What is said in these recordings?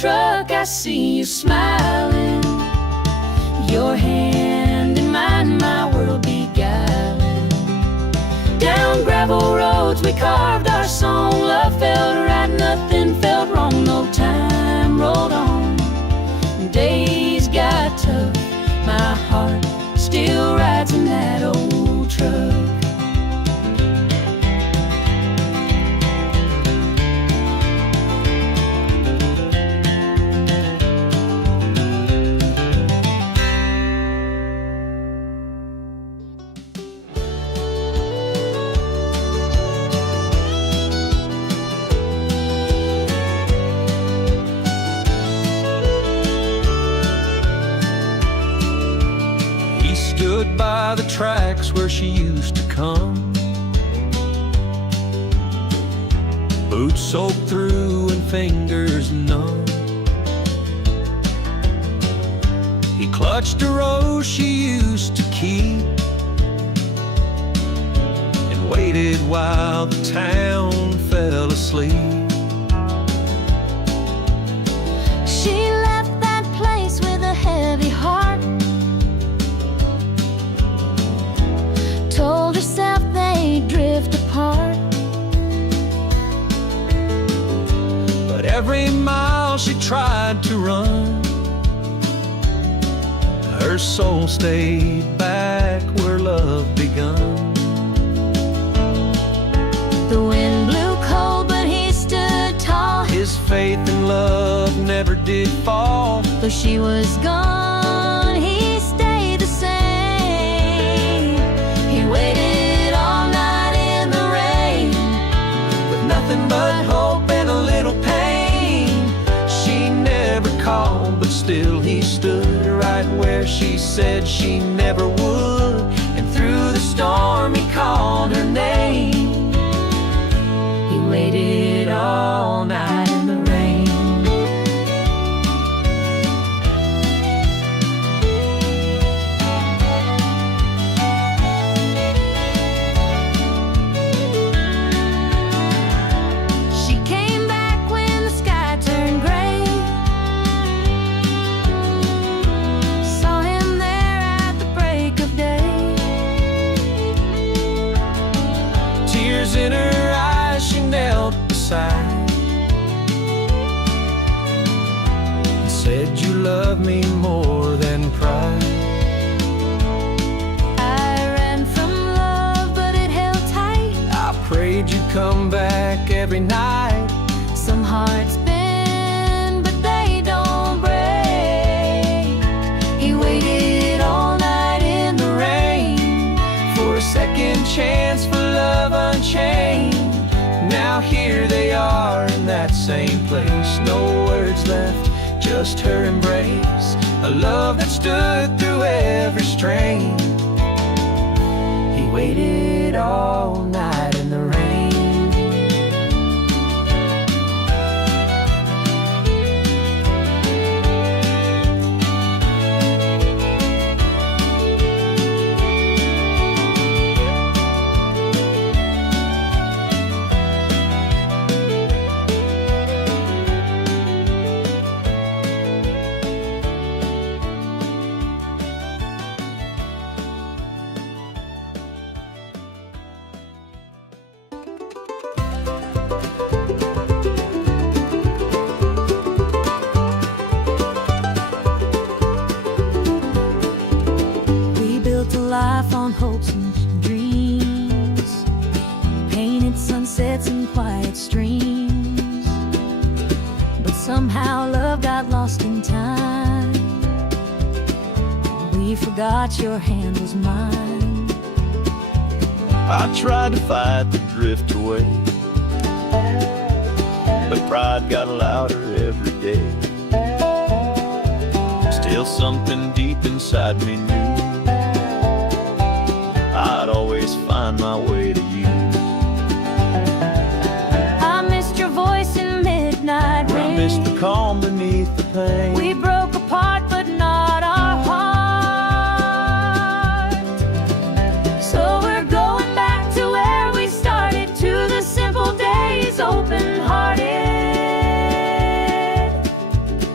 truck, I see you smiling, your hand in mine, my world beguiling. Down gravel roads we carved our song, love felt right, nothing felt wrong, no time rolled on. Days got tough, my heart still rides in that old truck. Stood by the tracks where she used to come, boots soaked through and fingers numb. He clutched a rose she used to keep and waited while the town fell asleep. She left that place with a heavy heart, told herself they'd drift apart. But every mile she tried to run, her soul stayed back where love begun. The wind blew cold, but he stood tall. His faith in love never did fall. Though she was gone, he stayed the same. He waited all night in the rain, With nothing but hope and a little pain. She never called, but still he stood right where she said she never would. And through the storm he called her name. He waited all night in the rain. she came back when the sky turned gray. Saw him there at the break of day. Tears in her eyes, she knelt beside and said, "You love me more than pride." I ran from love, but it held tight. I prayed you'd come back every night. Some hearts bend, but they don't break. He waited all night in the rain For a second chance, for love unchained. Now here they are in that same place. No words left, just her embrace. A love that stood through every strain. He waited all night in the rain. We built a life on hopes and dreams, painted sunsets and quiet streams. But somehow love got lost in time. We forgot your hand was mine. I tried to fight the drift away, but pride got louder every day. Still something deep inside me knew I'd always find my way to you. I missed your voice in midnight I rain. missed the calm beneath the pain. We broke apart, but not our heart. So we're going back to where we started, to the simple days, open-hearted.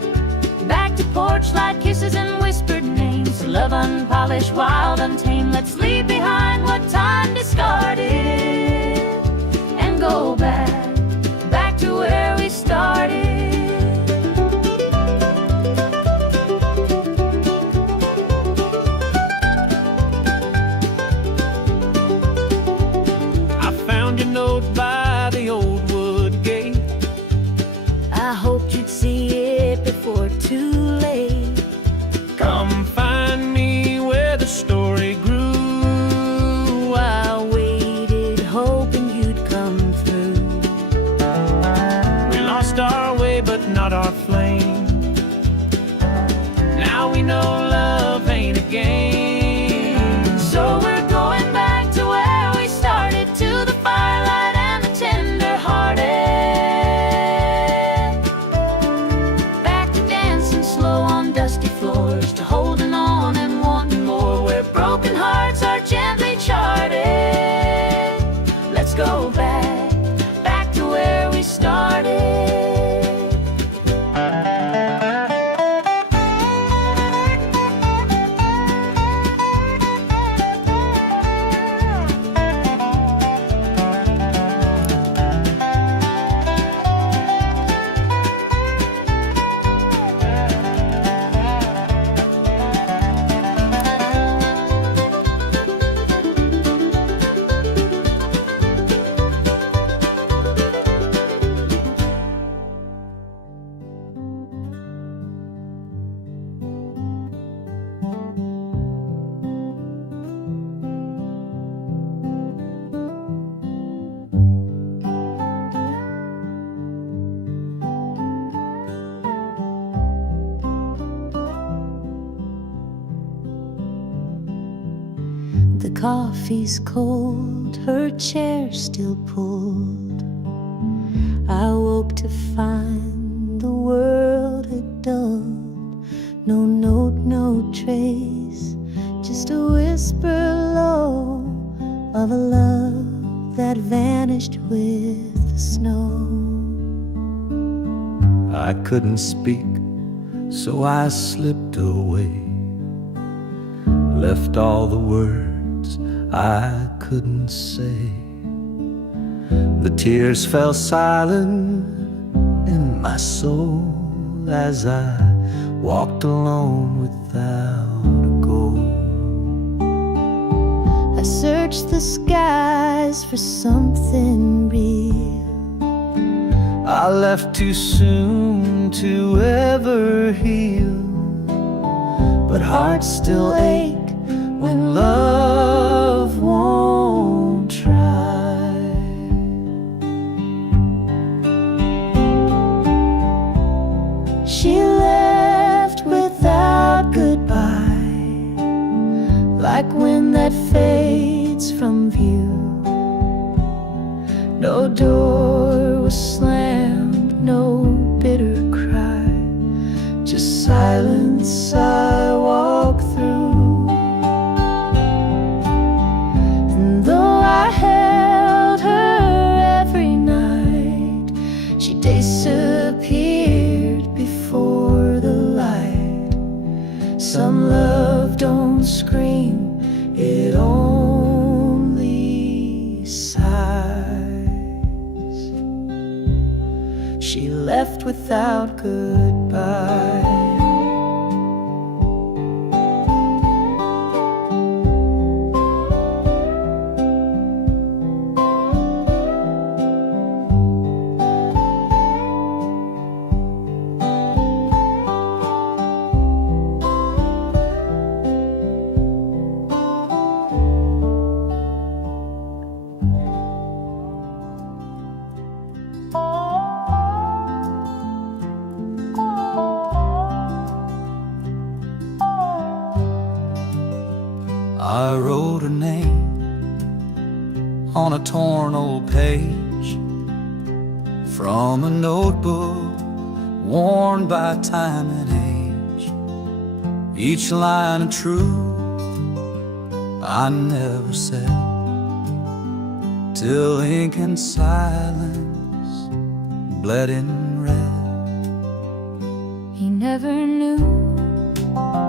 voices and whispered names. Love unpolished, wild, untamed. Let's leave behind what time discarded and go back to where we started. I found your note by the old wood gate. I hoped you'd see it before too late. Come find me where the story grew. I waited, hoping you'd come through. We lost our way, but not our flame. Now we know love ain't a game. So we're going back to where we started, to the firelight and the tender-hearted. Back to dancing slow on dusty floors, to holding on and wanting more, where broken hearts are gently charted. Let's go back to where we started. The coffee's cold, her chair still pulled. I woke to find the world had dulled. No note, no trace, just a whisper low of a love that vanished with the snow. I couldn't speak, so I slipped away. Left all the words I couldn't say. The tears fell silent in my soul as I walked alone without a goal. I searched the skies for something real. I left too soon to ever heal, but hearts still ache when love won't try. She left without goodbye, like wind that fades from view. No door was slammed, no bitter cry, just silence I walk through. And though I held her every night, she disappeared before the light. Some love don't scream, it only sighs. She left without goodbye. I wrote her name on a torn old page from a notebook worn by time and age. Each line of truth I never said, till ink and silence bled in red. He never knew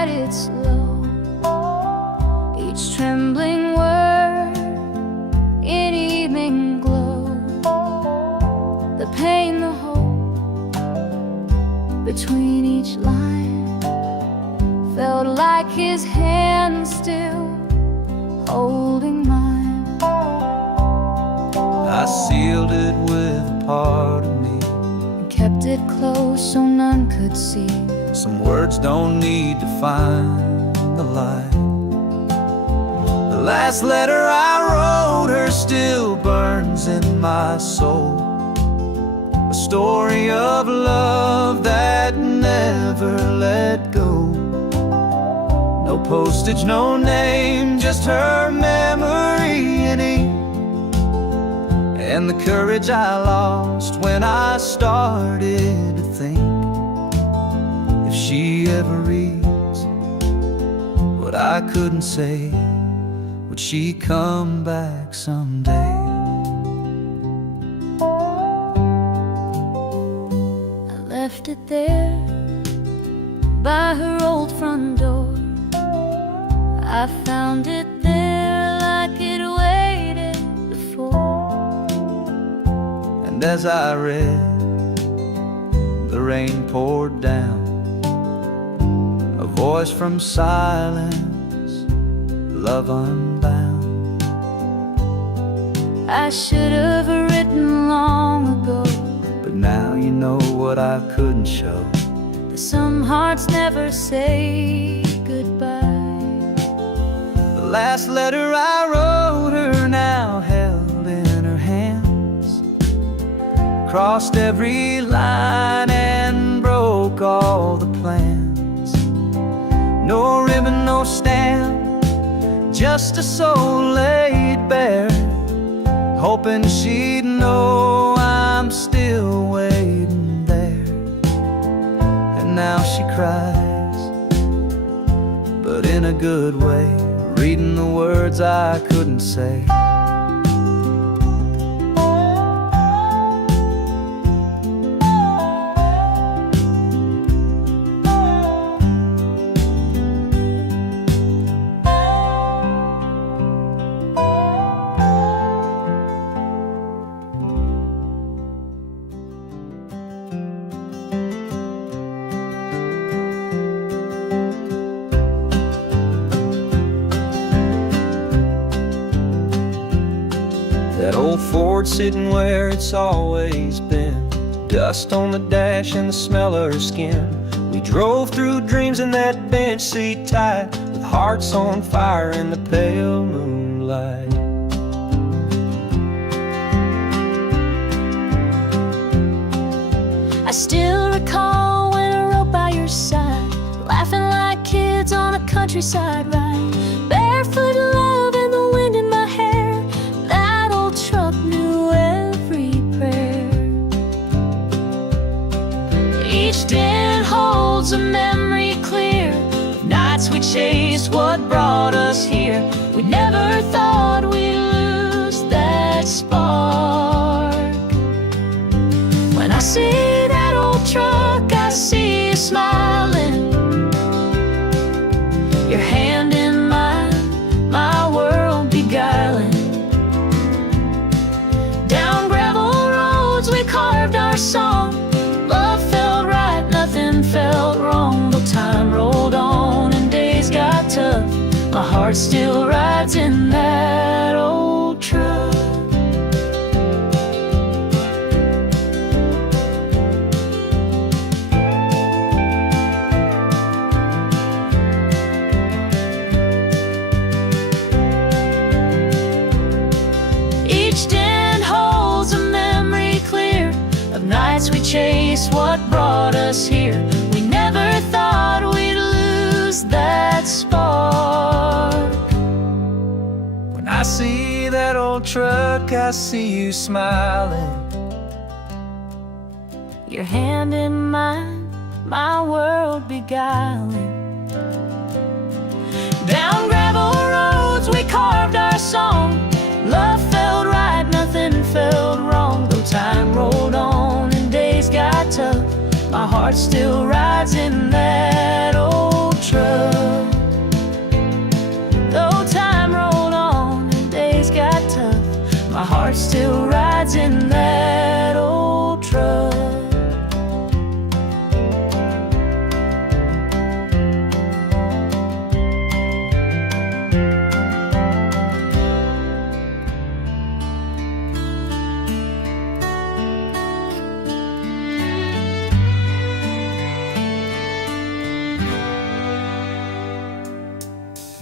write it slow, each trembling word in evening glow. The pain, the hope between each line felt like his hand still holding mine. I sealed it with a part of me, And kept it close so none could see. some words don't need to find the light. The last letter I wrote her still burns in my soul, a story of love that never let go. No postage, no name, just her memory in ink, and the courage I lost when I started to think, if she ever reads what I couldn't say, would she come back someday? I left it there by her old front door. I found it there like it waited before. And as I read, the rain poured down, a voice from silence, love unbound. I should have written long ago, But now you know what I couldn't show. that some hearts never say goodbye. The last letter I wrote her now held in her hands, crossed every line and broke all the plans. No ribbon, no stamp, just a soul laid bare, hoping she'd know I'm still waiting there. And now she cries, but in a good way, reading the words I couldn't say. That old Ford sitting where it's always been, dust on the dash and the smell of her skin. We drove through dreams in that bench seat tight, with hearts on fire in the pale moonlight. I still recall when I rode by your side, laughing like kids on a countryside ride, barefoot love and the wind in my hair. That old truck knew every prayer. Each dent holds a memory clear of nights we chased what brought us here. We never thought we'd lose that spark. When I see that old truck, I see you smiling, your hand in mine, my world beguiling. Down gravel roads we carved our song, love felt right, nothing felt wrong. Though time rolled on and days got tough, my heart still rides in that old truck. Each dent holds a memory clear of nights we chased what brought us here. We never thought we'd lose that spark. When I see that old truck, I see you smiling, Your hand in mine, my world beguiling. Down gravel roads we carved our song, love felt right, nothing felt wrong. Though time rolled on and days got tough, my heart still rides in that old truck.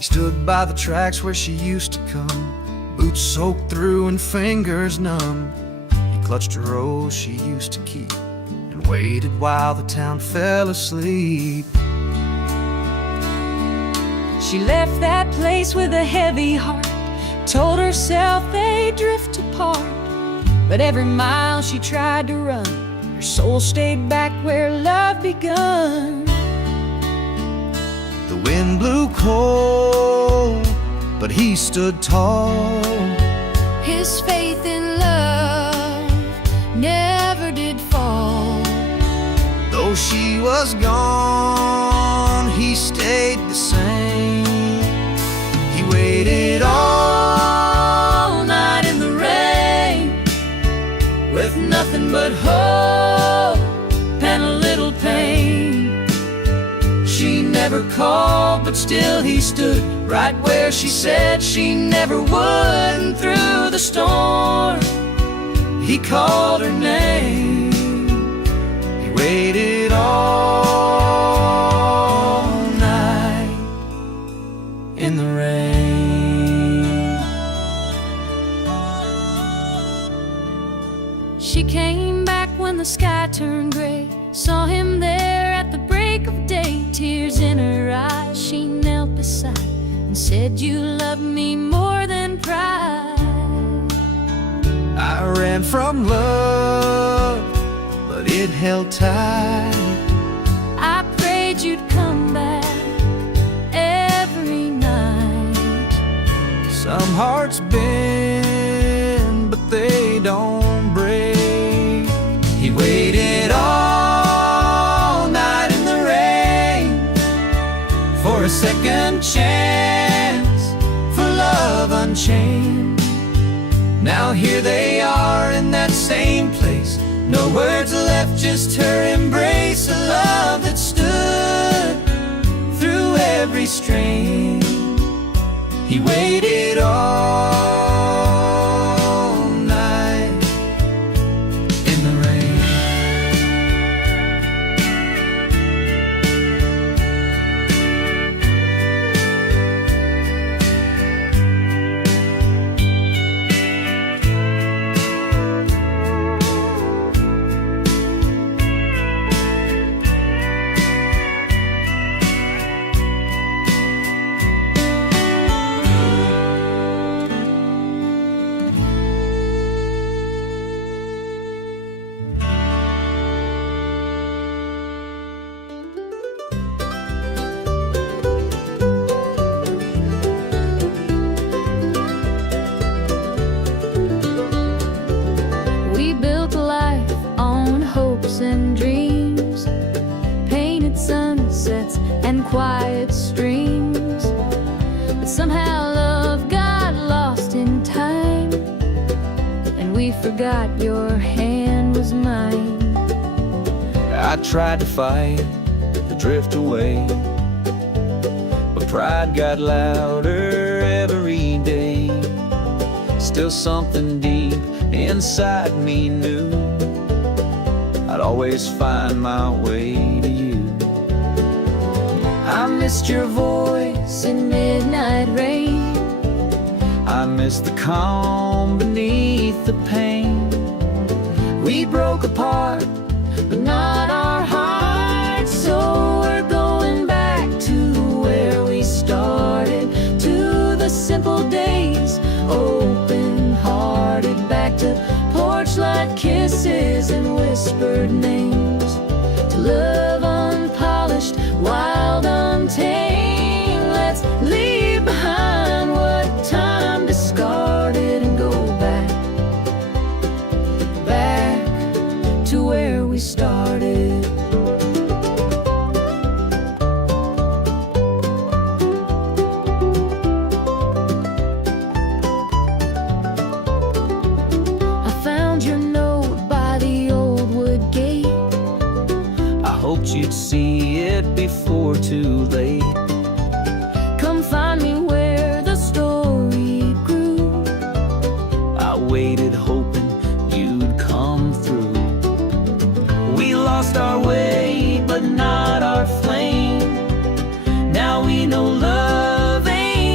stood by the tracks where she used to come, boots soaked through and fingers numb. He clutched a rose she used to keep and waited while the town fell asleep. She left that place with a heavy heart, told herself they'd drift apart. But every mile she tried to run, her soul stayed back where love begun. The wind blew cold, but he stood tall. His faith in love never did fall. Though she was gone, he stayed the same. He waited all night in the rain, with nothing but hope and a little pain. She never called, but still he stood right where she said she never would. And through the storm, he called her name. He waited all night in the rain. She came back when the sky turned gray, saw him there at the break of day. Tears in her eyes, she knelt beside and said, "You love me more than pride." I ran from love, but it held tight. I prayed you'd come back every night. Some hearts bend, but they don't break. He waited all night in the rain for a second chance, for love unchained. Now here they are in that same place, no words left, just her embrace. A love that stood through every strain. He waited all night in the rain. We built a life on hopes and dreams, painted sunsets and quiet streams. But somehow love got lost in time, and we forgot your hand was mine. I tried to fight, to drift away, but pride got louder every day. Still something deep inside me knew I'd always find my way to you. I missed your voice in midnight rain. I missed the calm beneath the pain. We broke apart, but not our hearts. So we're going back to where we started, to the simple days, open-hearted, back to porch light kisses and whispered names, to love unpolished, wild, untamed. Let's leave behind what time discarded and go back, back to where we started. I found your note by the old wood gate. I hoped you'd see it before too late. Come find me where the story grew. I waited hoping you'd come through. We lost our way, but not our flame. Now we know love ain't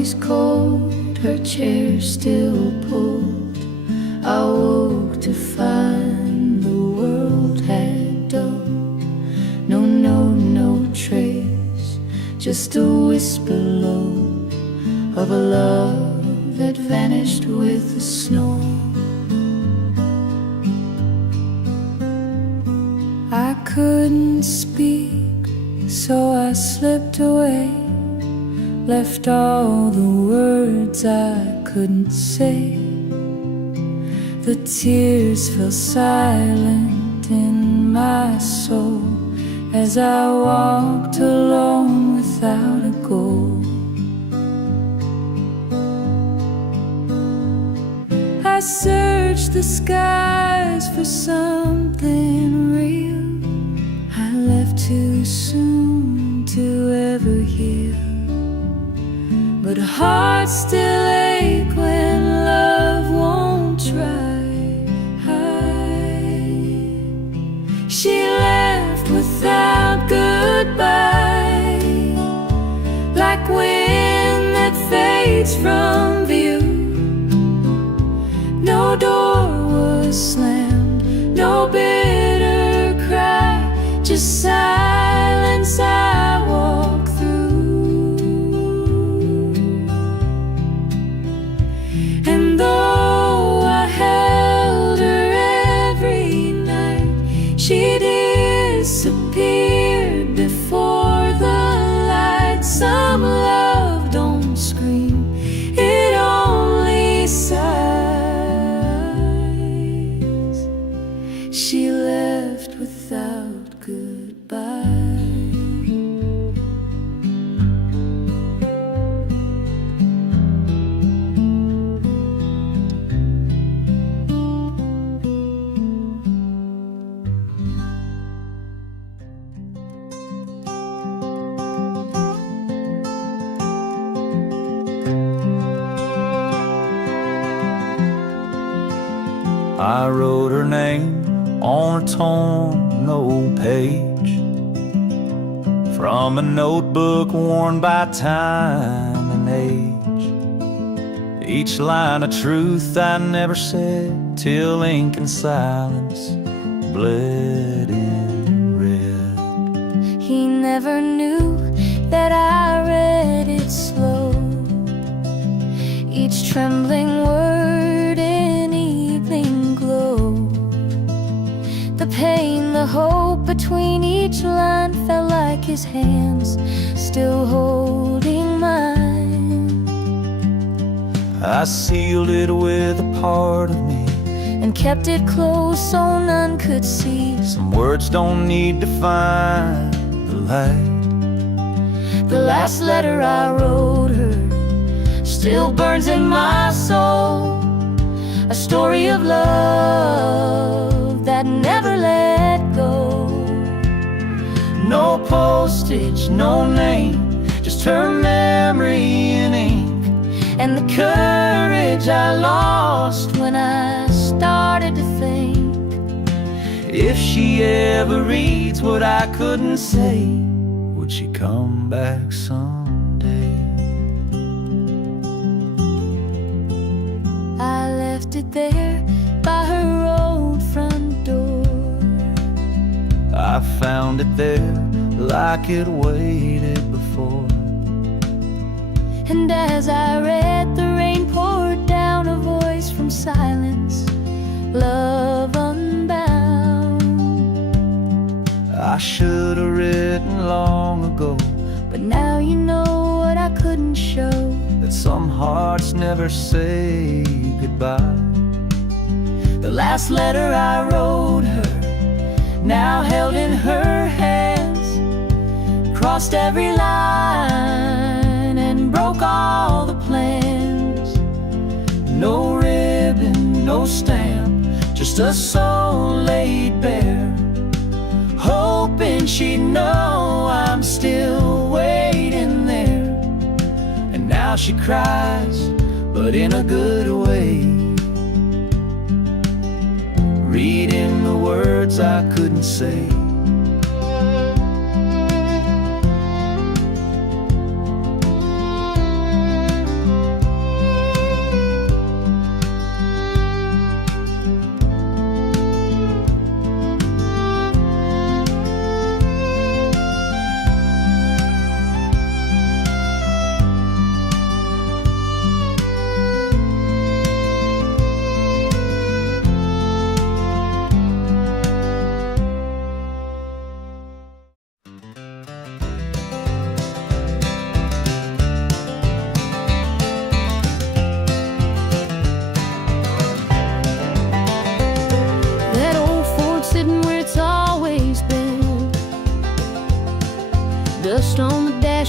she's cold, her chair still pulled. I woke to find the world had dulled. No trace, just a whisper low of a love that vanished with the snow. I couldn't speak, so I slipped away, left all the words I couldn't say. The tears fell silent in my soul as I walked alone without a goal. I searched the skies for something real. I left too soon to ever heal, but hearts still ache when love won't try. She left without goodbye, like wind that fades from view. No door was slammed, no bitter cry, just silence I walk through. And though I held her every night, she disappeared before the light. Some love don't scream, it only sighs. She left without goodbye. I wrote her name on a torn old page from a notebook worn by time and age. Each line a truth I never said till ink and silence bled in red. He never knew that I read it slow, each trembling word in evening glow. The pain, the hope between each line felt like his hands still holding mine. I sealed it with a part of me and kept it close so none could see. Some words don't need to find the light. The last letter I wrote her still burns in my soul, a story of love that never let go. No postage, no name, just her memory in ink, and the courage I lost when I started to think. If she ever reads what I couldn't say, would she come back someday? I left it there by her old front door. I found it there like it waited before. And as I read, the rain poured down, a voice from silence, love unbound. I should have written long ago, but now you know what I couldn't show, that some hearts never say goodbye. The last letter I wrote her, now held in her hands, crossed every line and broke all the plans. No ribbon, no stamp, just a soul laid bare, hoping she'd know I'm still waiting there. And now she cries, but in a good way, reading the words I couldn't say.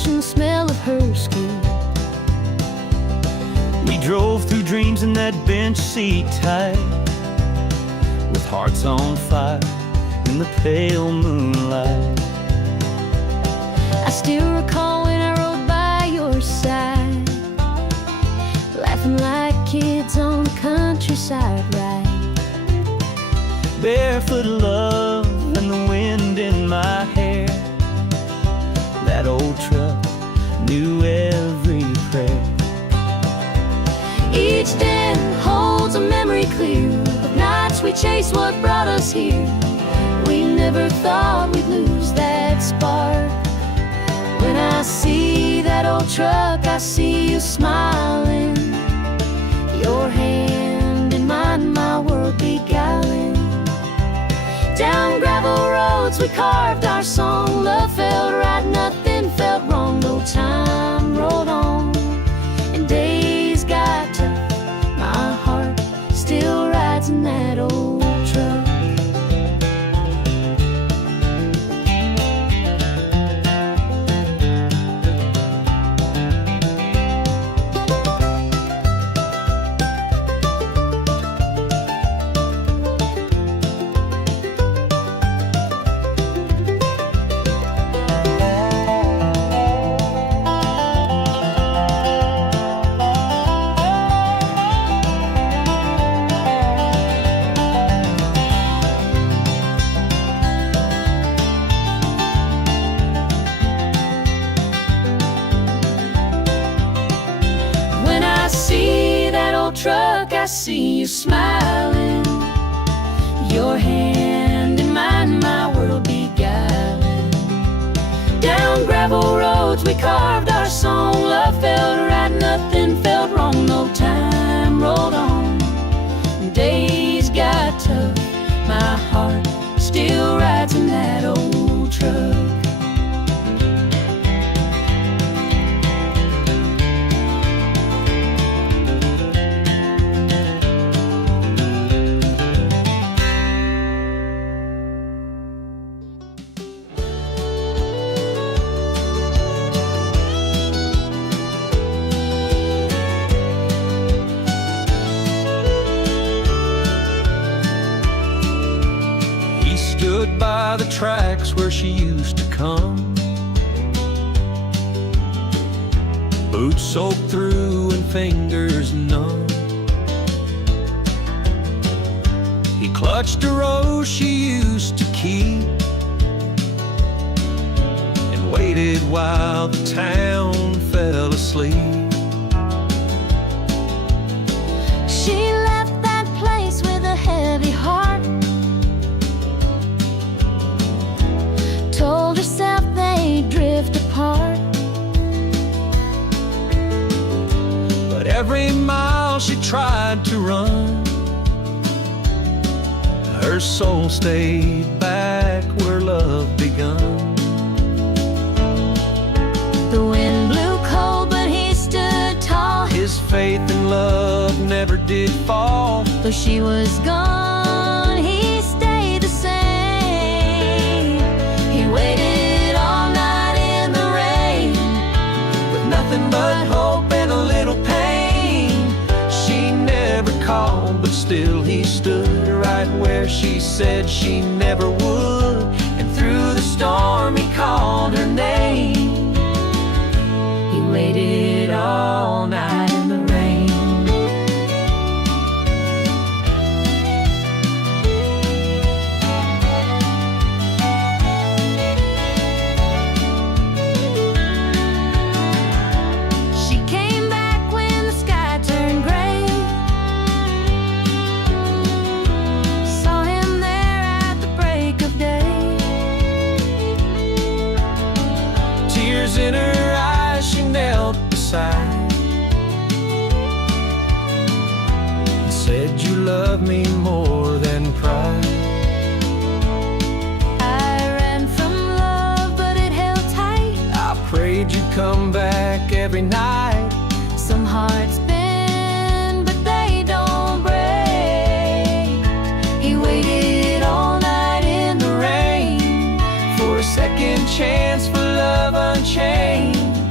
brush and the smell of her skin. We drove through dreams in that bench seat tight, with hearts on fire in the pale moonlight. I still recall when I rode by your side, laughing like kids on the countryside ride. Barefoot love and the wind in my hair. That old truck knew every prayer. Each day holds a memory clear of nights we chased what brought us here. We never thought we'd lose that spark. When I see that old truck, I see you smiling, your hand in mine, my world beguiling. Down gravel roads we carved our song. Love felt right, nothing felt wrong. No time rolled on and days got tough. My heart still rides in that old truck. Truck, I see you smiling, your hand in mine, my world beguiling. Down gravel roads we carved our song. Love felt right, nothing felt wrong. No time rolled on, days got tough. My heart still rides in that old truck. Stood by the tracks where she used to come, boots soaked through and fingers numb. He clutched a rose she used to keep and waited while the town fell asleep. She left that place with a heavy heart, told herself they'd drift apart. But every mile she tried to run, her soul stayed back where love begun. The wind blew cold, but he stood tall. His faith in love never did fall. Though she was gone, he stayed the same. He waited all night in the rain, With nothing but hope and a little pain. She never called, but still he stood right where she said she never would. And through the storm he called her name. he waited all night in the rain. She came back when the sky turned gray, saw him there at the break of day. Tears in her eyes, she knelt beside and said, "You love me more than pride." I ran from love, but it held tight. I prayed you'd come back every night. Some hearts bend, but they don't break. He waited all night in the rain For a second chance, for love unchained.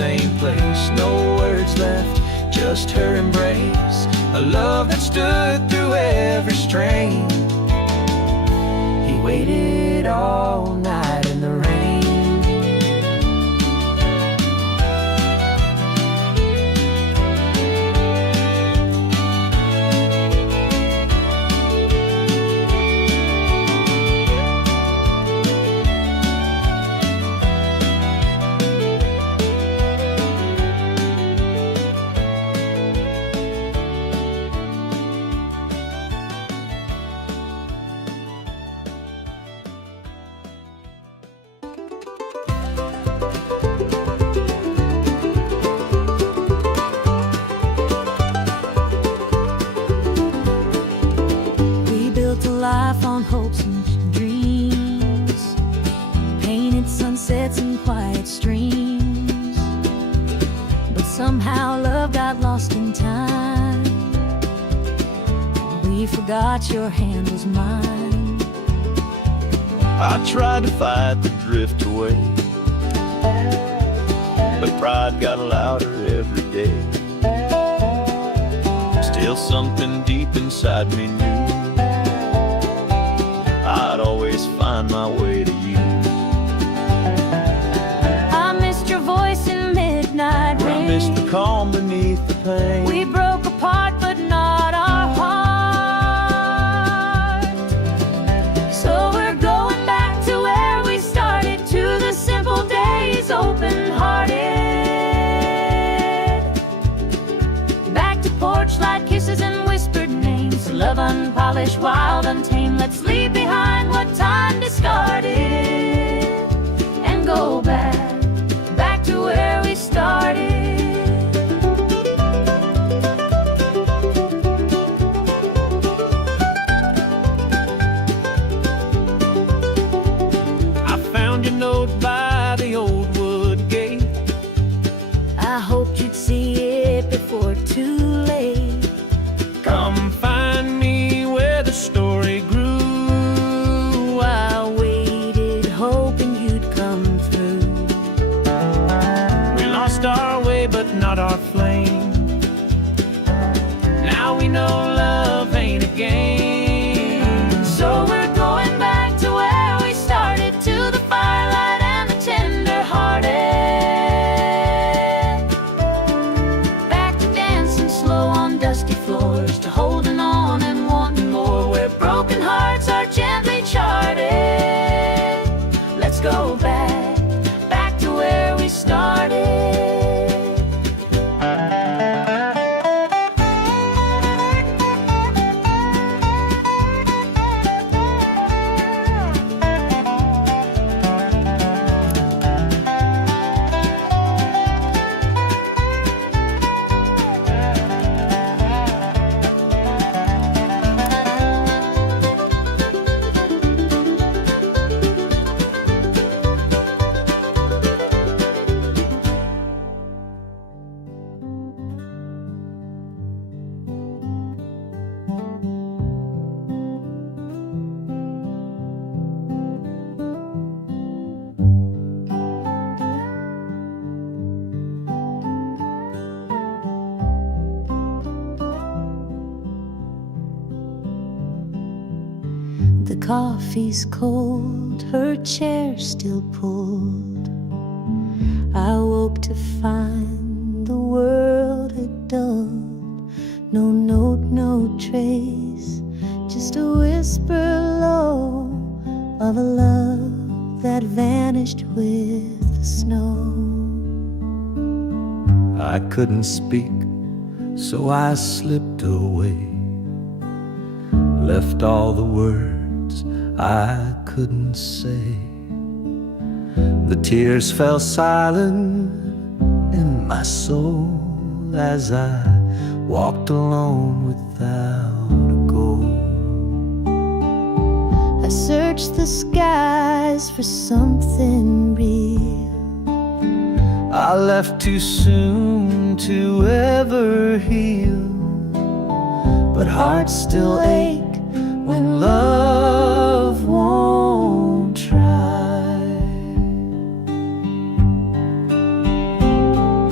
same place. No words left, just her embrace. A love that stood through every strain. He waited all night in the rain. Life on hopes and dreams, painted sunsets and quiet streams. But somehow love got lost in time. We forgot your hand was mine. I tried to fight the drift away, but pride got louder every day. Still something deep inside me knew I'd always find my way to you. I missed your voice in midnight rain. I missed the calm beneath the pain. We broke apart but not our heart. So we're going back to where we started, to the simple days, open-hearted. Back to porch light kisses and whispered names. Love unpolished, wild, untamed. Let's leave behind what time discarded and go back to where we started. I found your note by the old wood gate. I hoped you'd see it before too late. Come find me where the story grew. I waited, hoping you'd come through. We lost our way, but not our flame. Now we know love ain't a game. So we're going back to where we started, to the firelight and the tender-hearted. Back to dancing slow on dusty floors, to holding on and wanting more, where broken hearts are gently charted. Let's go back to where we started. The coffee's cold, her chair still pulled. I woke to find the world had dulled. No note, no trace, just a whisper low of a love that vanished with the snow. I couldn't speak, so I slipped away. Left all the words I couldn't say. The tears fell silent in my soul as I walked alone without a goal. I searched the skies for something real. I left too soon to ever heal, but hearts still ache when love won't try.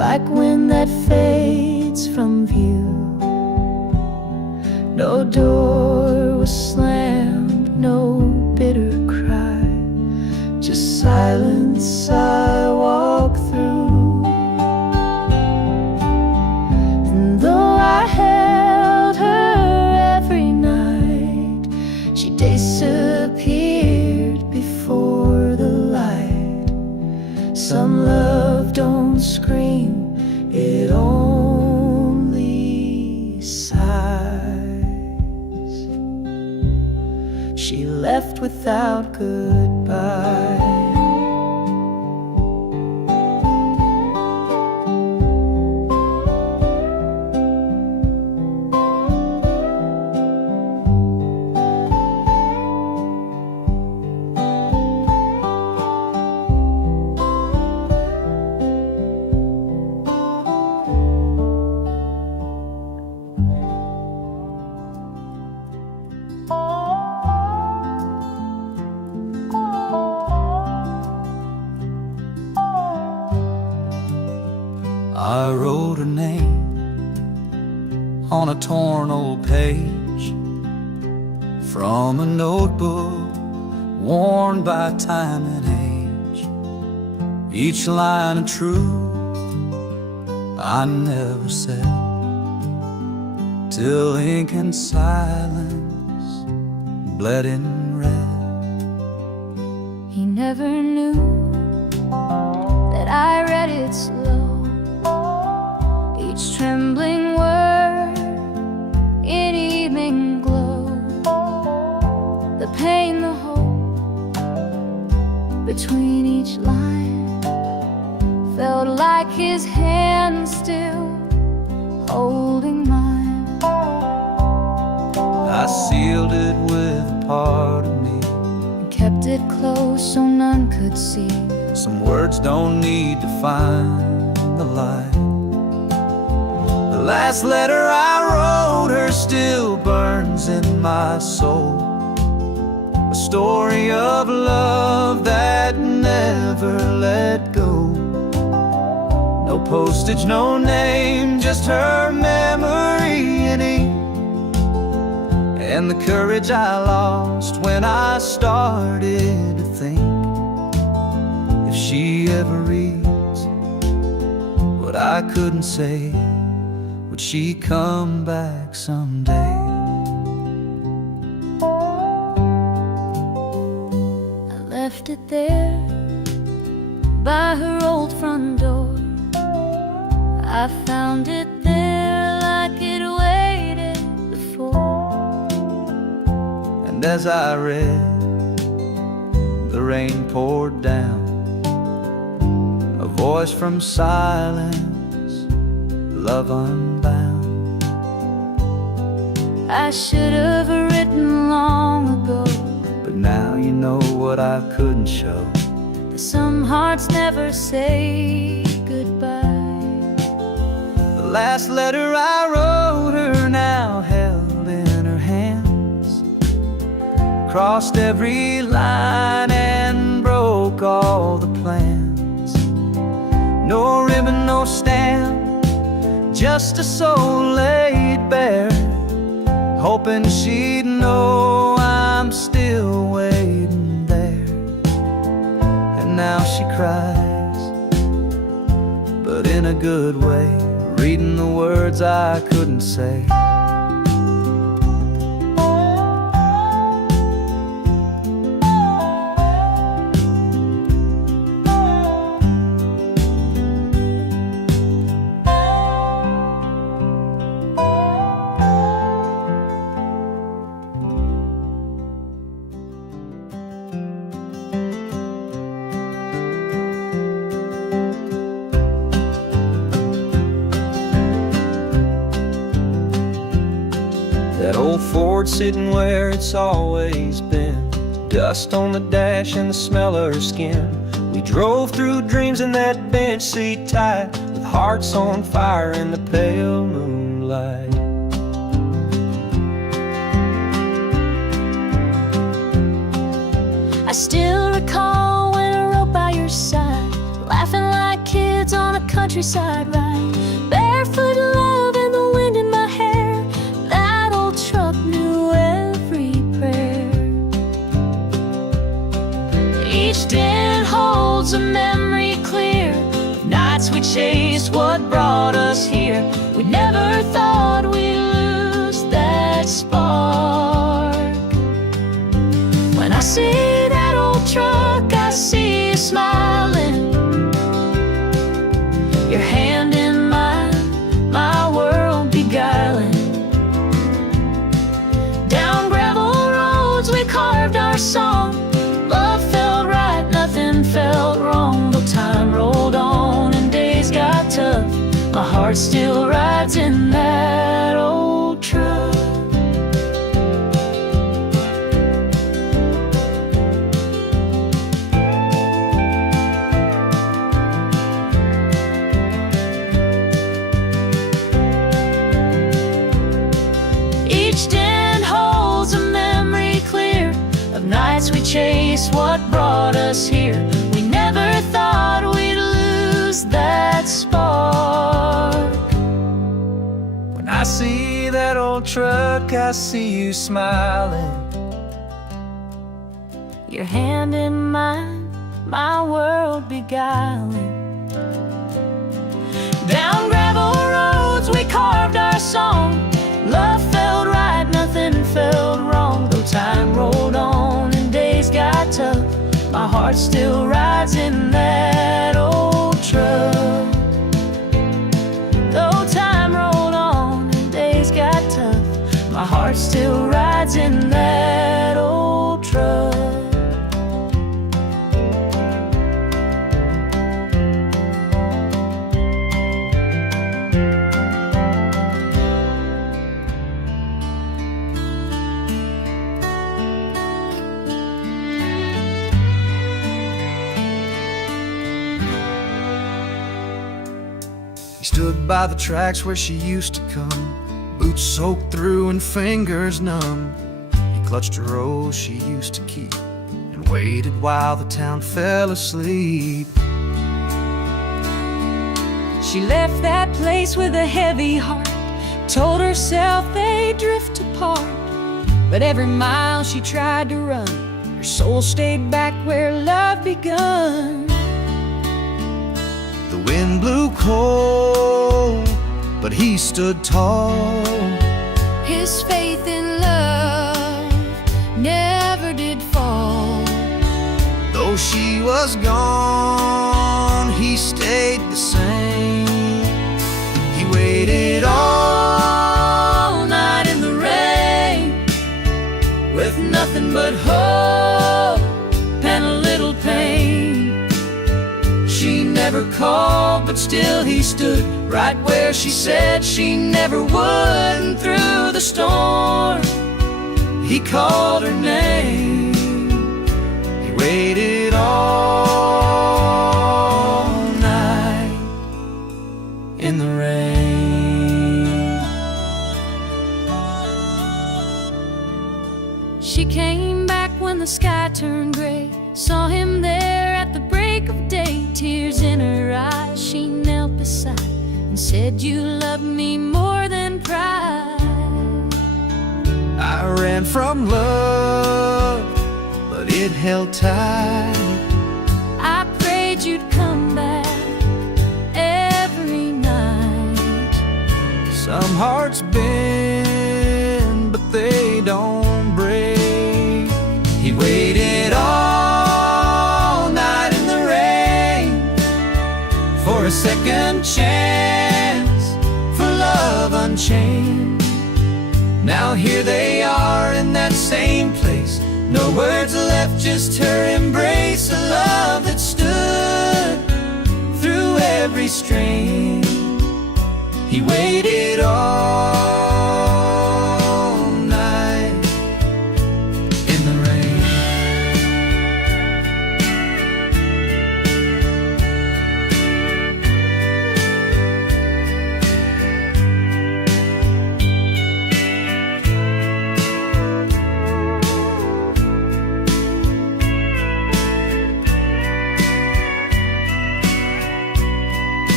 like wind that fades from view. No door was slammed, no bitter cry, just silence I walk through. And though I held her every night, she disappeared before the light. Some love don't scream, it only sighs. She left without goodbye. I wrote her name on a torn old page from a notebook worn by time and age. Each line of truth I never said, till ink and silence bled in red. He never knew that I read it slow, each trembling word in evening glow. The pain, the hope between each line felt like his hand still holding mine. I sealed it with a part of me, And kept it close so none could see. some words don't need to find the light. The last letter I wrote her still burns in my soul, a story of love that never let go. No postage, no name, just her memory in ink, and the courage I lost when I started to think, if she ever reads what I couldn't say, would she come back someday? I left it there by her old front door. I found it there like it waited before. And as I read, the rain poured down, a voice from silence, love unbound. I should have written long ago, But now you know what I couldn't show. that some hearts never say goodbye. The last letter I wrote her now held in her hands, crossed every line and broke all the plans. No ribbon, no stamp, just a soul laid bare, hoping she'd know I'm still waiting there. And now she cries, but in a good way, reading the words I couldn't say. That old Ford sitting where it's always been, dust on the dash and the smell of her skin. We drove through dreams in that bench seat tight, with hearts on fire in the pale moonlight. I still recall when I rode by your side, laughing like kids kids on a countryside ride, barefoot love and the wind in my hair. That old truck knew every prayer. Each den holds a memory clear, nights we chased what brought us here. We never thought we'd lose that spark. When I see that old truck, I see you smiling, your hand in mine, my world beguiling. Down gravel roads we carved our song. Love felt right, nothing felt wrong. Though time rolled on and days got tough, my heart still rides in that old truck. Each den holds a memory clear of nights we chased what brought us here. We never thought we'd lose that spark. When I see that old truck, I see you smiling, Your hand in mine, my world beguiling. Down gravel roads we carved our song. Love felt right, nothing felt wrong. Though time rolled on and days got tough, my heart still rides in that old truck. Though time rolled on and days got tough, my heart still rides in that old truck. He stood by the tracks where she used to come, boots soaked through and fingers numb. He clutched a rose she used to keep and waited while the town fell asleep. She left that place with a heavy heart, told herself they'd drift apart. But every mile she tried to run, her soul stayed back where love begun. The wind blew cold, but he stood tall. His faith in love never did fall. Though she was gone, he stayed the same. He waited all night in the rain, with nothing but hope and a little pain. She never called, but still he stood right where she said she never would. And through the storm, he called her name. He waited all night in the rain. She came back when the sky turned gray, saw him there at the break of day. Tears in her eyes, she knelt beside and said, "You love me more than pride." I ran from love, but it held tight. I prayed you'd come back every night. Some hearts bend, but they don't break. He waited all night in the rain for a second chance, for love unchained. Now here they are in that same place, no words left, just her embrace. A love that stood through every strain. He waited all night in the rain.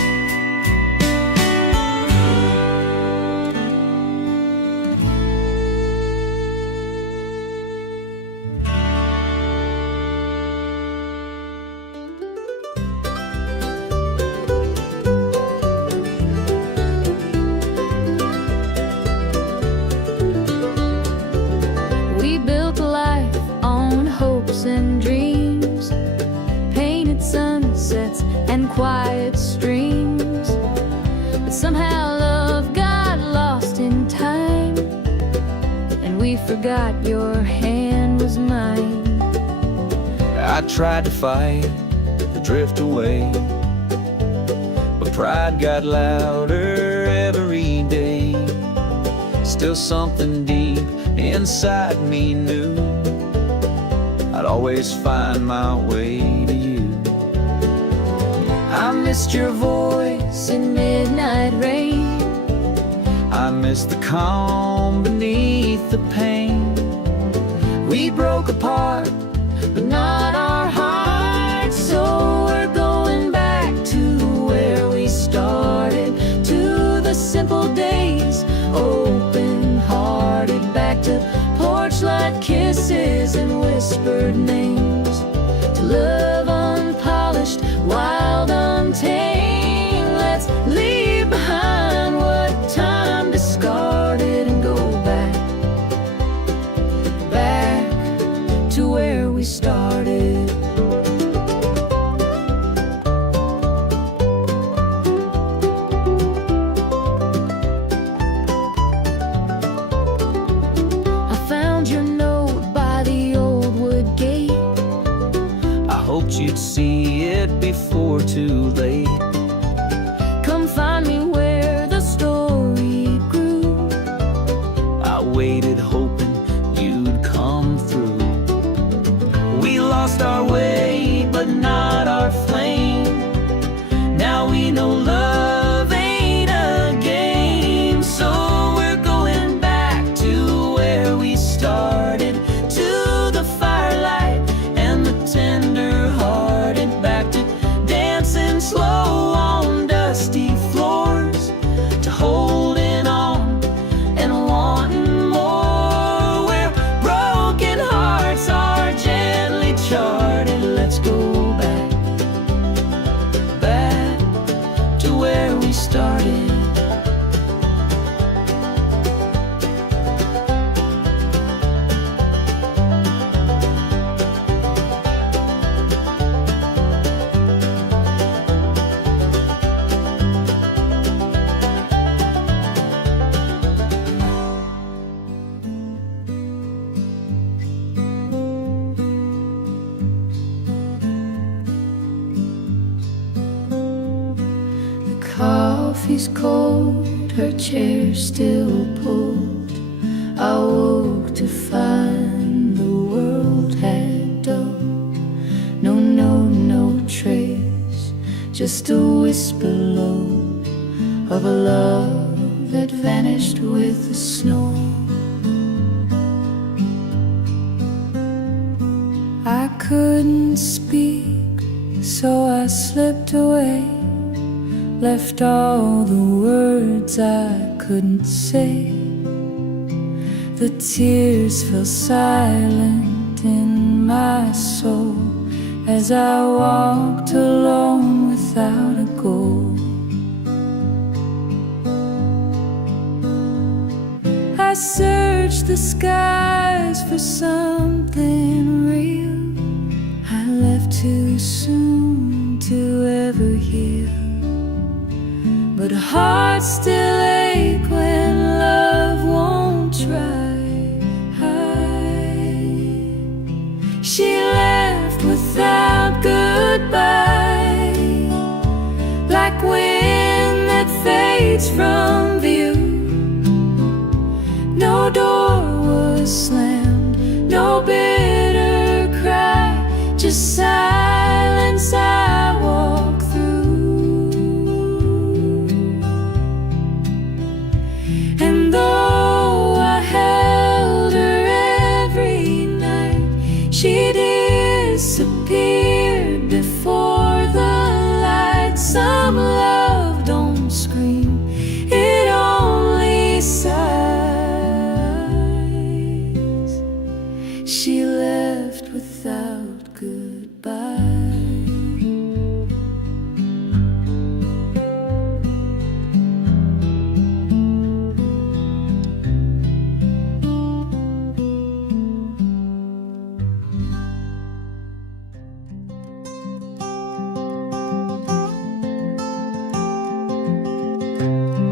forgot your hand was mine. I tried to fight the drift away, but pride got louder every day. Still something deep inside me knew I'd always find my way to you. I missed your voice in midnight rain. I missed the calm beneath the pain. We broke apart, but not our hearts. So we're going back to where we started, to the simple days, open-hearted. Back to porch light kisses and whispered names, to love unpolished, wild, untamed. Let's leave behind what time discarded and go back, back to where we started. I found your note by the old wood gate. I hoped you'd see it before too late. Come find me where the story grew. I waited hoping you'd come through. We lost our way, but not our flame. Now we know love ain't a game. So we're going back to where we started, to the firelight and the tender-hearted. Back to dancing slow on dusty floors, to holding on and wanting more, where broken hearts are gently charted. Let's go back, back to where we started. The coffee's cold, her chair still pulled. I woke to find the world had dulled. No trace, just a whisper low of a love that vanished with the snow. I couldn't speak, so I slipped away, left all the words I couldn't say. The tears fell silent in my soul as I walked alone without a goal. I searched the skies for something real. I left too soon to ever heal, but hearts still ache when love won't try. She left without goodbye, like wind that fades from view. No door was slammed, no bitter cry, just silence I walk through. And though I held her every night, she disappeared before the light. Some love don't scream, it only sighs. She left without goodbye.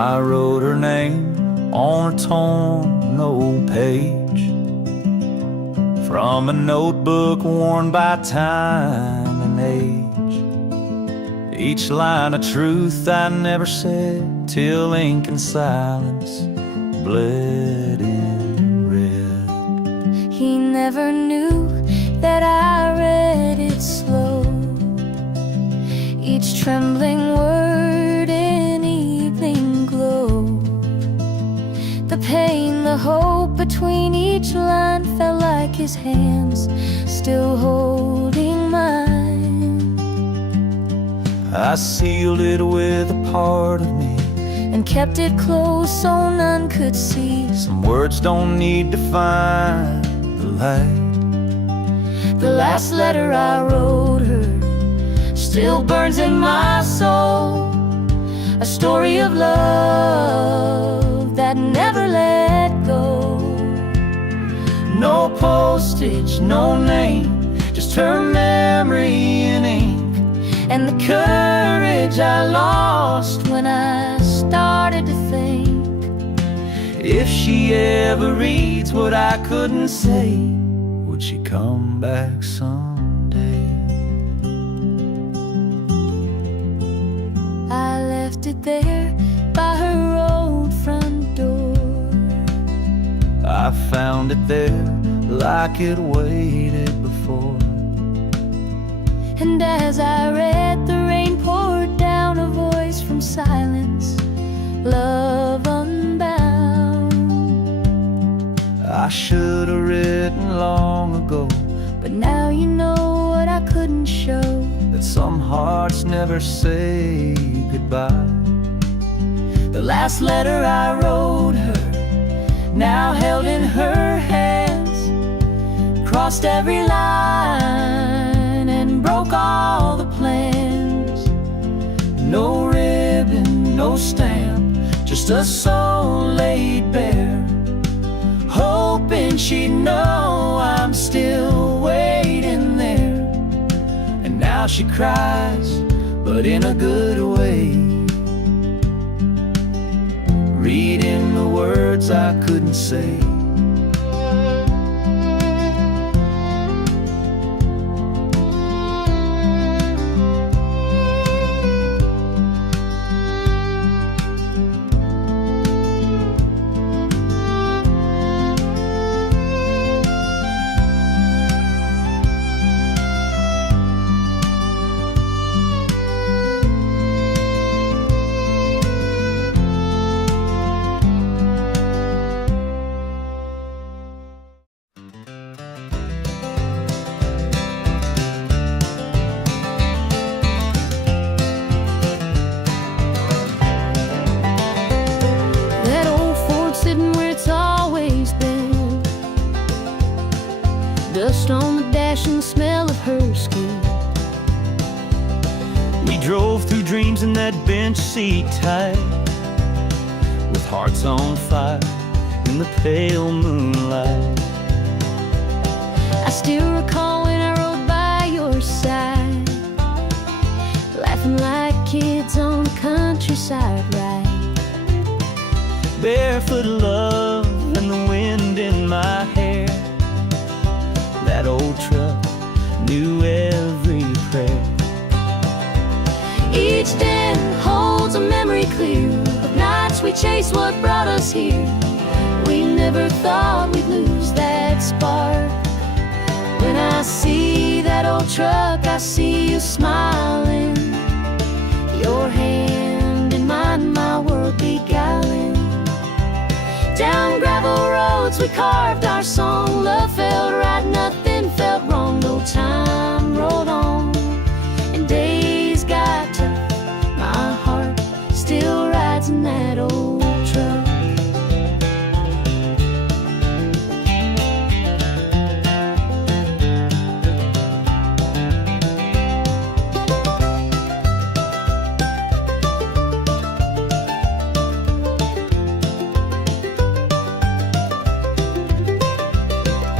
I wrote her name on a torn old page from a notebook worn by time and age. Each line of truth I never said till ink and silence bled in red. He never knew that I read it slow, each trembling word in evening glow. The pain, the hope between each line felt like his hands still holding mine. I sealed it with a part of me and kept it close so none could see. Some words don't need to find the light. The last letter I wrote her still burns in my soul, a story of love that never let go. No postage, no name, just her memory in ink, and the courage I lost when I started to think. If she ever reads what I couldn't say, would she come back someday? I left it there by her old front door. I found it there like it waited before. And as I read, the rain poured down, a voice from silence, love unbound. I should have written long ago, but now you know what I couldn't show, that some hearts never say goodbye. The last letter I wrote her, now held in her hands, crossed every line and broke all the plans. No ribbon, no stamp, just a soul laid bare, hoping she'd know I'm still waiting there. And now she cries, but in a good way, reading the words I couldn't say. Dust on the dash and the smell of her skin. We drove through dreams in that bench seat tight, with hearts on fire in the pale moonlight. I still recall when I rode by your side, laughing like kids on the countryside ride. Barefoot love and the wind in my hair. That old truck knew every prayer. Each den holds a memory clear of nights we chased what brought us here. We never thought we'd lose that spark. When I see that old truck, I see you smiling, your hand in mine, my world beguiling. Down gravel roads we carved our song. Love felt right, nothing felt wrong. No time rolled on and days got tough. My heart still rides in that old truck.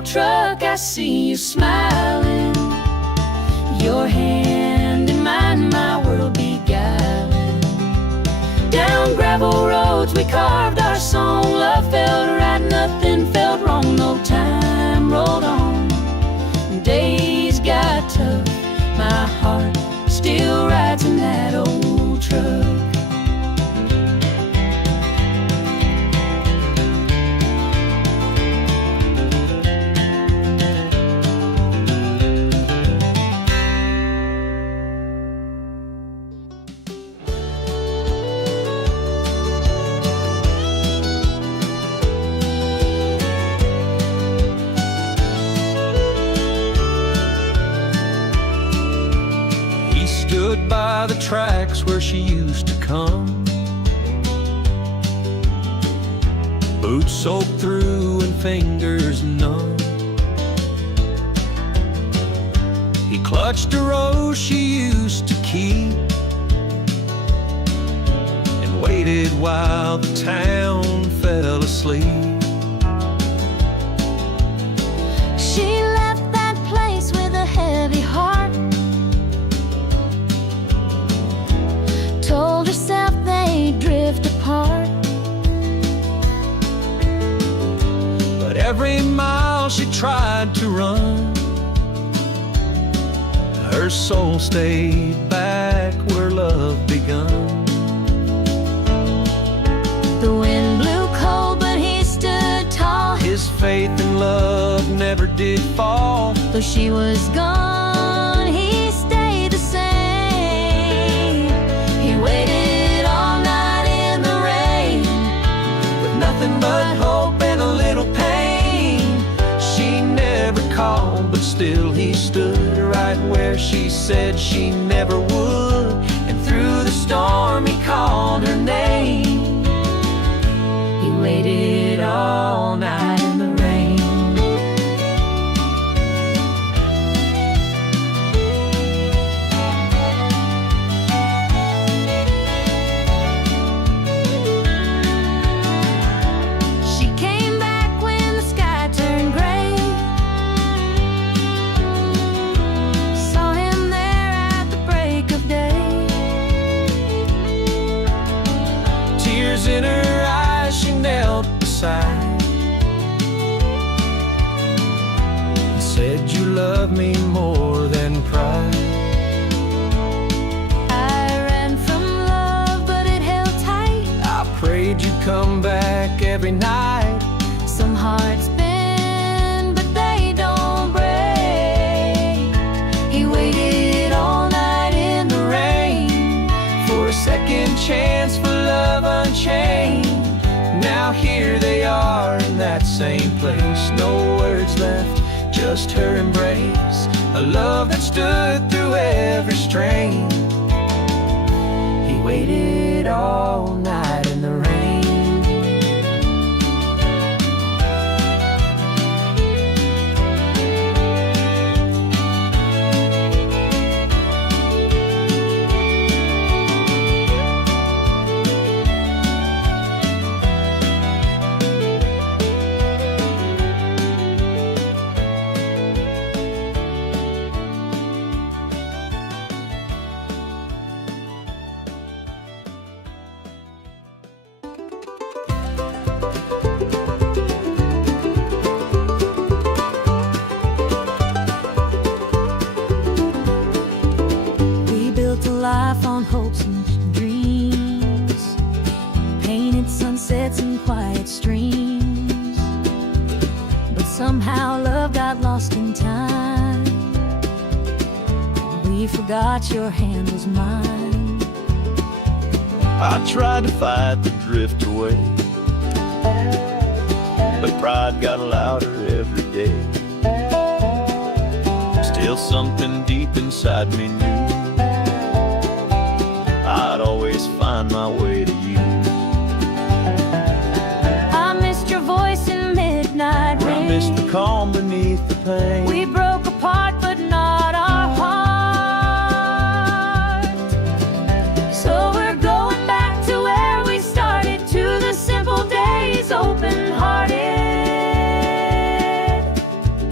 old truck, I see you smiling. Your hand in mine, my world beguiling. Down gravel roads we carved our song. Love felt right, nothing felt wrong. No time rolled on, days got tough. My heart still rides in that old truck. Stood by the tracks where she used to come, boots soaked through and fingers numb. He clutched a rose she used to keep and waited while the town fell asleep. She left that place with a heavy heart, told herself they'd drift apart. But every mile she tried to run, her soul stayed back where love begun. The wind blew cold, but he stood tall. His faith in love never did fall. Though she was gone, he stayed the same. He waited all night in the rain, With nothing but hope and a little pain. She never called, but still he stood right where she said she never would. And through the storm he called her name. He waited all night in the rain. she came back when the sky turned gray. Saw him there at the break of day. Tears in her eyes, she knelt beside and said, "You love me more than pride." I ran from love, but it held tight. I prayed you'd come back every night. Some hearts bend, but they don't break. He waited all night in the rain For a second chance for love unchained. Now here they are in that same place. No words left, just her embrace. A love that stood through every strain. He waited all night in the rain. We built a life on hopes and dreams, painted sunsets and quiet streams. But somehow love got lost in time. We forgot your hand was mine. I tried to fight the drift away, but pride got louder every day. Still something deep inside me knew I'd always find my way to you. I missed your voice in midnight I rain. missed the calm beneath the pain. We broke apart, but not our heart. So we're going back to where we started, to the simple days, open-hearted.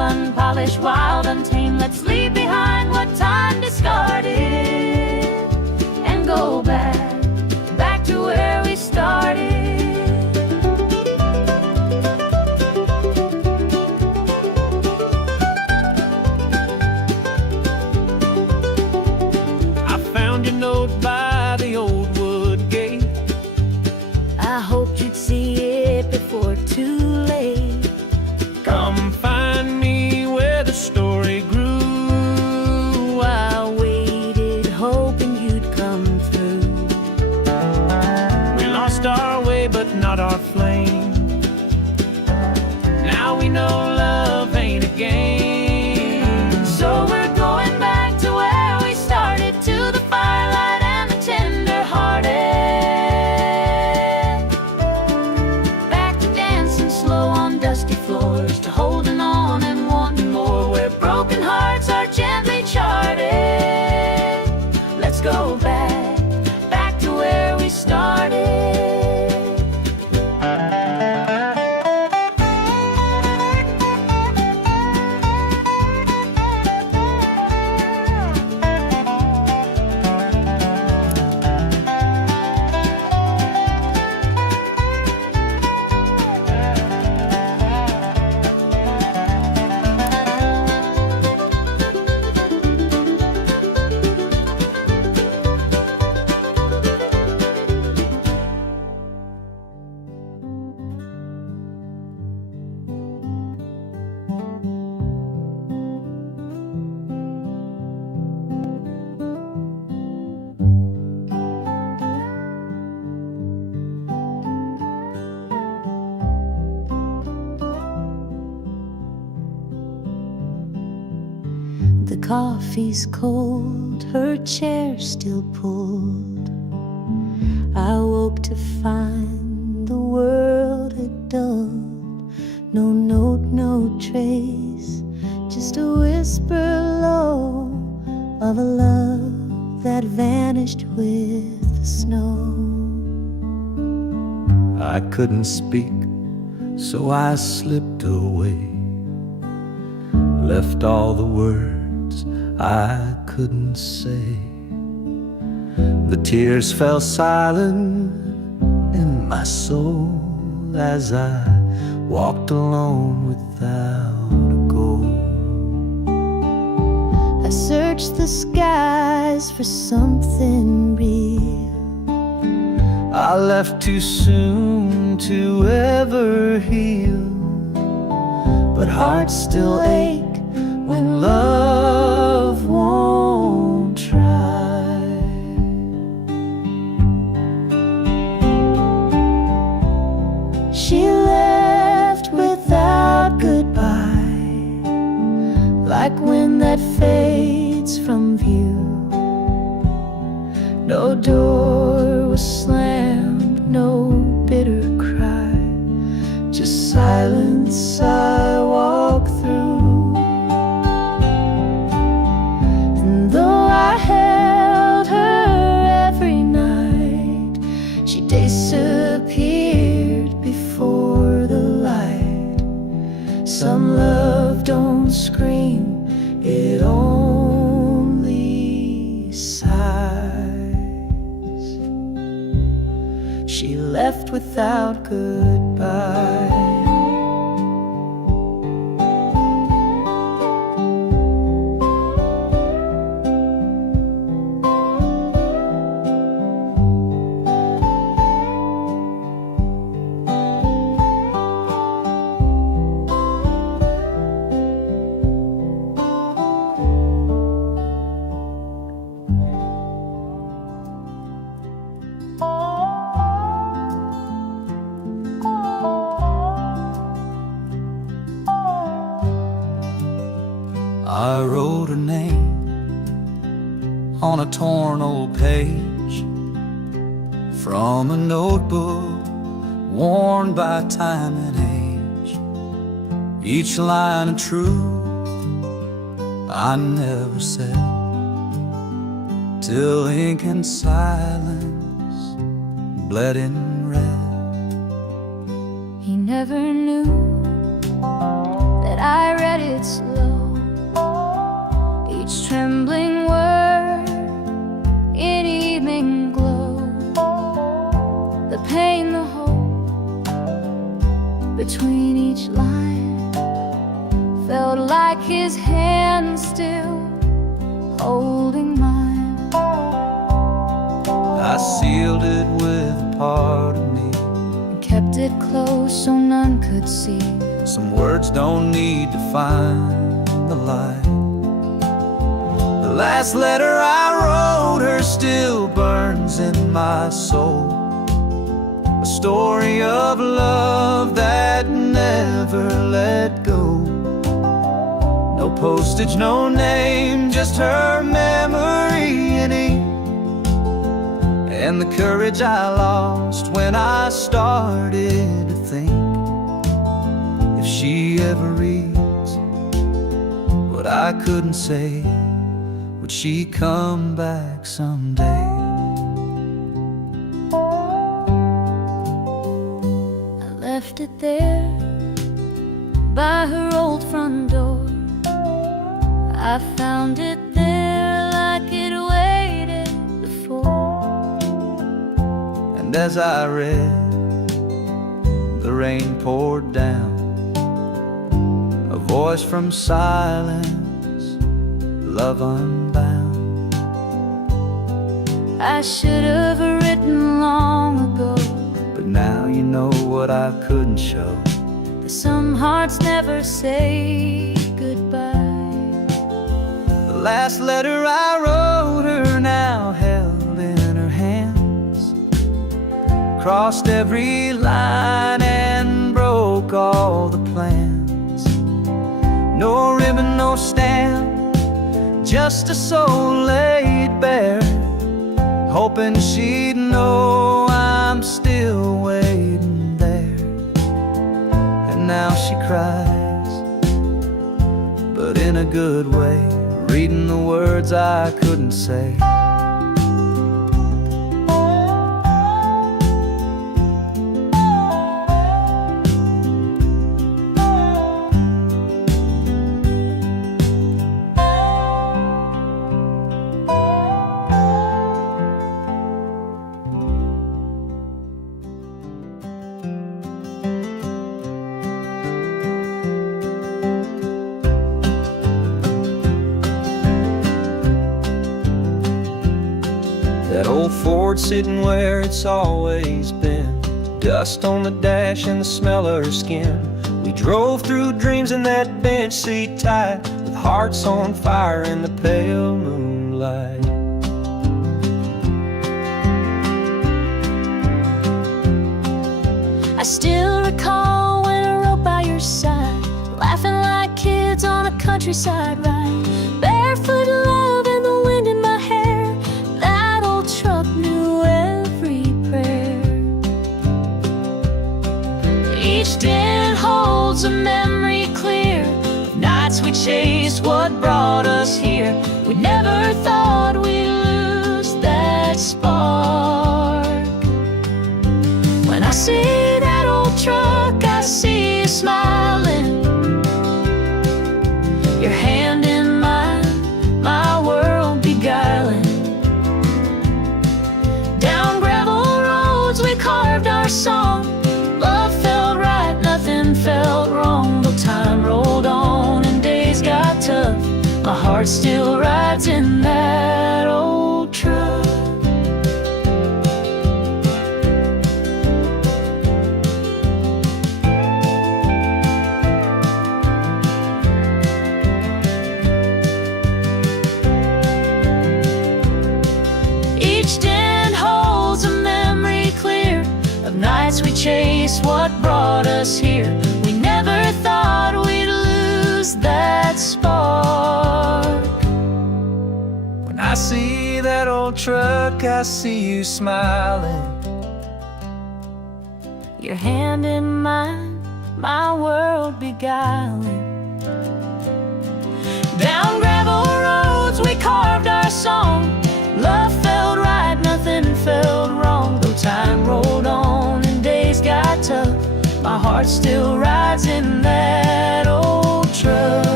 unpolished, wild, untamed. Let's leave behind what time discarded and go back to where we started. I found your note by the old wood gate. I hoped you'd see it before too late. Come find me where the story grew. I waited, hoping you'd come through. We lost our way, but not our flame. Now we know love ain't a game. So we're going back to where we started, to the firelight and the tender-hearted. Back to dancing slow on dusty floors, to holding on and wanting more, where broken hearts are gently charted. Let's go back to where we started. The coffee's cold, her chair still pulled. I woke to find the world had dulled. No note, no trace, just a whisper low of a love that vanished with the snow. I couldn't speak, so I slipped away, left all the words I couldn't say. The tears fell silent in my soul as I walked alone without a goal. I searched the skies for something real. I left too soon to ever heal, but hearts still ache when love won't try. She left without goodbye, like wind that fades from view. No door was slammed, no bitter cry, just silence I walk through. And though I held her every night, she disappeared before the light. Some love don't scream, it only sighs. She left without goodbye. I wrote her name on a torn old page from a notebook worn by time and age. Each line of truth I never said, till ink and silence bled in red. He never knew that I read read it slow, each trembling word in evening glow. The pain, the hope between each line felt like his hand still holding mine. I sealed it with a part of me And kept it close so none could see. Some words don't need to find the light. The last letter I wrote her still burns in my soul. A story of love that never let go. No postage, no name, just her memory in ink. And the courage I lost when I started to think, if she ever reads what I couldn't say, would she come back someday? I left it there by her old front door. I found it there like it waited before. And as I read, the rain poured down, a voice from silence, love unbound. I should have written long ago, But now you know what I couldn't show. that some hearts never say goodbye. The last letter I wrote her now held in her hands, crossed every line and broke all the plans. No ribbon, no stamp, just a soul laid bare, hoping she'd know I'm still waiting there. And now she cries, but in a good way, reading the words I couldn't say. That old Ford sitting where it's always been, dust on the dash and the smell of her skin. We drove through dreams in that bench seat tight, with hearts on fire in the pale moonlight. I still recall when I rode by your side, laughing like kids on a countryside ride. Barefoot love and the wind in my hair, that old truck knew every prayer. Each dent holds a memory clear of nights we chased what brought us here. We never thought we'd lose that spark. When I see that old truck, I see you smiling, your hand in mine, my world beguiling. Down gravel roads we carved our song. Love felt right, nothing felt wrong. Though time rolled on and days got tough, my heart still rides in that old truck. Each dent holds a memory clear of nights we chased what brought us here. We never thought we'd lose that spark. When I see that old truck, I see you smiling, Your hand in mine, my world beguiling. Down gravel roads we carved our song. Love felt right, nothing felt wrong. Though time rolled on and days got tough, my heart still rides in that old truck.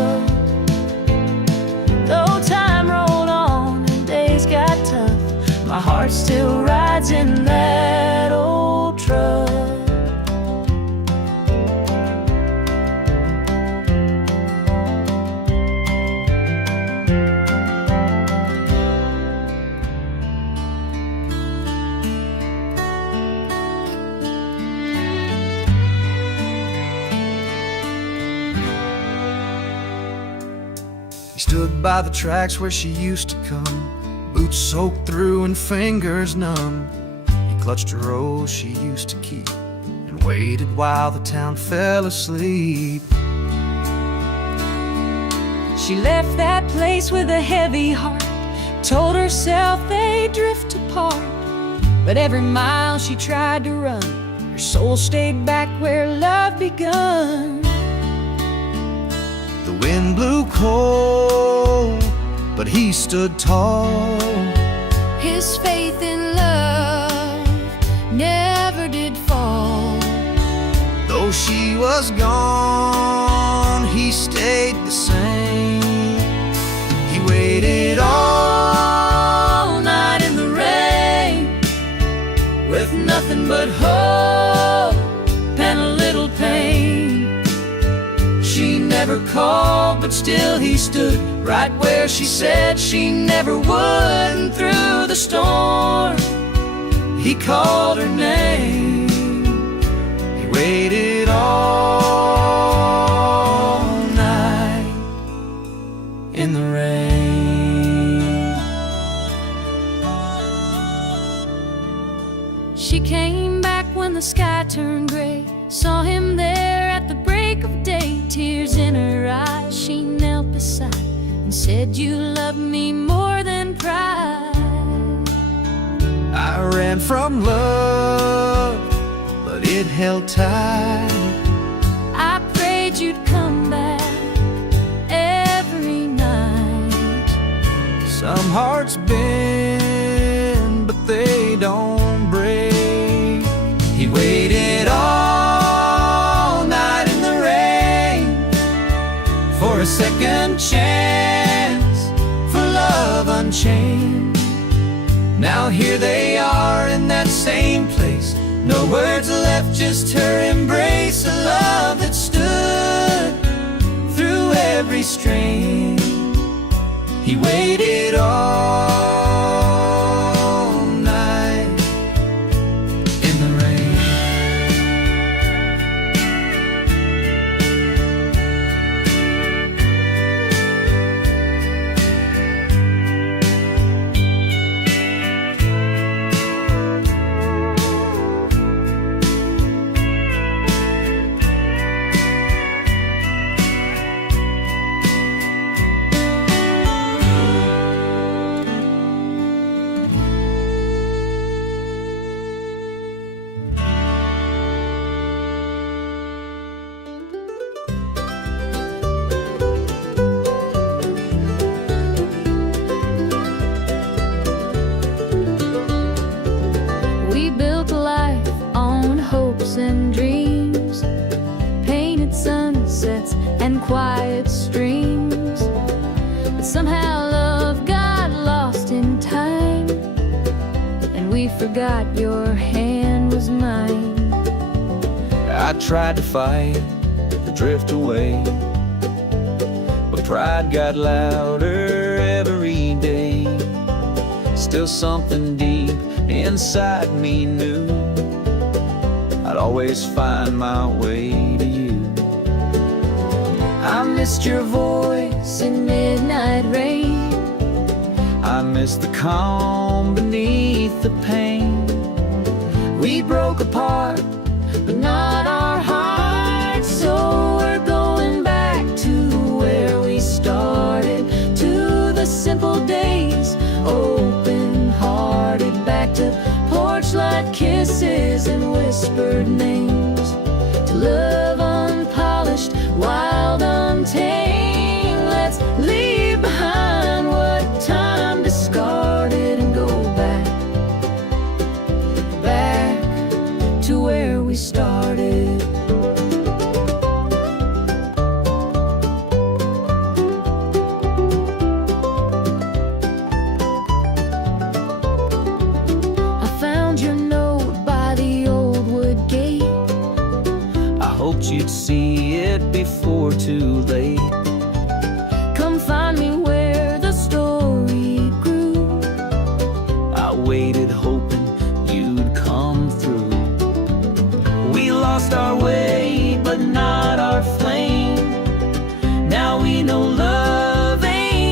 stood by the tracks where she used to come, boots soaked through and fingers numb. He clutched a rose she used to keep and waited while the town fell asleep. She left that place with a heavy heart, told herself they'd drift apart. But every mile she tried to run, her soul stayed back where love begun. The wind blew cold, but he stood tall. His faith in love never did fall. Though she was gone, he stayed the same. He waited all night in the rain, with nothing but hope and a little pain. She never called, but still he stood right where she said she never would. And through the storm, he called her name. He waited all night in the rain. She came back when the sky turned gray, saw him there at the break of day. Tears in her eyes, she knelt beside and said, "You love me more than pride." I ran from love, but it held tight. I prayed you'd come back every night. Some hearts bend, but they don't break. He waited all night in the rain for a second chance, for love unchained. Now here they are in that same place, no words left, just her embrace. A love that stood through every strain. He waited all night in the rain. We built a life on hopes and dreams, painted sunsets and quiet streams. But somehow love got lost in time, and we forgot your hand was mine. I tried to fight, to drift away, but pride got louder every day. Still something deep inside me knew I'd always find my way to you. I missed your voice in midnight rain. I miss the calm beneath the pain. We broke apart, but not our hearts. So we're going back to where we started, to the simple days, open-hearted, back to porch-light kisses and whispered names, to love unpolished, wild, untamed. Let's leave behind what time discarded and go back to where we started. I found your note by the old wood gate. I hoped you'd see it before too late. Come find me where the story grew. I waited hoping you'd come through. We lost our way, but not our flame. Now we know love ain't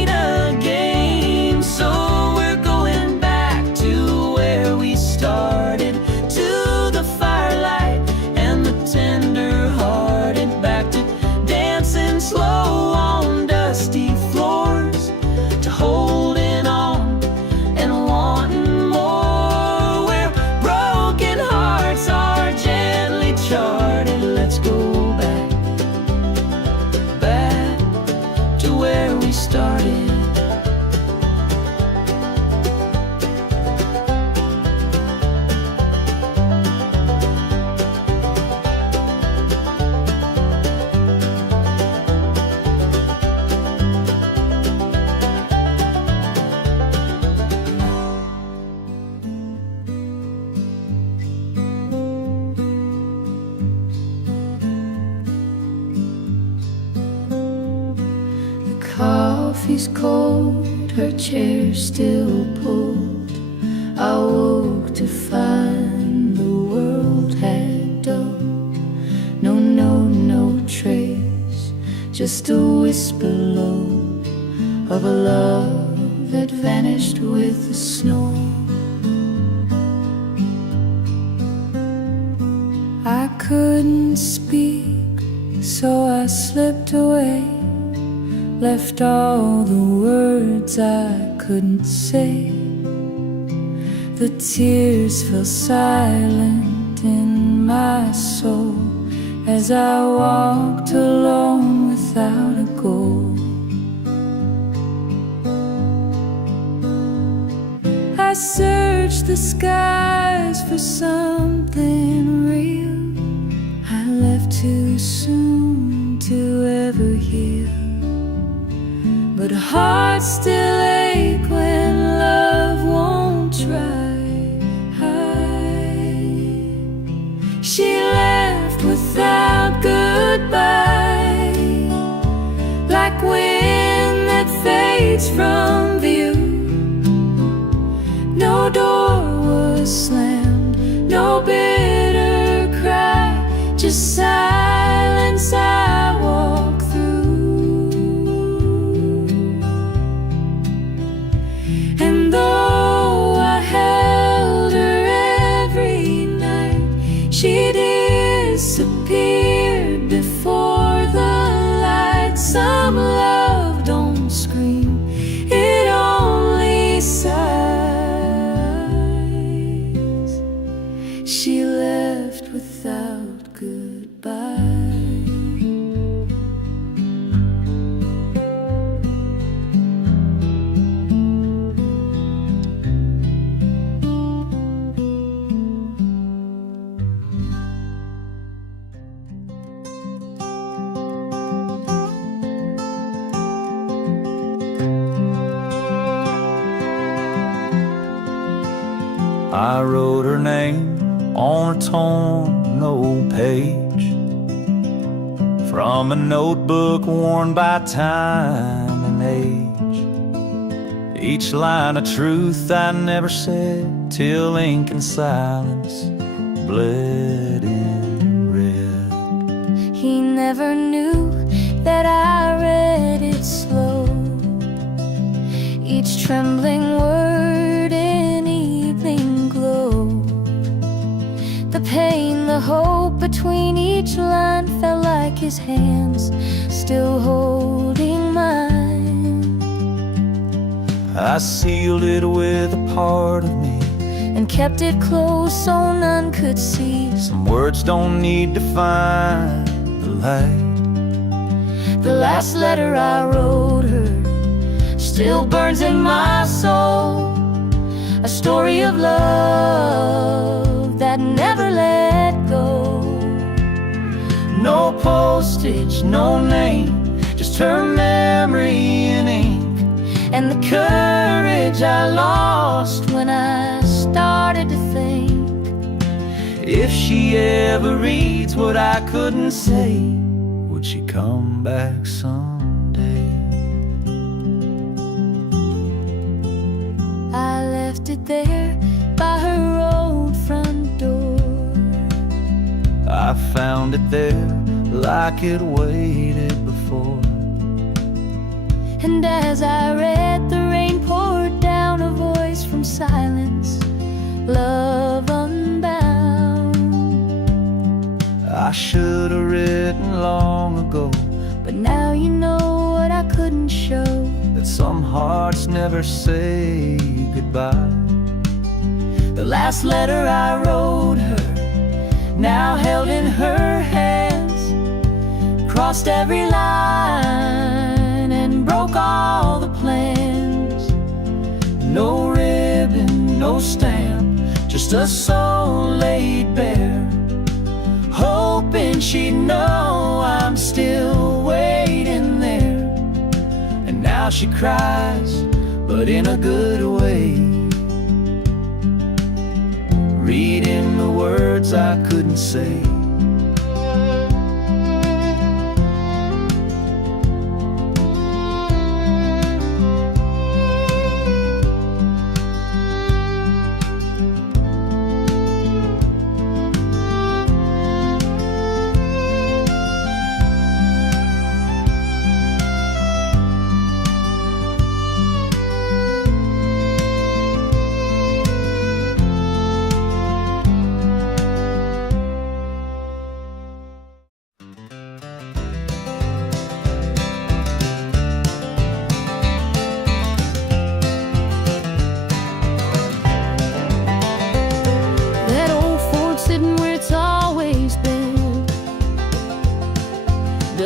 coffee's cold, her chair still pulled. I woke to find the world had dulled. No trace, just a whisper low of a love that vanished with the snow. I couldn't speak, so I slipped away, left all the words I couldn't say. The tears fell silent in my soul as I walked alone without a goal. I searched the skies for something real. I left too soon to ever heal, but hearts still ache when love won't try. She left without goodbye, like wind that fades from view. No door was slammed, no bitter cry, just silence I walk through. And though I held her every night, she disappeared before the light. Some love don't scream, it only sighs. She left without goodbye. I wrote her name on a torn old page from a notebook worn by time and age. Each line of truth I never said till ink and silence bled in red. He never knew that I read it slow, each trembling word in evening glow. The pain, the hope between each line felt like his hands still holding mine. I sealed it with a part of me and kept it close so none could see. Some words don't need to find the light. The last letter I wrote her still burns in my soul, a story of love that never let go. No postage, no name, just her memory in ink, and the courage I lost when I started to think, if she ever reads what I couldn't say, would she come back someday? I left it there by her old front door. I found it there like it waited before. And as I read, the rain poured down, a voice from silence, love unbound. I should have written long ago, but now you know what I couldn't show, that some hearts never say goodbye. The last letter I wrote her, now held in her hands, crossed every line and broke all the plans. No ribbon, no stamp, just a soul laid bare, hoping she'd know I'm still waiting there. And now she cries, but in a good way, reading the words I couldn't say.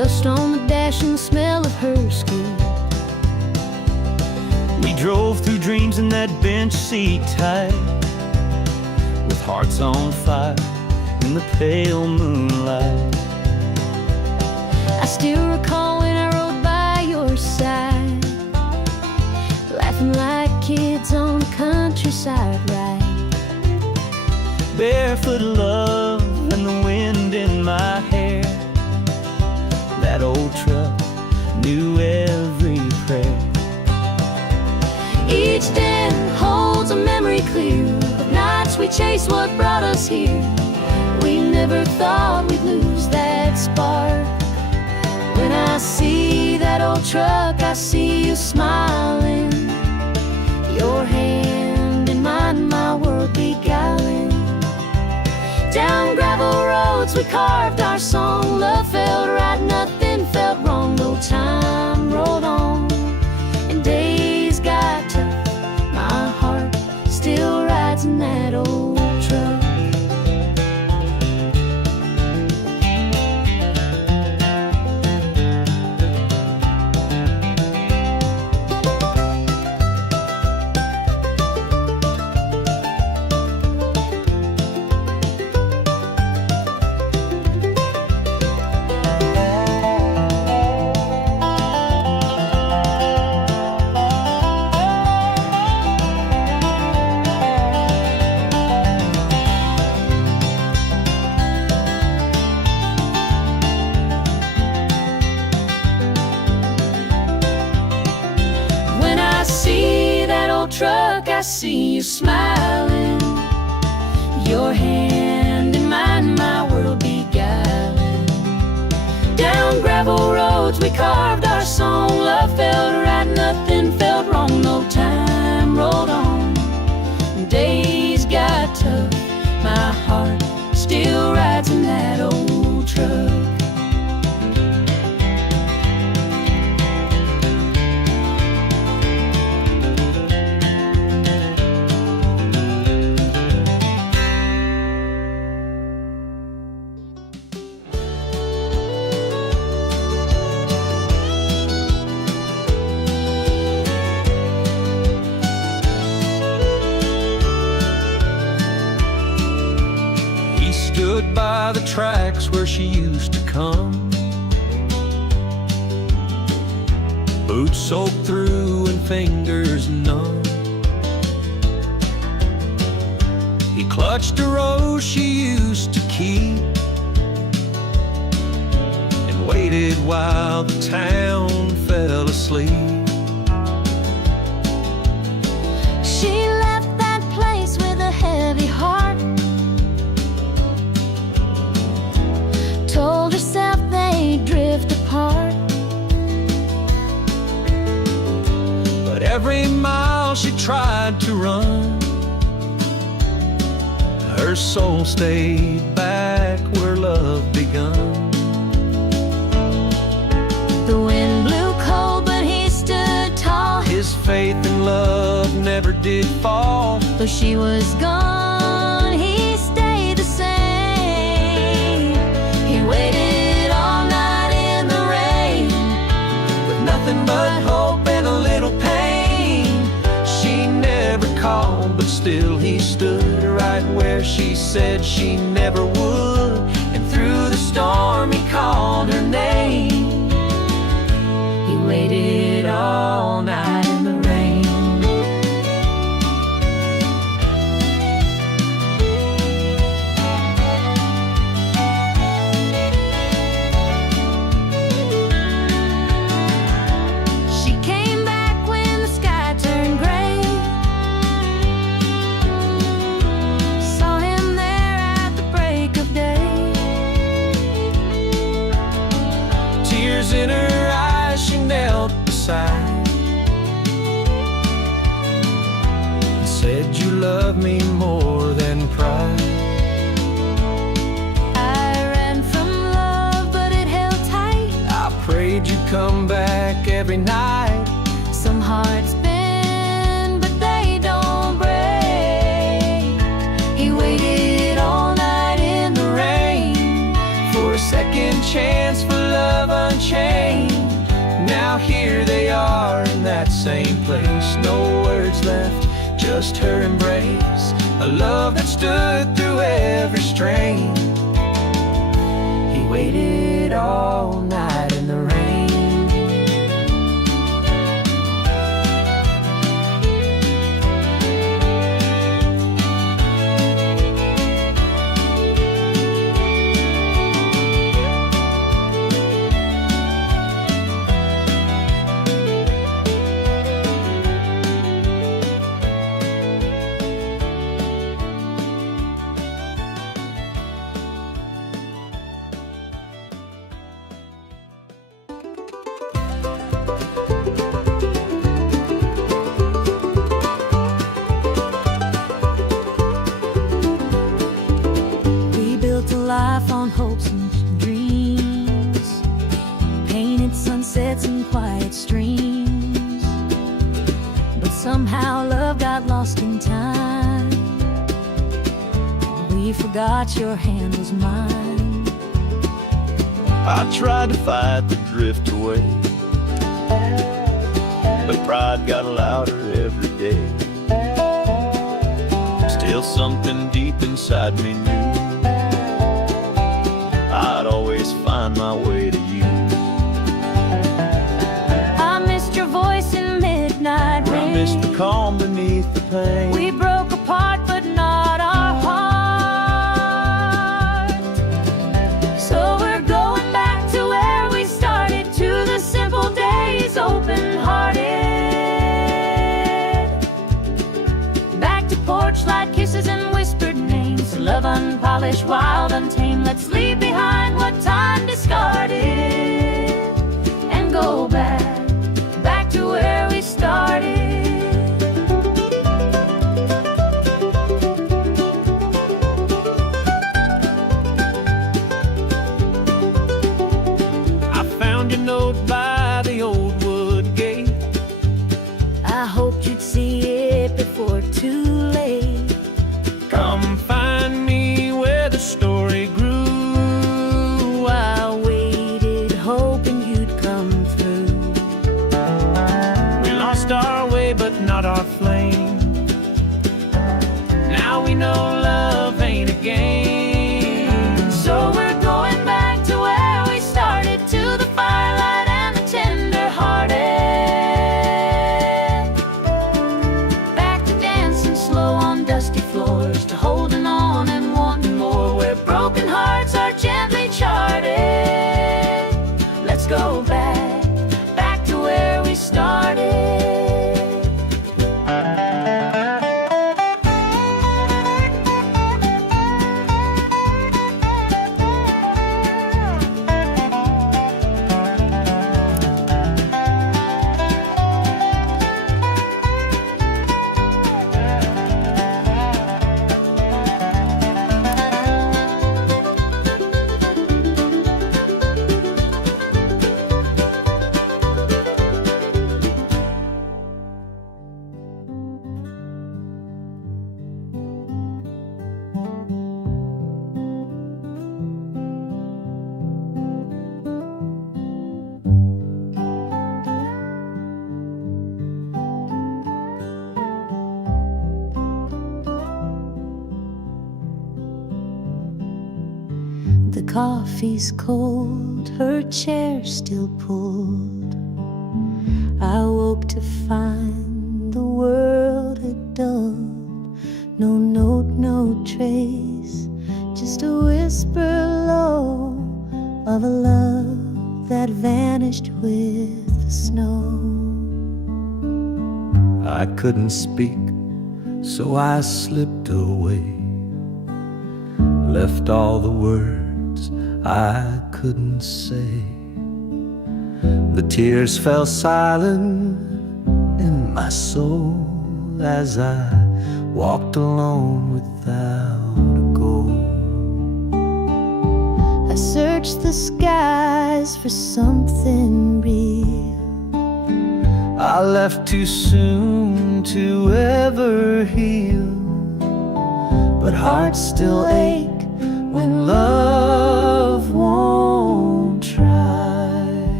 Dust on the dash and the smell of her skin. We drove through dreams in that bench seat tight, with hearts on fire in the pale moonlight. I still recall when I rode by your side, laughing like kids on the countryside ride. Barefoot love and the wind in my hair. That old truck knew every prayer. Each day holds a memory clear of nights we chased what brought us here. We never thought we'd lose that spark. When I see that old truck, I see you smiling, your hand in mine, my world beguiling. Down gravel roads we carved our song. Love felt right, nothing felt wrong. No time rolled on and days got tough. My heart still rides in that old truck. Truck, I see you smiling, your hand in mine, my world beguiling. Down gravel roads we carved our song. Love felt right, nothing felt wrong. No time rolled on, days got tough. My heart still rides in that old truck. Stood by the tracks where she used to come, boots soaked through and fingers numb. He clutched a rose she used to keep and waited while the town fell asleep. She left that place with a heavy heart, told herself they'd drift apart. But every mile she tried to run, her soul stayed back where love begun. The wind blew cold, but he stood tall. His faith in love never did fall. Though she was gone, he stayed the same. He waited all night in the rain, With nothing but hope and a little pain. She never called, but still he stood right where she said she never would. And through the storm he called her name. he waited all night in the rain. She came back when the sky turned gray, saw him there at the break of day. Tears in her eyes, she knelt beside and said, "You love me more than pride." I ran from love, but it held tight. I prayed you'd come back every night. Some hearts bend, but they don't break. He waited all night in the rain For a second chance for love unchained. Now here they are in that same place. No words left, just her embrace. A love that stood through every strain. He waited all night in the rain. Life on hopes and dreams, painted sunsets and quiet streams. But somehow love got lost in time. We forgot your hand was mine. I tried to fight the drift away, but pride got louder every day. Still something deep inside me knew I'd always find my way to you. I missed your voice in midnight rain. I missed the calm beneath the pain. We broke apart but not our heart. So we're going back to where we started, to the simple days, open-hearted. Back to porch light kisses and whispered names. Love unpolished, wild, untamed. Let's leave behind what time discarded and go back to where we started. I found your note by the old wood gate. I hoped you'd see it before too late. Come find me where the story grew. I waited, hoping you'd come through. We lost our way, but not our flame. Now we know love ain't a game. So we're going back to where we started, to the firelight and the tender-hearted. Back to dancing slow on dusty floors, to holding on and wanting more, where broken hearts are gently charted. Let's go back to where we started. The coffee's cold, her chair still pulled. I woke to find the world had dulled. No note, no trace, just a whisper low of a love that vanished with the snow. I couldn't speak, so I slipped away, left all the words I couldn't say. The tears fell silent in my soul as I walked alone without a goal. I searched the skies for something real. I left too soon to ever heal, but hearts still ache when love won't try.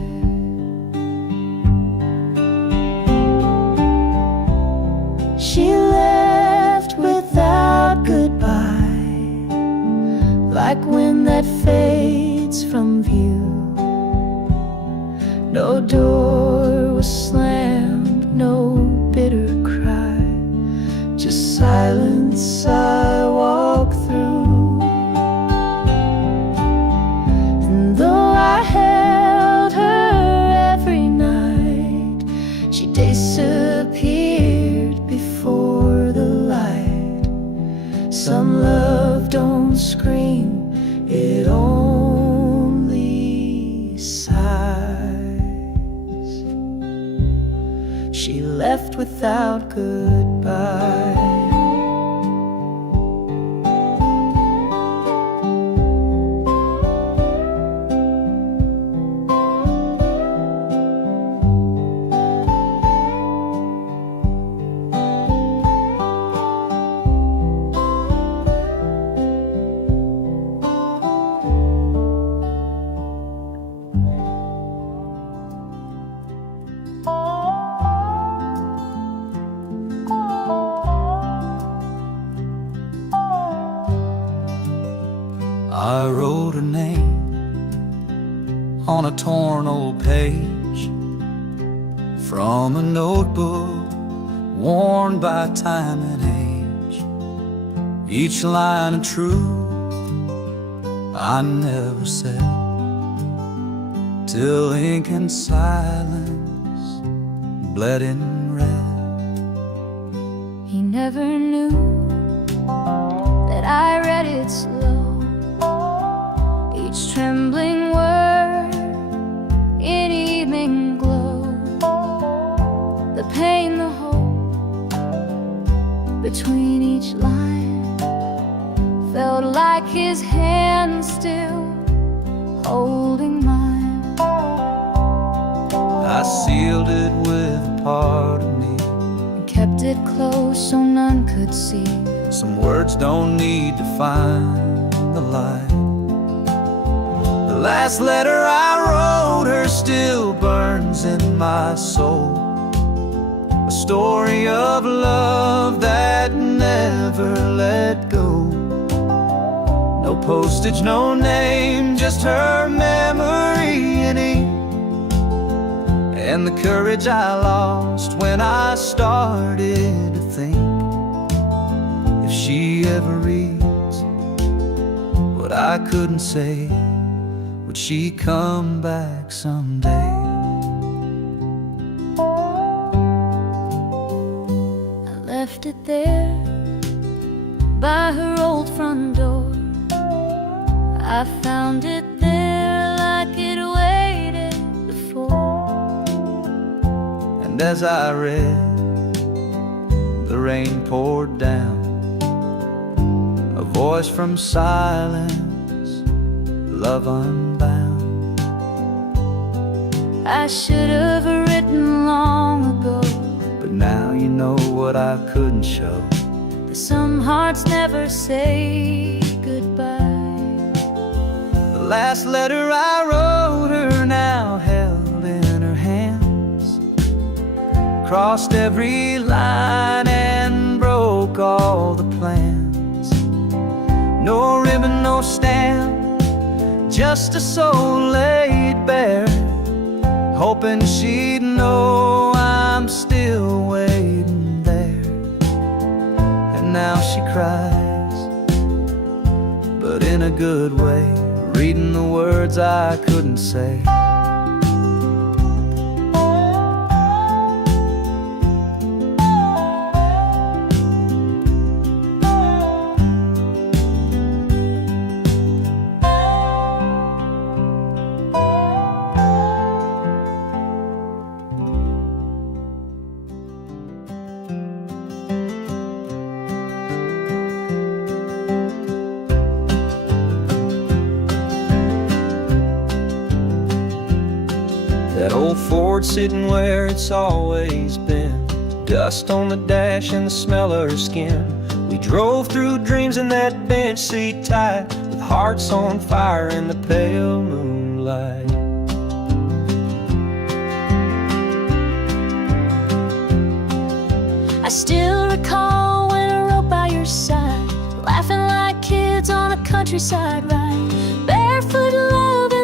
streets from view. No door was slammed, no bitter cry, just silence I walk through. And though I held her every night, she disappeared before the light. Some love don't scream, it only sighs. She left without goodbye. I wrote her name on a torn old page from a notebook worn by time and age. Each line of truth I never said, till ink and silence bled in red. He never knew that I read it slow, each trembling word in evening glow. The pain, the hope between each line felt like his hand still holding mine. I sealed it with a part of me, And kept it close so none could see. some words don't need to find the light. The last letter I wrote her still burns in my soul, a story of love that never let go. No postage, no name, just her memory in ink, and the courage I lost when I started to think, if she ever reads what I couldn't say, would she come back someday? I left it there by her old front door. I found it there like it waited before. And as I read, the rain poured down, a voice from silence, love unbound. I should have written long ago, But now you know what I couldn't show. that some hearts never say goodbye. The last letter I wrote her now held in her hands, crossed every line and broke all the plans. No ribbon, no stamp, just a soul laid bare, hoping she'd know I'm still waiting there. And now she cries, but in a good way, reading the words I couldn't say. That old Ford sitting where it's always been, dust on the dash and the smell of her skin. We drove through dreams in that bench seat tight, with hearts on fire in the pale moonlight. I still recall when I rode by your side, laughing like kids on a countryside ride, barefoot love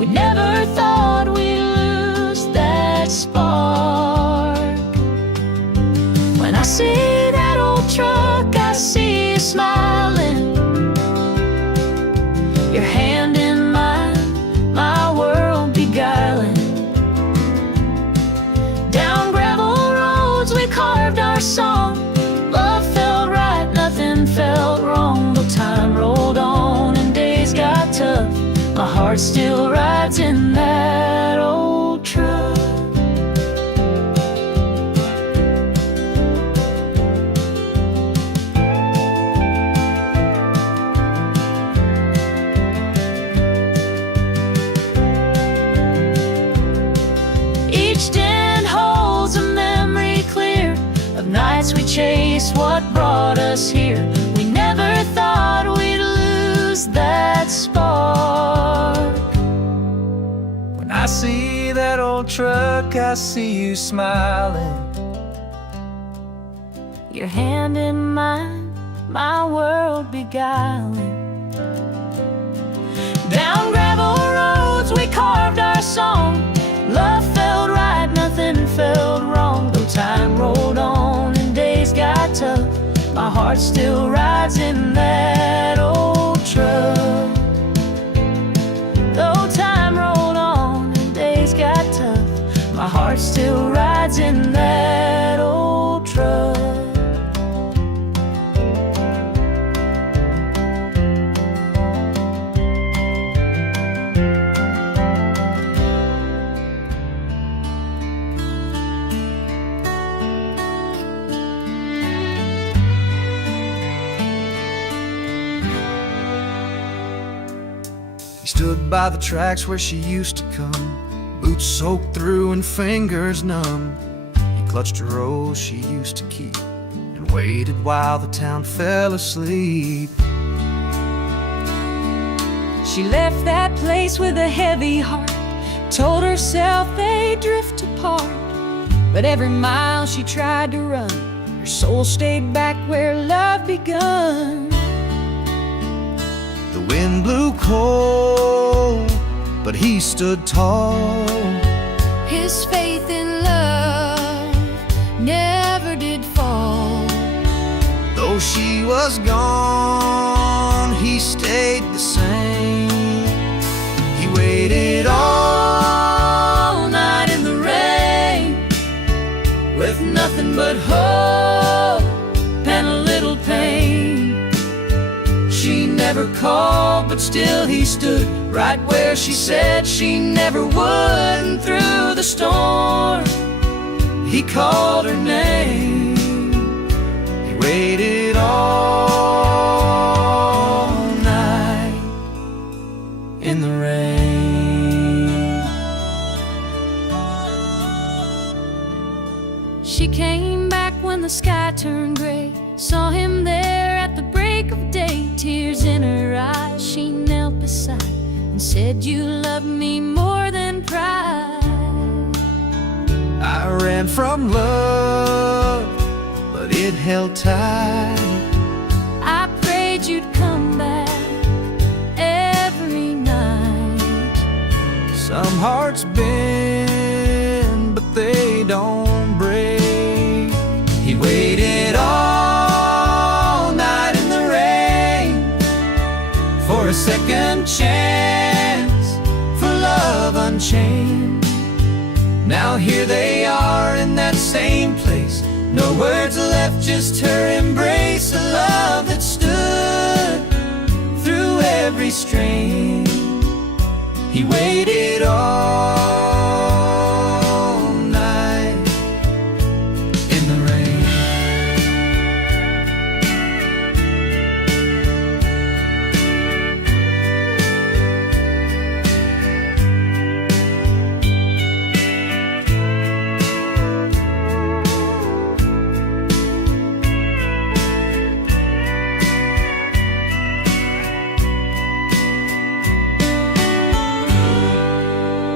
We never thought we'd lose that spark. When I see that old truck, I see you smiling, your hand in mine, my world beguiling. Down gravel roads we carved our song. Love felt right, nothing felt wrong. Though time rolled on and days got tough, my heart still rides in that old truck. Each den holds a memory clear of nights we chased what brought us here. We never thought we'd lose that spark. When I see that old truck, I see you smiling, Your hand in mine, my world beguiling. Down gravel roads we carved our song. Love felt right, nothing felt wrong. Though time rolled on and days got tough, my heart still rides in that old truck. Though time rolled on and days got tough, my heart still rides in that old truck. He stood by the tracks where she used to come, boots soaked through and fingers numb. He clutched a rose she used to keep and waited while the town fell asleep. She left that place with a heavy heart, told herself they'd drift apart. But every mile she tried to run, her soul stayed back where love begun. The wind blew cold, but he stood tall. His faith in love never did fall. Though she was gone, he stayed the same. He waited all night in the rain, With nothing but hope and a little pain. She never called, but still he stood right where she said she never would. And through the storm, he called her name. he waited all night In the rain, She came back when the sky turned gray, saw him there at the break of day. Tears in her eyes, she knelt beside and said, "You love me more than pride." I ran from love, but it held tight. I prayed you'd come back every night. Some hearts bend, but they don't break. He waited all night in the rain for a second chance, for love unchained. Now here they are in that same place, no words left, just her embrace. A love that stood through every strain. He waited all night in the rain.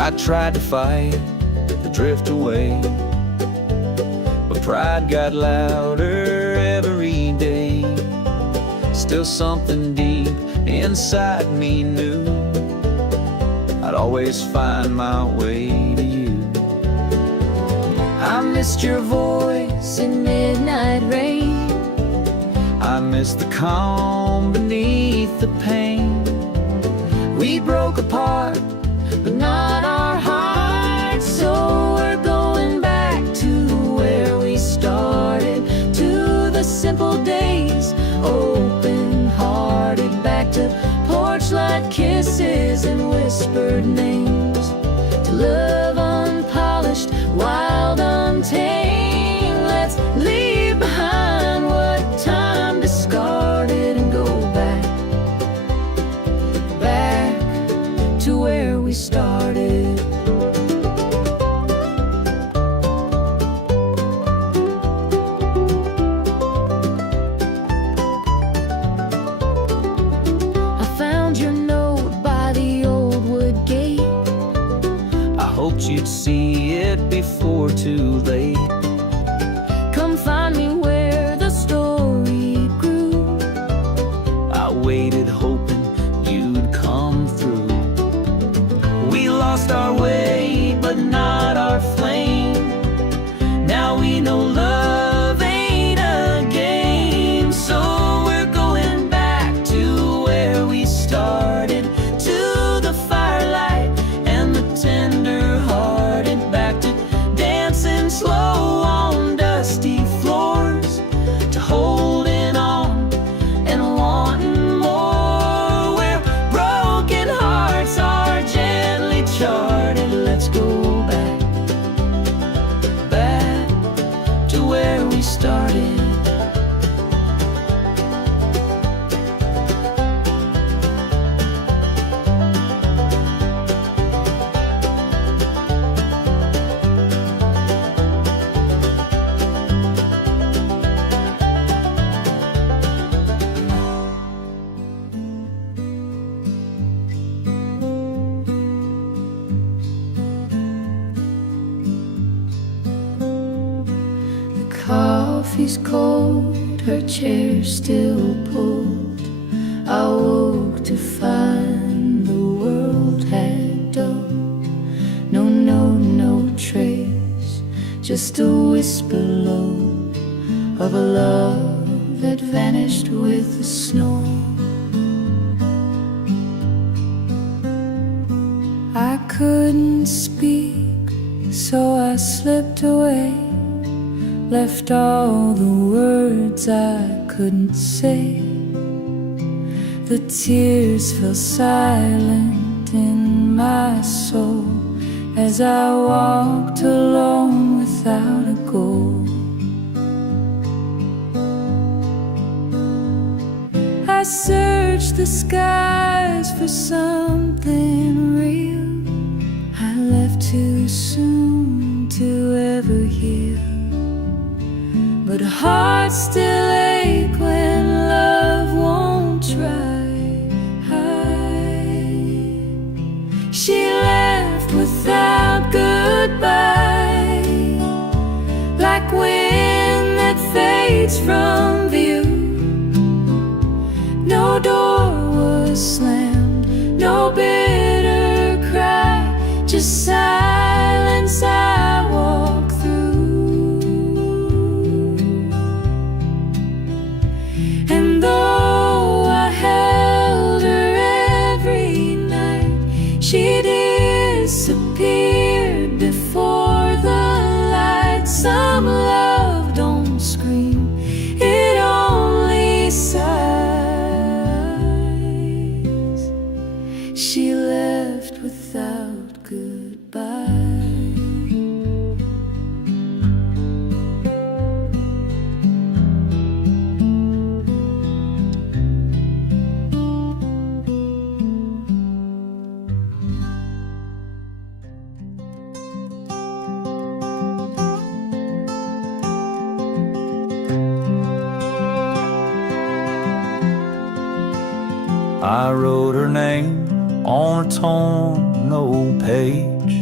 I tried to fight the drift away, but pride got louder every day. Still something deep inside me knew I'd always find my way to you. I missed your voice in midnight rain. I miss the calm beneath the pain. We broke apart, but not our hearts. So we're going back to where we started, to the simple days, open-hearted. Back to porch light kisses and whispered names, to love unpolished, wild, untamed. Let's leave behind what time discarded and go back to where we started. I found your note by the old wood gate. I hoped you'd see it before too late. Come find me where the story grew. I waited hoping you'd come through. We lost our way, but not our flame. Now we know love ain't a game. So we're going back to where we started, to the firelight and the tender-hearted. Back to dancing slow on dusty floors, to holding on and wanting more. Where broken hearts are gently charted. Let's go back to where we started. Coffee's cold, her chair still pulled. I woke to find the world had dulled. No note, no trace, just a whisper low of a love that vanished with the snow. I couldn't speak, so I slipped away, left all the words I couldn't say. The tears fell silent in my soul as I walked alone without a goal. I searched the skies for something real. I left too soon to ever heal, but hearts still ache when love won't try. She left without goodbye, like wind that fades from view. No door was slammed, no bitter cry, just silence I walk through. And though I held her every night, she disappeared before the light. Some love don't scream, it only sighs. She left without goodbye. I wrote her name on a torn old page.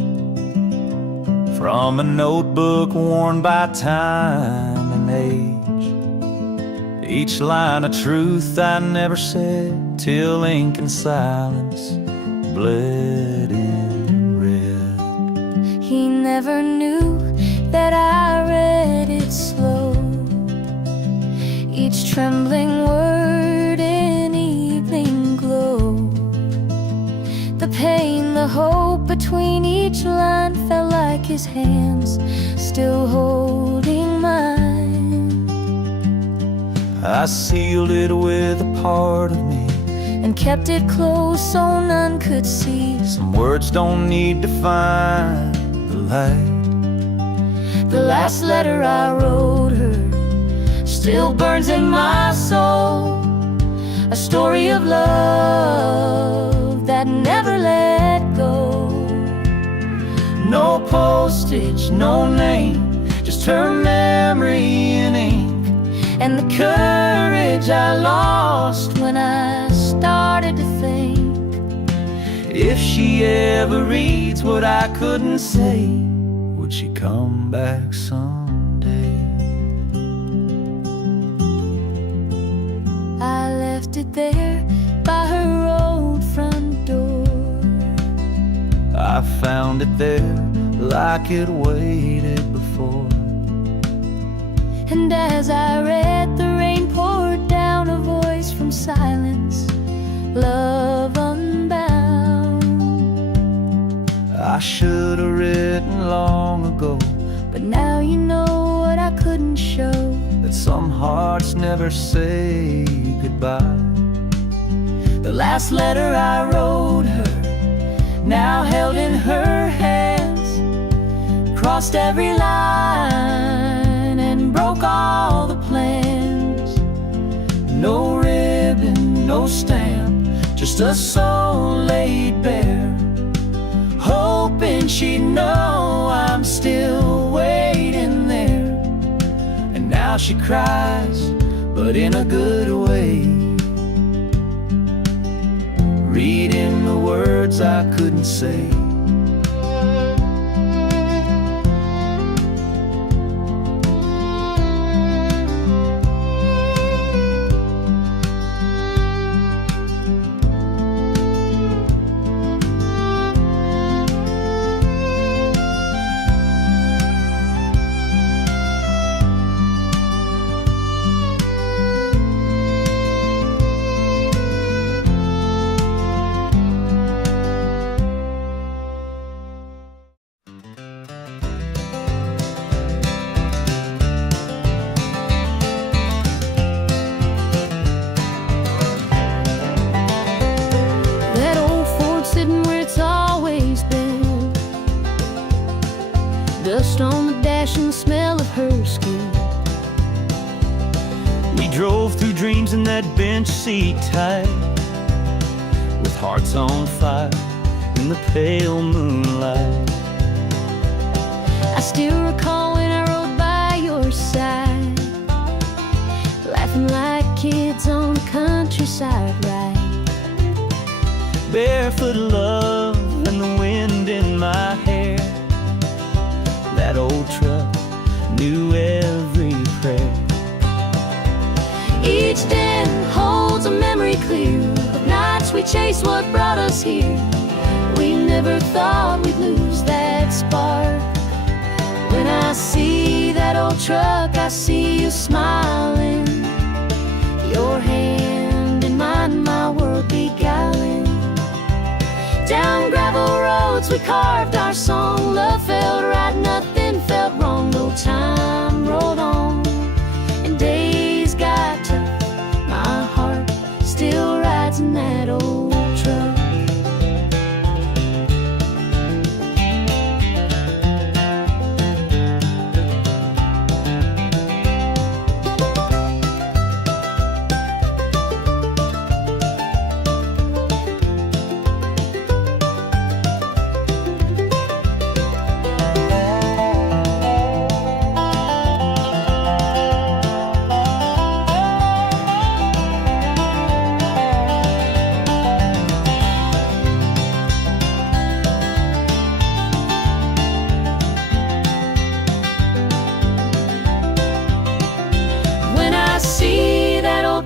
from a notebook worn by time and age. Each line a truth I never said, till ink and silence bled in red. He never knew that I read it slow, each trembling word in evening glow. The pain, the hope between each line felt like his hands still holding mine. I sealed it with a part of me and kept it close so none could see. Some words don't need to find the light. The last letter I wrote her still burns in my soul, a story of love that never let go. No postage, no name, just her memory in ink, and the courage I lost when I started to think. If she ever reads what I couldn't say, would she come back someday? I left it there by her old front door. I found it there like it waited before. And as I read, the rain poured down, a voice from silence, love unbound. I should have written long ago, but now you know what I couldn't show, that some hearts never say goodbye. the last letter I wrote her, now held in her hands, crossed every line and broke all the plans. No ribbon, no stamp, just a soul laid bare, hoping she'd know I'm still waiting there. And now she cries, but in a good way, reading the words I couldn't say. Dust on the dash and the smell of her skin. We drove through dreams in that bench seat tight, with hearts on fire in the pale moonlight. I still recall when I rode by your side, laughing like kids on the countryside ride. Barefoot love and the wind in my hair. That old truck knew every prayer. Each den holds a memory clear of nights we chased what brought us here. We never thought we'd lose that spark. When I see that old truck, I see you smiling, your hand in mine, my world beguiling. Down gravel roads we carved our song. Love felt right, nothing felt wrong. No time rolled on and days got tough. My heart still rides in that old truck.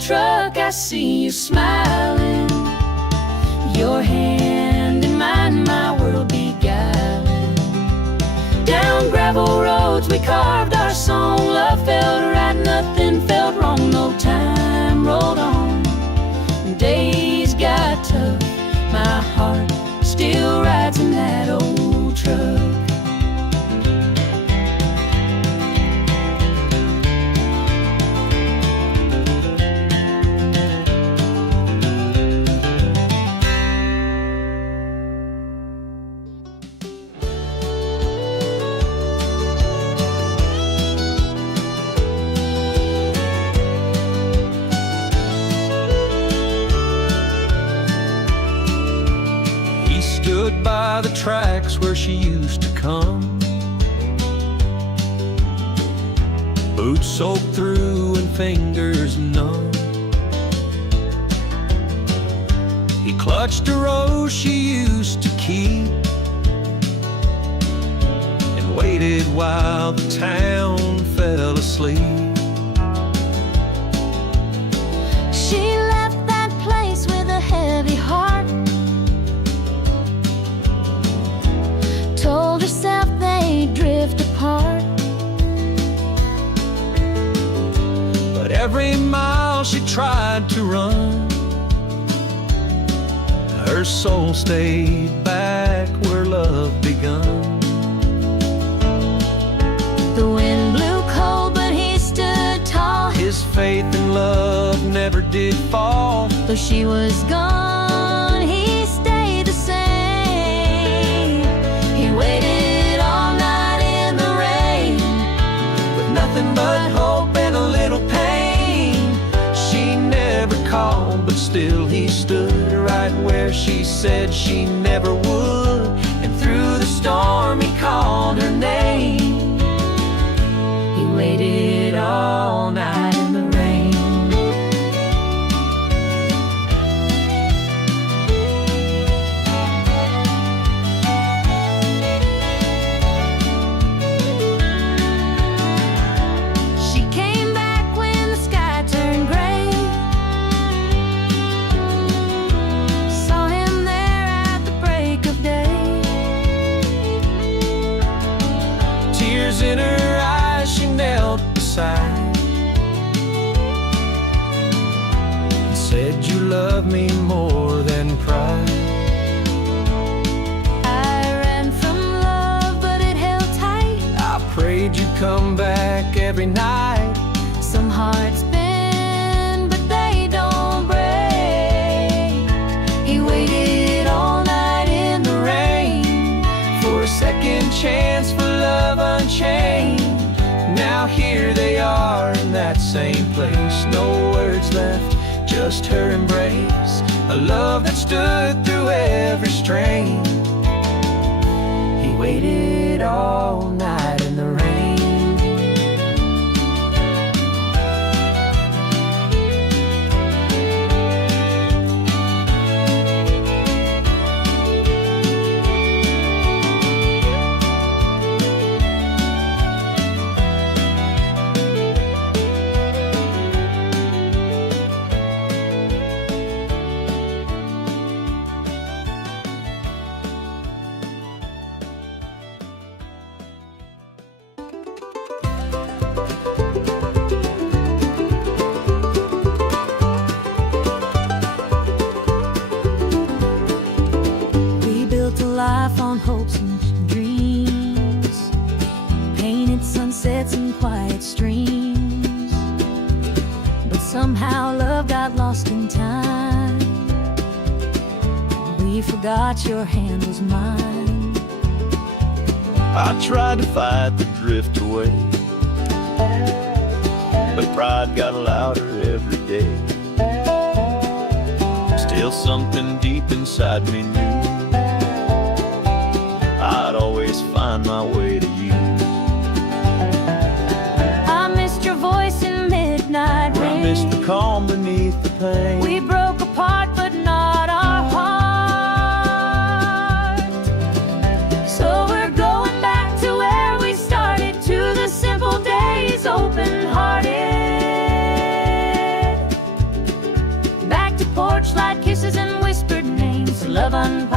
truck, I see you smiling, your hand in mine, my world beguiling. Down gravel roads we carved our song, love felt right, nothing felt wrong, no time rolled on. Days got tough, my heart still rides in that old truck. Stood by the tracks where she used to come, boots soaked through and fingers numb. He clutched a rose she used to keep and waited while the town fell asleep. She left that place with a heavy heart, told herself they'd drift apart. But every mile she tried to run, her soul stayed back where love begun. The wind blew cold, but he stood tall. His faith in love never did fall. Though she was gone, he stayed the same. He waited all night in the rain, With nothing but hope and a little pain. She never called, but still he stood right where she said she never would. And through the storm he called her name. He waited all night in the rain. she came back when the sky turned gray. Saw him there at the break of day. Tears in her eyes, she knelt beside and said, "You love me more than pride." I ran from love, but it held tight. I prayed you'd come back every night. Some hearts bend, but they don't break. He waited all night in the rain For a second chance for love unchained. Now here they are in that same place. No words left, just her embrace. A love that stood through every strain. He waited all night in the rain. We built a life on hopes and dreams, painted sunsets and quiet streams. But somehow love got lost in time. We forgot your hand was mine. I tried to fight the drift away, but pride got louder every day. Still something deep inside me knew I'd always find my way to you. I missed your voice in midnight rain. I missed the calm beneath the pain. We broke apart, but not our heart. So we're going back to where we started, to the simple days, open-hearted.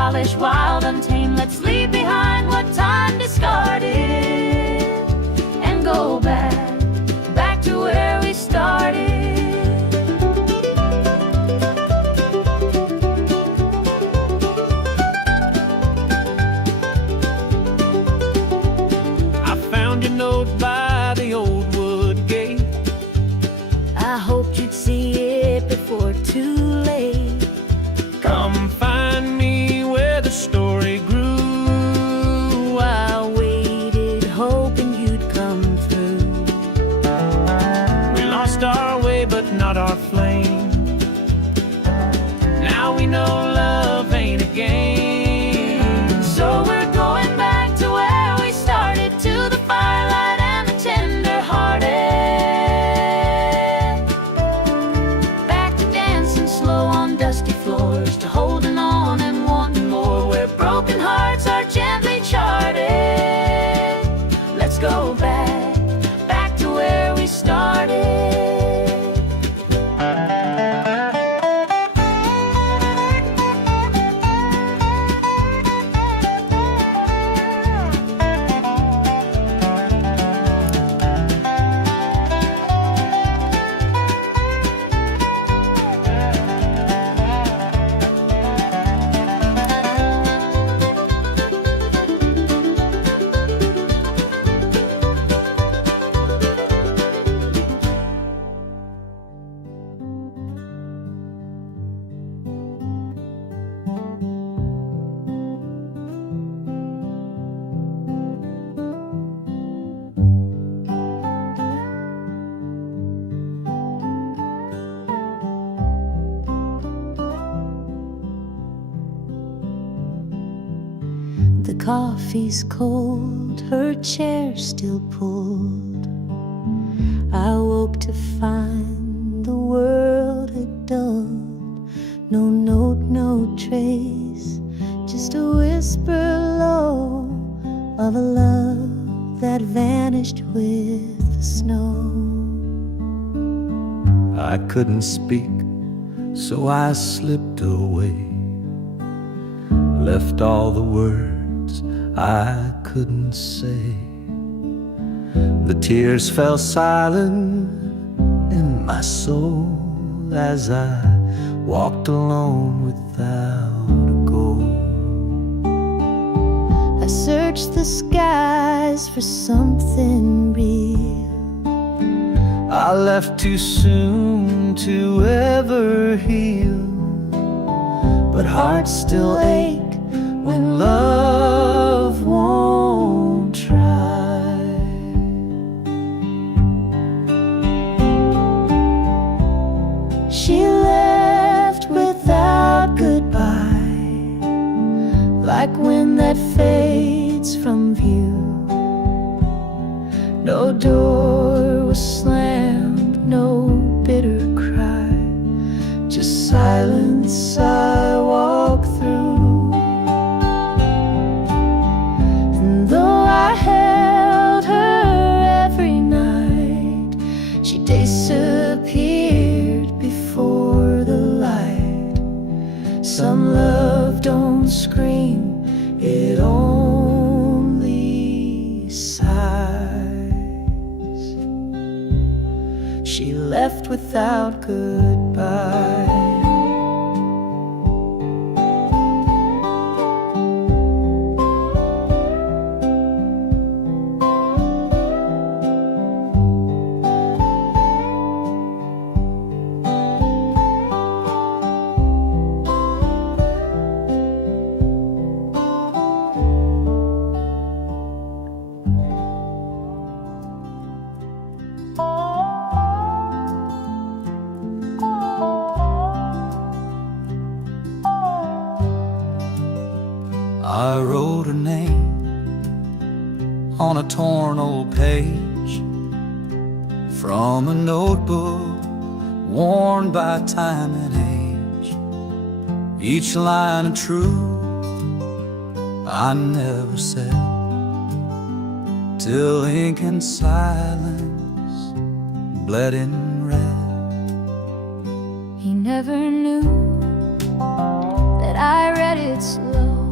childish, wild, untamed. Let's leave behind what time discarded and go back to where we started. I found your note by the old wood gate. I hoped you'd see it before too late. Come find me where the story grew. I waited, hoping you'd come through. We lost our way, but not our flame. Now we know love ain't a game. So we're going back to where we started, to the firelight and the tender-hearted. Back to dancing slow on dusty floors, to holding on and wanting more, where broken hearts are gently charted. Let's go back to where we started. The coffee's cold, her chair still pulled. I woke to find the world had dulled. No note, no trace, just a whisper low of a love that vanished with the snow. I couldn't speak, so I slipped away, left all the words I couldn't say. The tears fell silent in my soul as I walked alone without a goal. I searched the skies for something real. I left too soon to ever heal, but hearts still ache when love won't try. She left without goodbye, like wind that fades from view. No door was slammed, no bitter cry, just silence I walk through. And though I held her every night, she disappeared before the light. Some love don't scream, it only sighs. She left without goodbye. I wrote her name on a torn old page from a notebook worn by time and age. Each line a truth I never said, till ink and silence bled in red. He never knew that I read it slow,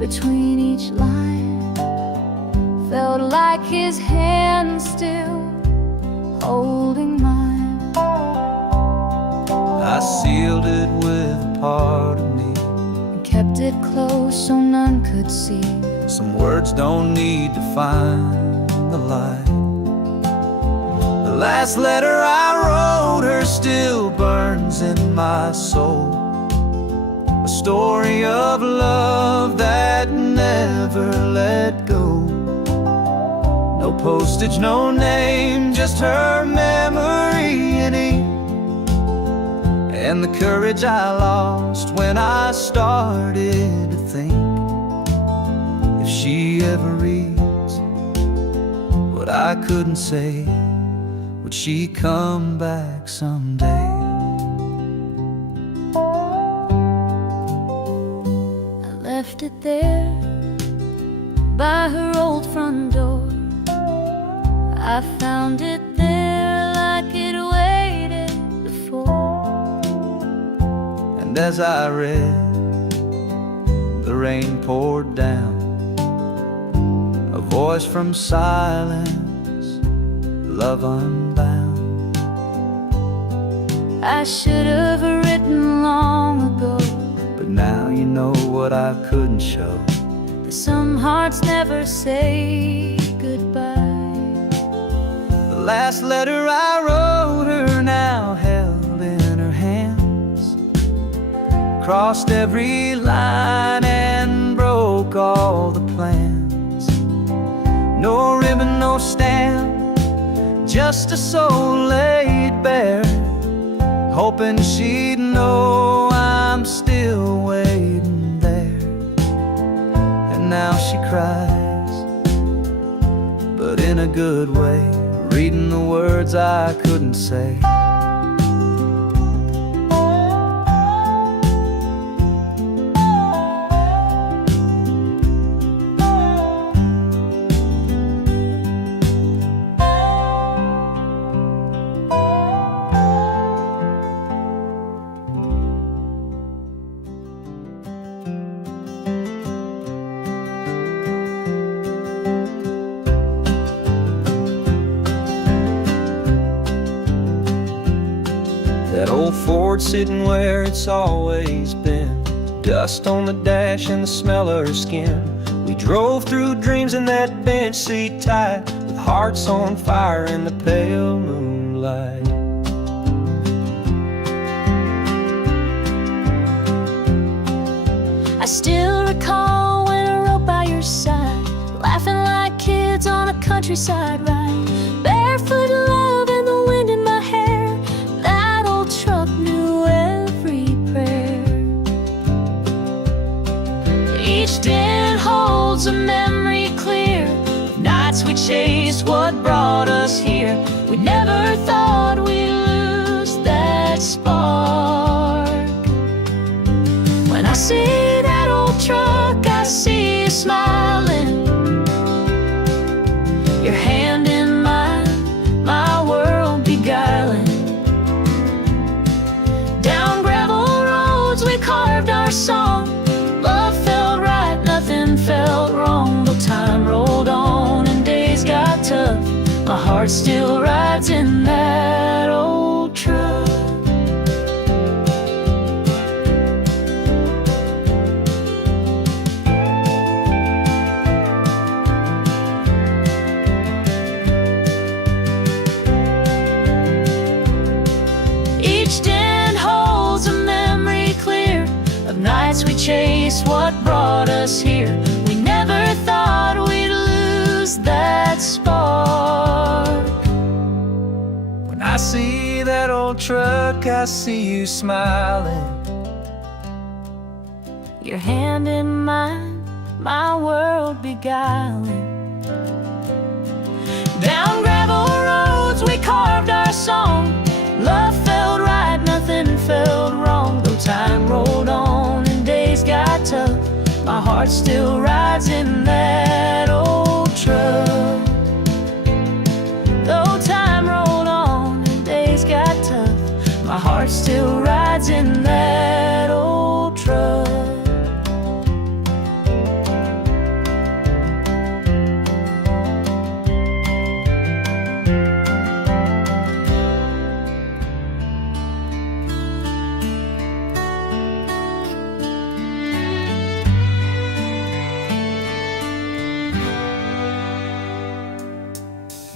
between each line. Felt like his hand still holding mine. I sealed it with a part of me, And kept it close so none could see. some words don't need to find the light. The last letter I wrote her still burns in my soul, a story of love that never let go. No postage, no name, just her memory in ink, and the courage I lost when I started to think, if she ever reads what I couldn't say, would she come back someday? I left it there by her old front door. I found it there like it waited before. And as I read, the rain poured down, a voice from silence, love unbound. I should have written long ago, But now you know what I couldn't show. that some hearts never say goodbye. The last letter I wrote her now held in her hands, crossed every line and broke all the plans. No ribbon, no stamp, just a soul laid bare, hoping she'd know I'm still waiting there. And now she cries, but in a good way, reading the words I couldn't say. That old Ford sitting where it's always been, dust on the dash and the smell of her skin. We drove through dreams in that bench seat tight, with hearts on fire in the pale moonlight. I still recall when I rode by your side, laughing like kids on a countryside ride. Barefoot love and the wind in my hair, that old truck knew every prayer. Each dent holds a memory clear, nights we chased what brought us here. We never thought we'd lose that spark. When I see that old truck, I see you smiling, your hand in mine, my world beguiling. Down gravel roads we carved our song, love felt right, nothing felt wrong. Though time rolled on and days got tough, my heart still rides in that old truck. Nights we chased what brought us here. We never thought we'd lose that spark. When I see that old truck, I see you smiling, your hand in mine, my world beguiling. Down gravel roads we carved our song, love felt right, nothing felt wrong. Though time rolled on and days got tough, my heart still rides in that old truck. Though time rolled on and days got tough, my heart still rides in that old truck.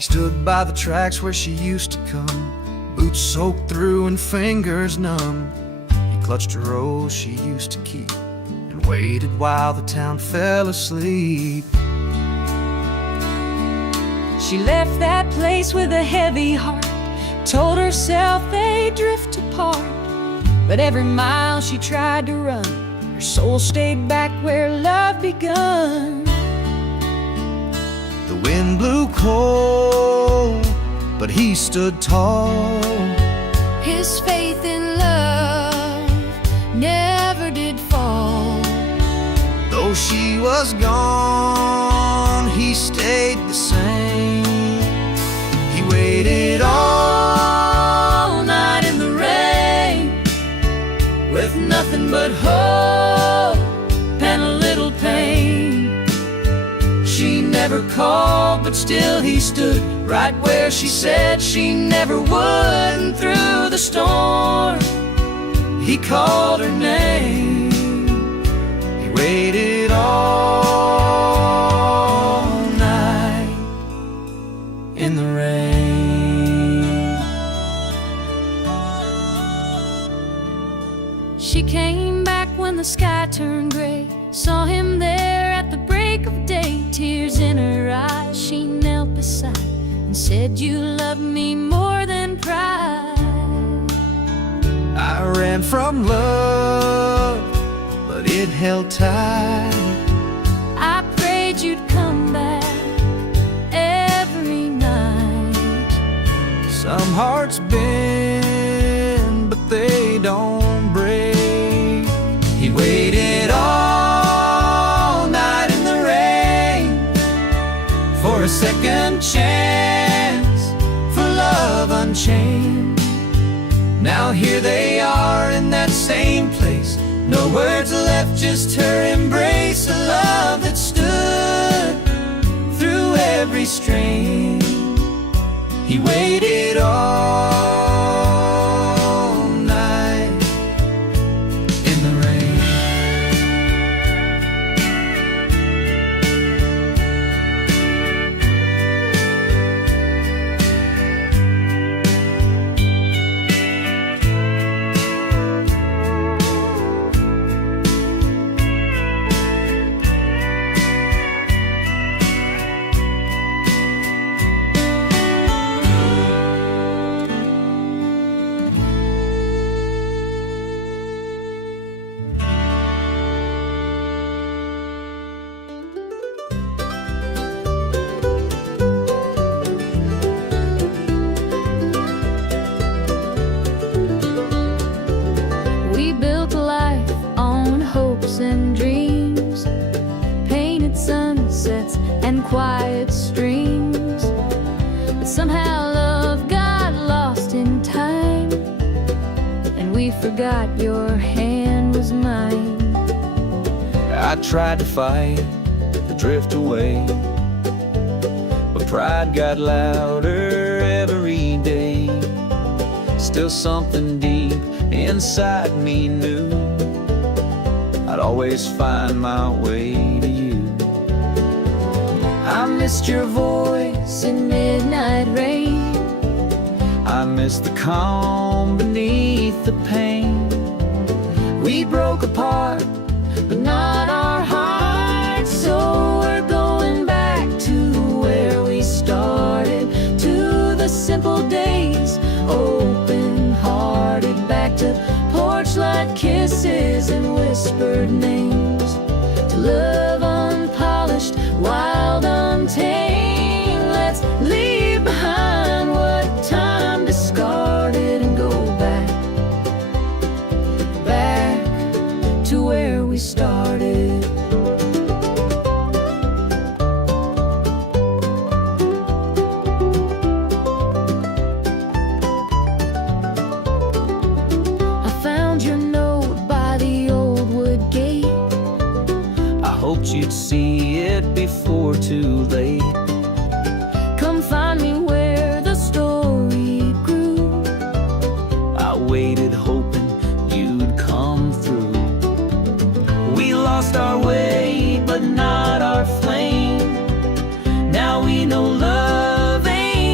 stood by the tracks where she used to come, boots soaked through and fingers numb. He clutched a rose she used to keep and waited while the town fell asleep. She left that place with a heavy heart, told herself they'd drift apart. But every mile she tried to run, her soul stayed back where love begun. The wind blew cold, but he stood tall. His faith in love never did fall. Though she was gone, he stayed the same. He waited all night in the rain, with nothing but hope and a little pain. She never called, but still he stood right where she said she never would. And through the storm, he called her name. he waited all night In the rain. She came back when the sky turned gray, saw him there at the break of day. Tears in her eyes, she knelt beside and said, "You love me more than pride." I ran from love, but it held tight. I prayed you'd come back every night. Some hearts bend, but they don't break. He waited all night in the rain for a second chance, for love unchained. Now here they are in that same place, no words left, just her embrace. A love that stood through every strain. He waited all night in the rain. We built a life on hopes and dreams, painted sunsets and quiet streams. But somehow love got lost in time, and we forgot your hand was mine. I tried to fight the drift away, but pride got louder every day. Still something deep inside me knew I'd always find my way to you. I missed your voice in midnight rain. I miss the calm beneath the pain. We broke apart, but not our hearts. So we're going back to where we started, to the simple days, open-hearted, back to porch light kisses and whispered names, to love unpolished, wild, untamed. Let's leave behind what time discarded and go back to where we started. I found your note by the old wood gate. I hoped you'd see it before too late. Come find me where the story grew. I waited hoping you'd come through. We lost our way, but not our flame. Now we know love ain't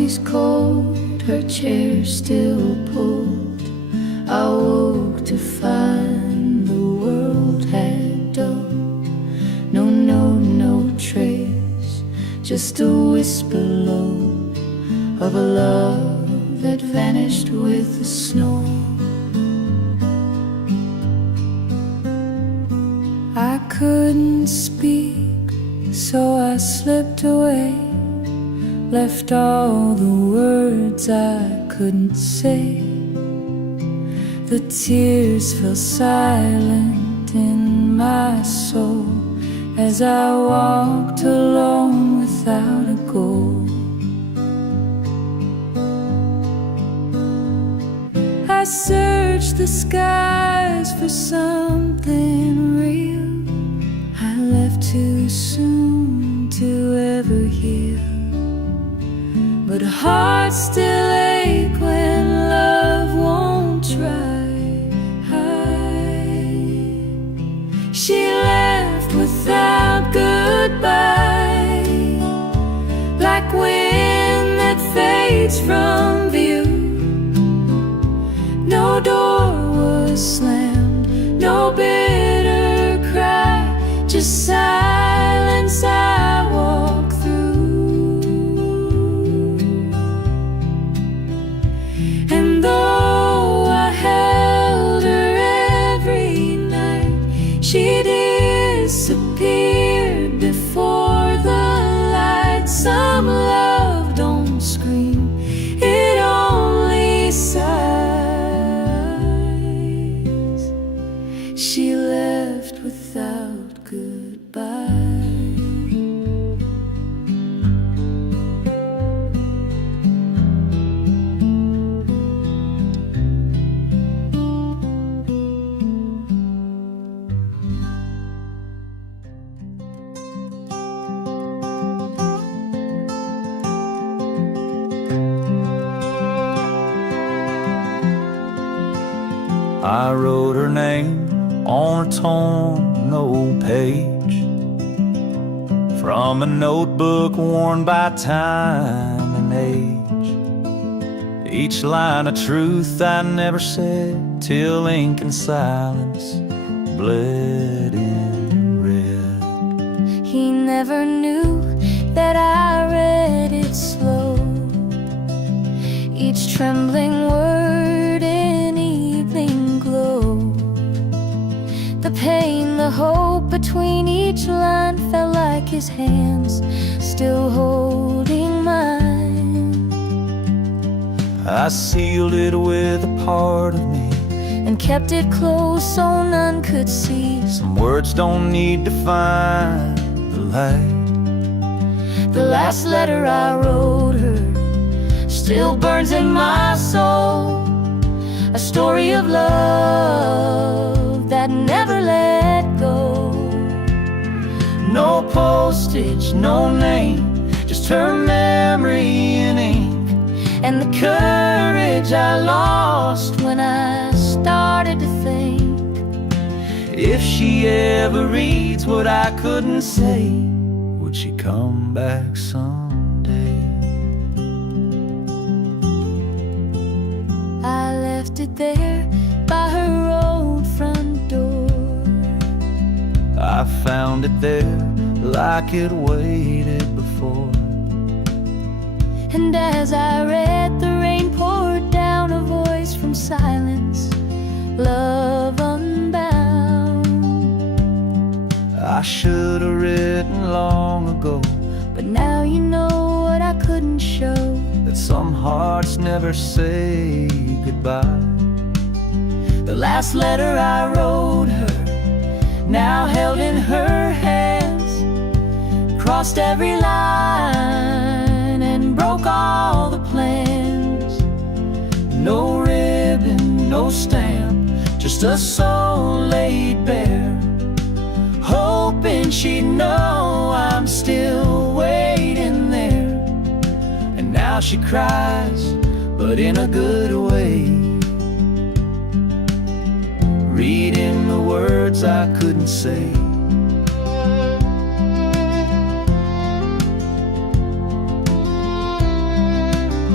coffee's cold, her chair still pulled. I woke to find the world had dulled. No trace, just a whisper low of a love that vanished with the snow. I couldn't speak, so I slipped away, left all the words I couldn't say. The tears fell silent in my soul as I walked alone without a goal. I searched the skies for something real. I left too soon to ever heal, but hearts still ache when love won't try. She left without goodbye, like wind that fades from view. No door was slammed, no bitter cry, just silence I walk through. And though I held her every night, she disappeared before the light. Some love don't scream, it only sighs. She left without goodbye. I wrote her name on a torn old page from a notebook worn by time and age. Each line of truth I never said till ink and silence bled in red. He never knew that I read it slow, each trembling word in evening glow. The pain, the hope between each line felt like his hands still holding mine. I sealed it with a part of me and kept it close so none could see. Some words don't need to find the light. The last letter I wrote her still burns in my soul, a story of love that never let go. No postage, no name, just her memory in ink, and the courage I lost when I started to think. If she ever reads what I couldn't say, would she come back someday? I left it there by her old front door. I found it there like it waited before. And as I read, the rain poured down, a voice from silence, love unbound. I should have written long ago, but now you know what I couldn't show, that some hearts never say goodbye. The last letter I wrote her, now held in her hands, crossed every line and broke all the plans. No ribbon, no stamp, just a soul laid bare, hoping she'd know I'm still waiting there. And now she cries, but in a good way, reading the words I couldn't say.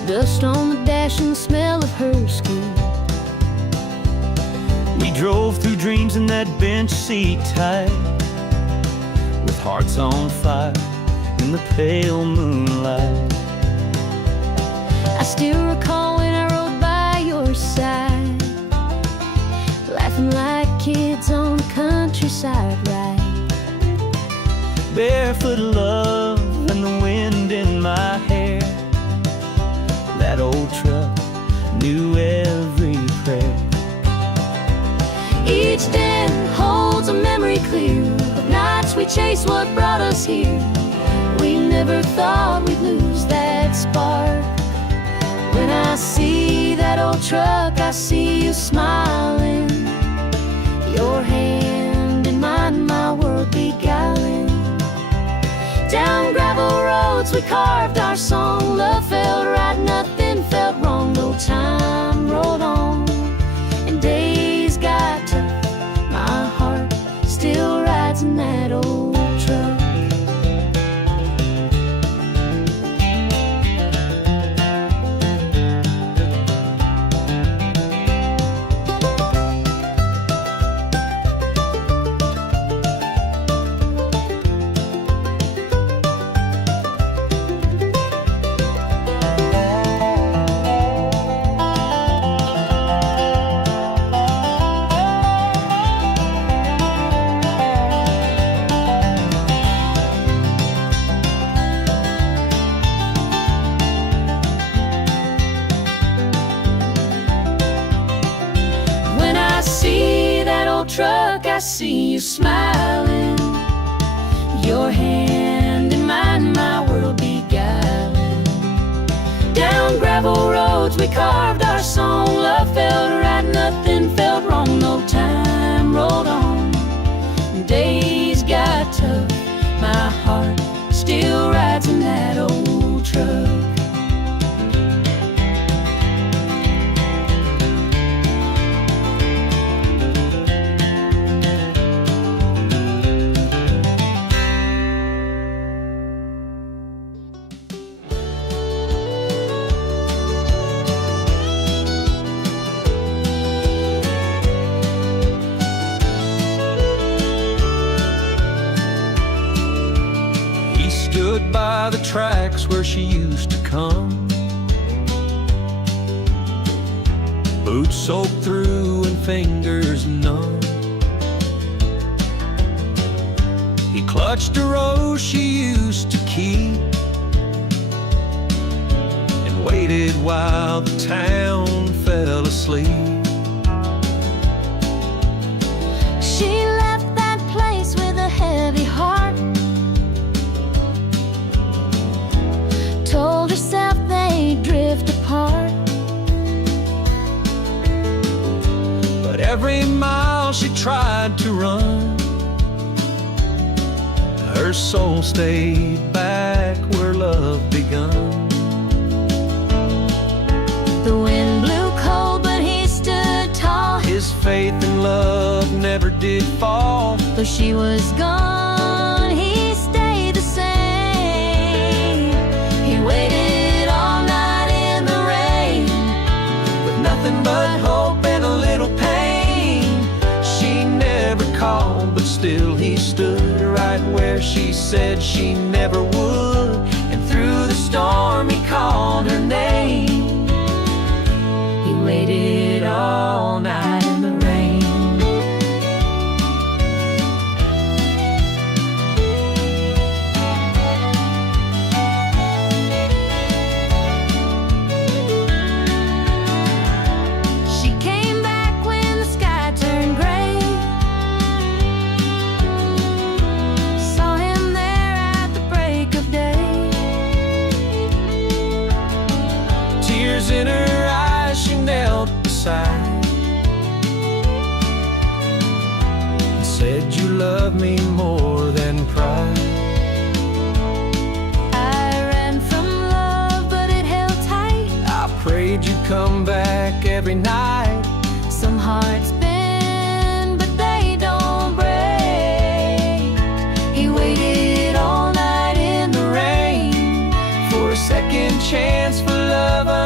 dust on the dash and the smell of her skin. We drove through dreams in that bench seat tight, with hearts on fire in the pale moonlight. I still recall when I rode by your side, laughing like kids on the countryside ride. Barefoot love and the wind in my hair. That old truck knew every prayer. Each den holds a memory clear of nights we chased what brought us here. We never thought we'd lose that spark. When I see that old truck, I see you smiling, your hand in mine, my world beguiling. Down gravel roads we carved our song. Love felt right, nothing felt wrong. No time rolled on and days got tough. My heart still rides in that old truck. Truck, I see you smiling, your hand in mine, my world beguiling. Down gravel roads we carved our song. Love felt right, nothing felt wrong. No time rolled on, days got tough. My heart still rides in that old truck. Stood by the tracks where she used to come, boots soaked through and fingers numb. He clutched a rose she used to keep and waited while the town fell asleep. She left that place with a heavy heart, told herself they'd drift apart. But every mile she tried to run, her soul stayed back where love begun. The wind blew cold, but he stood tall. His faith in love never did fall. Though she was gone, he stayed the same. He waited all night in the rain, With nothing but hope and a little pain. She never called, but still he stood right where she said she never would. And through the storm he called her name. he waited all night in the rain. She came back when the sky turned gray, saw him there at the break of day. Tears in her eyes, she knelt beside and said, "You love me more than pride." I ran from love, but it held tight. I prayed you'd come back every night. Some hearts bend, but they don't break. He waited all night in the rain For a second chance, for love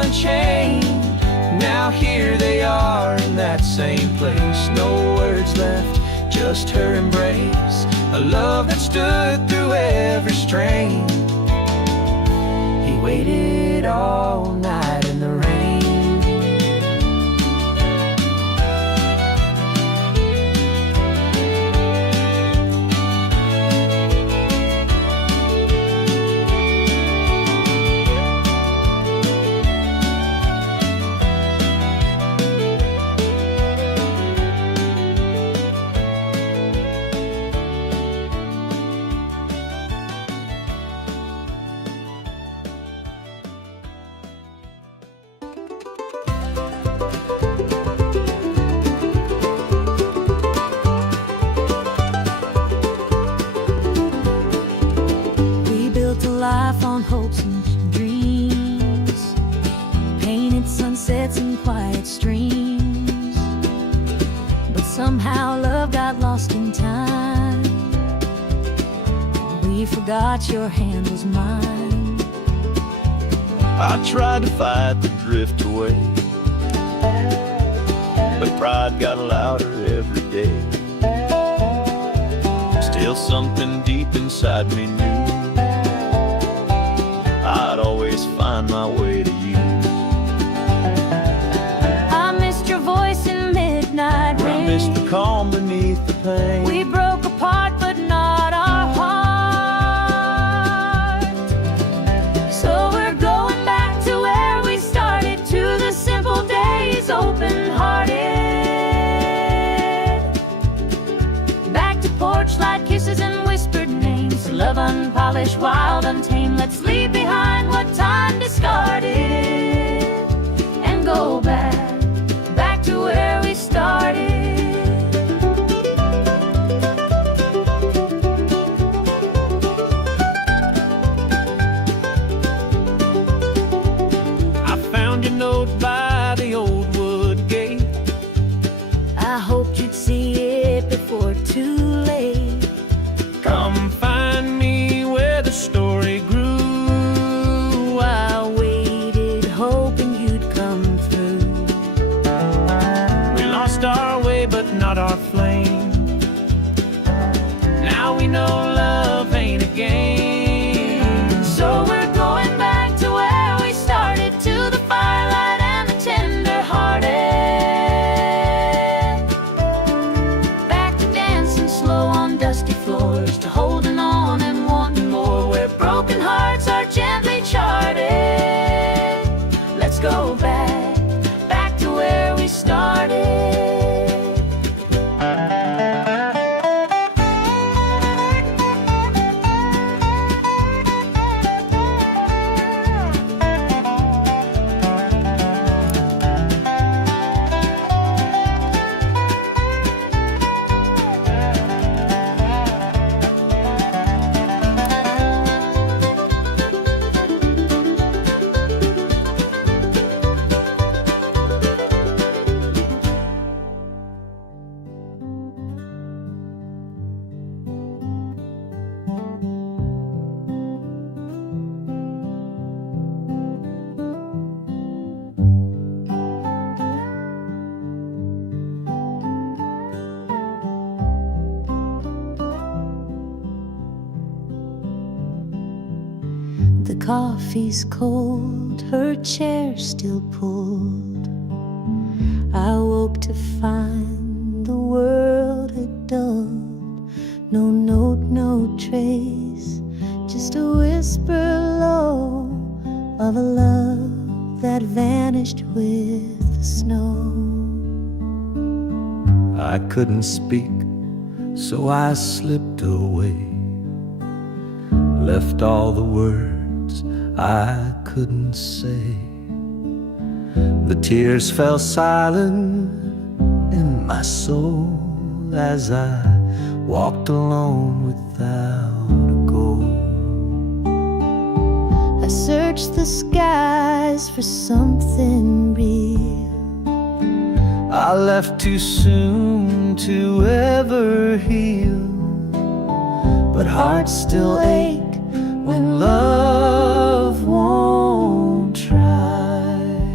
unchained. Now here they are in that same place. No words left, just her embrace. A love that stood through every strain. He waited all night in the rain. We built a life on hopes and dreams, painted sunsets and quiet streams. But somehow love got lost in time. We forgot your hand was mine. I tried to fight the drift away, but pride got louder every day. Still something deep inside me knew I'd always find my way to you. I missed your voice in midnight rain. I missed the calm beneath the pain. We broke apart, but not our heart. So we're going back to where we started, to the simple days, open-hearted. Back to porch light kisses and whispered names. Love unpolished, wild, untamed. Let's leave behind what time discarded and go back to where we started. I found your note by the old wood gate. I hoped you'd see it before too late. Come find me where the story grew. I waited, hoping you'd come through. We lost our way, but not our flame. Now we know love ain't a game. So we're going back to where we started, to the firelight and the tender-hearted. Back to dancing slow on dusty floors, to holding on and wanting more, where broken hearts are gently charted. Let's go back to where we started. The coffee's cold, her chair still pulled. I woke to find the world had dulled. No note, no trace, just a whisper low of a love that vanished with the snow. I couldn't speak, so I slipped away, left all the words I couldn't say. The tears fell silent in my soul as I walked alone without a goal. I searched the skies for something real. I left too soon to ever heal, but hearts still ache when love won't try.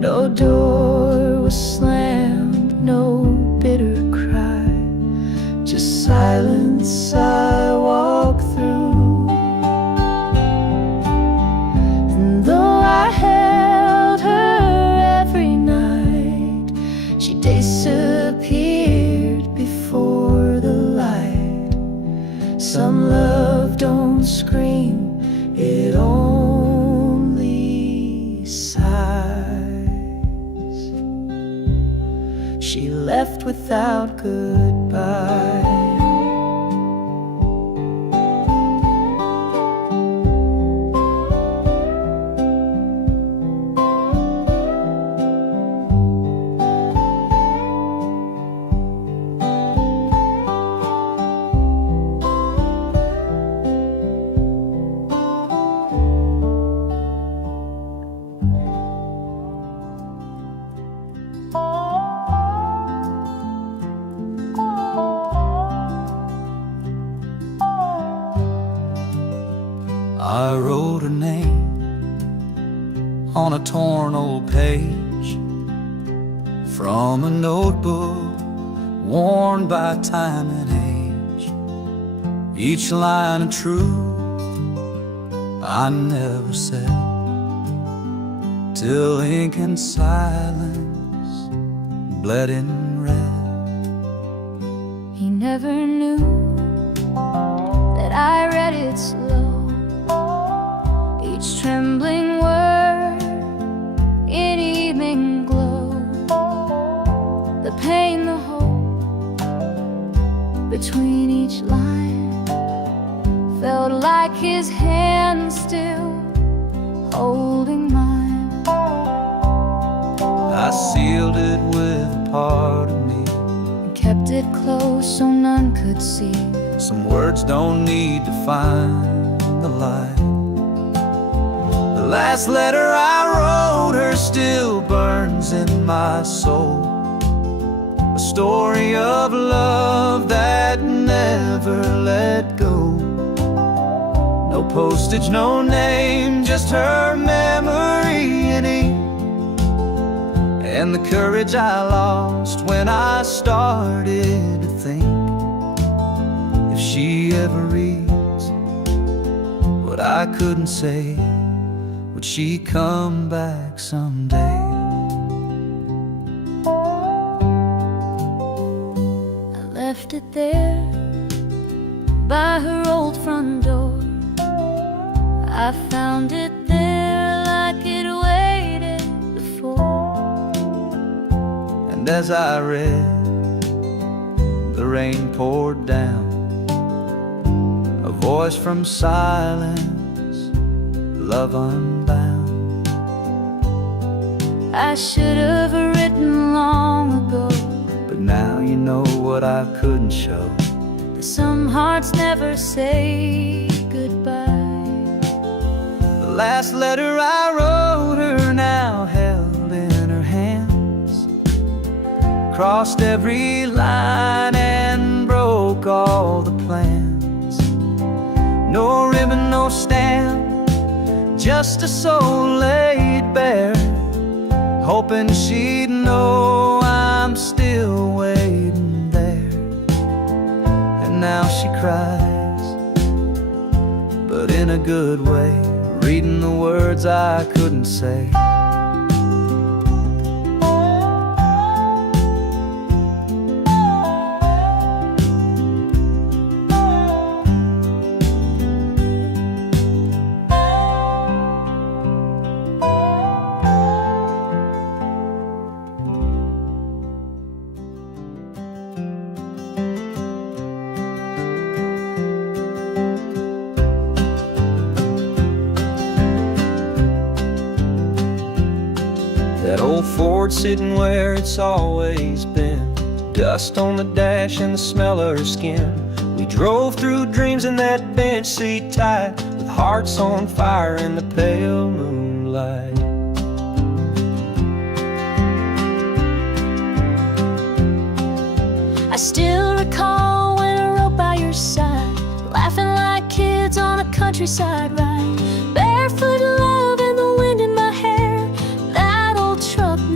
No door was slammed, no bitter cry, just silence I walk through. And though I held her every night, she disappeared before the light. Some love don't scream, it only sighs. She left without goodbye. I wrote her name on a torn old page from a notebook worn by time and age. Each line of truth I never said, till ink and silence bled in red. He never knew that I read it slow, each trembling word in evening glow. The pain, the hope between each line felt like his hand still holding mine. I sealed it with a part of me, And kept it close so none could see. some words don't need to find the light. The last letter I wrote her still burns in my soul, a story of love that never let go. No postage, no name, just her memory in ink, and the courage I lost when I started to think, if she ever reads what I couldn't say, would she come back someday? I left it there by her old front door. I found it there like it waited before. And as I read, the rain poured down, a voice from silence, love unbound. I should have written long ago, But now you know what I couldn't show. that some hearts never say goodbye. The last letter I wrote her now held in her hands, crossed every line and broke all the plans. No ribbon, no stamp, just a soul laid bare, hoping she'd know I'm still waiting there. And now she cries, but in a good way, reading the words I couldn't say. That old Ford sitting where it's always been, dust on the dash and the smell of her skin. We drove through dreams in that bench seat tight, with hearts on fire in the pale moonlight. I still recall when I rode by your side, laughing like kids on a countryside ride. Barefoot love and the wind in my hair, that old truck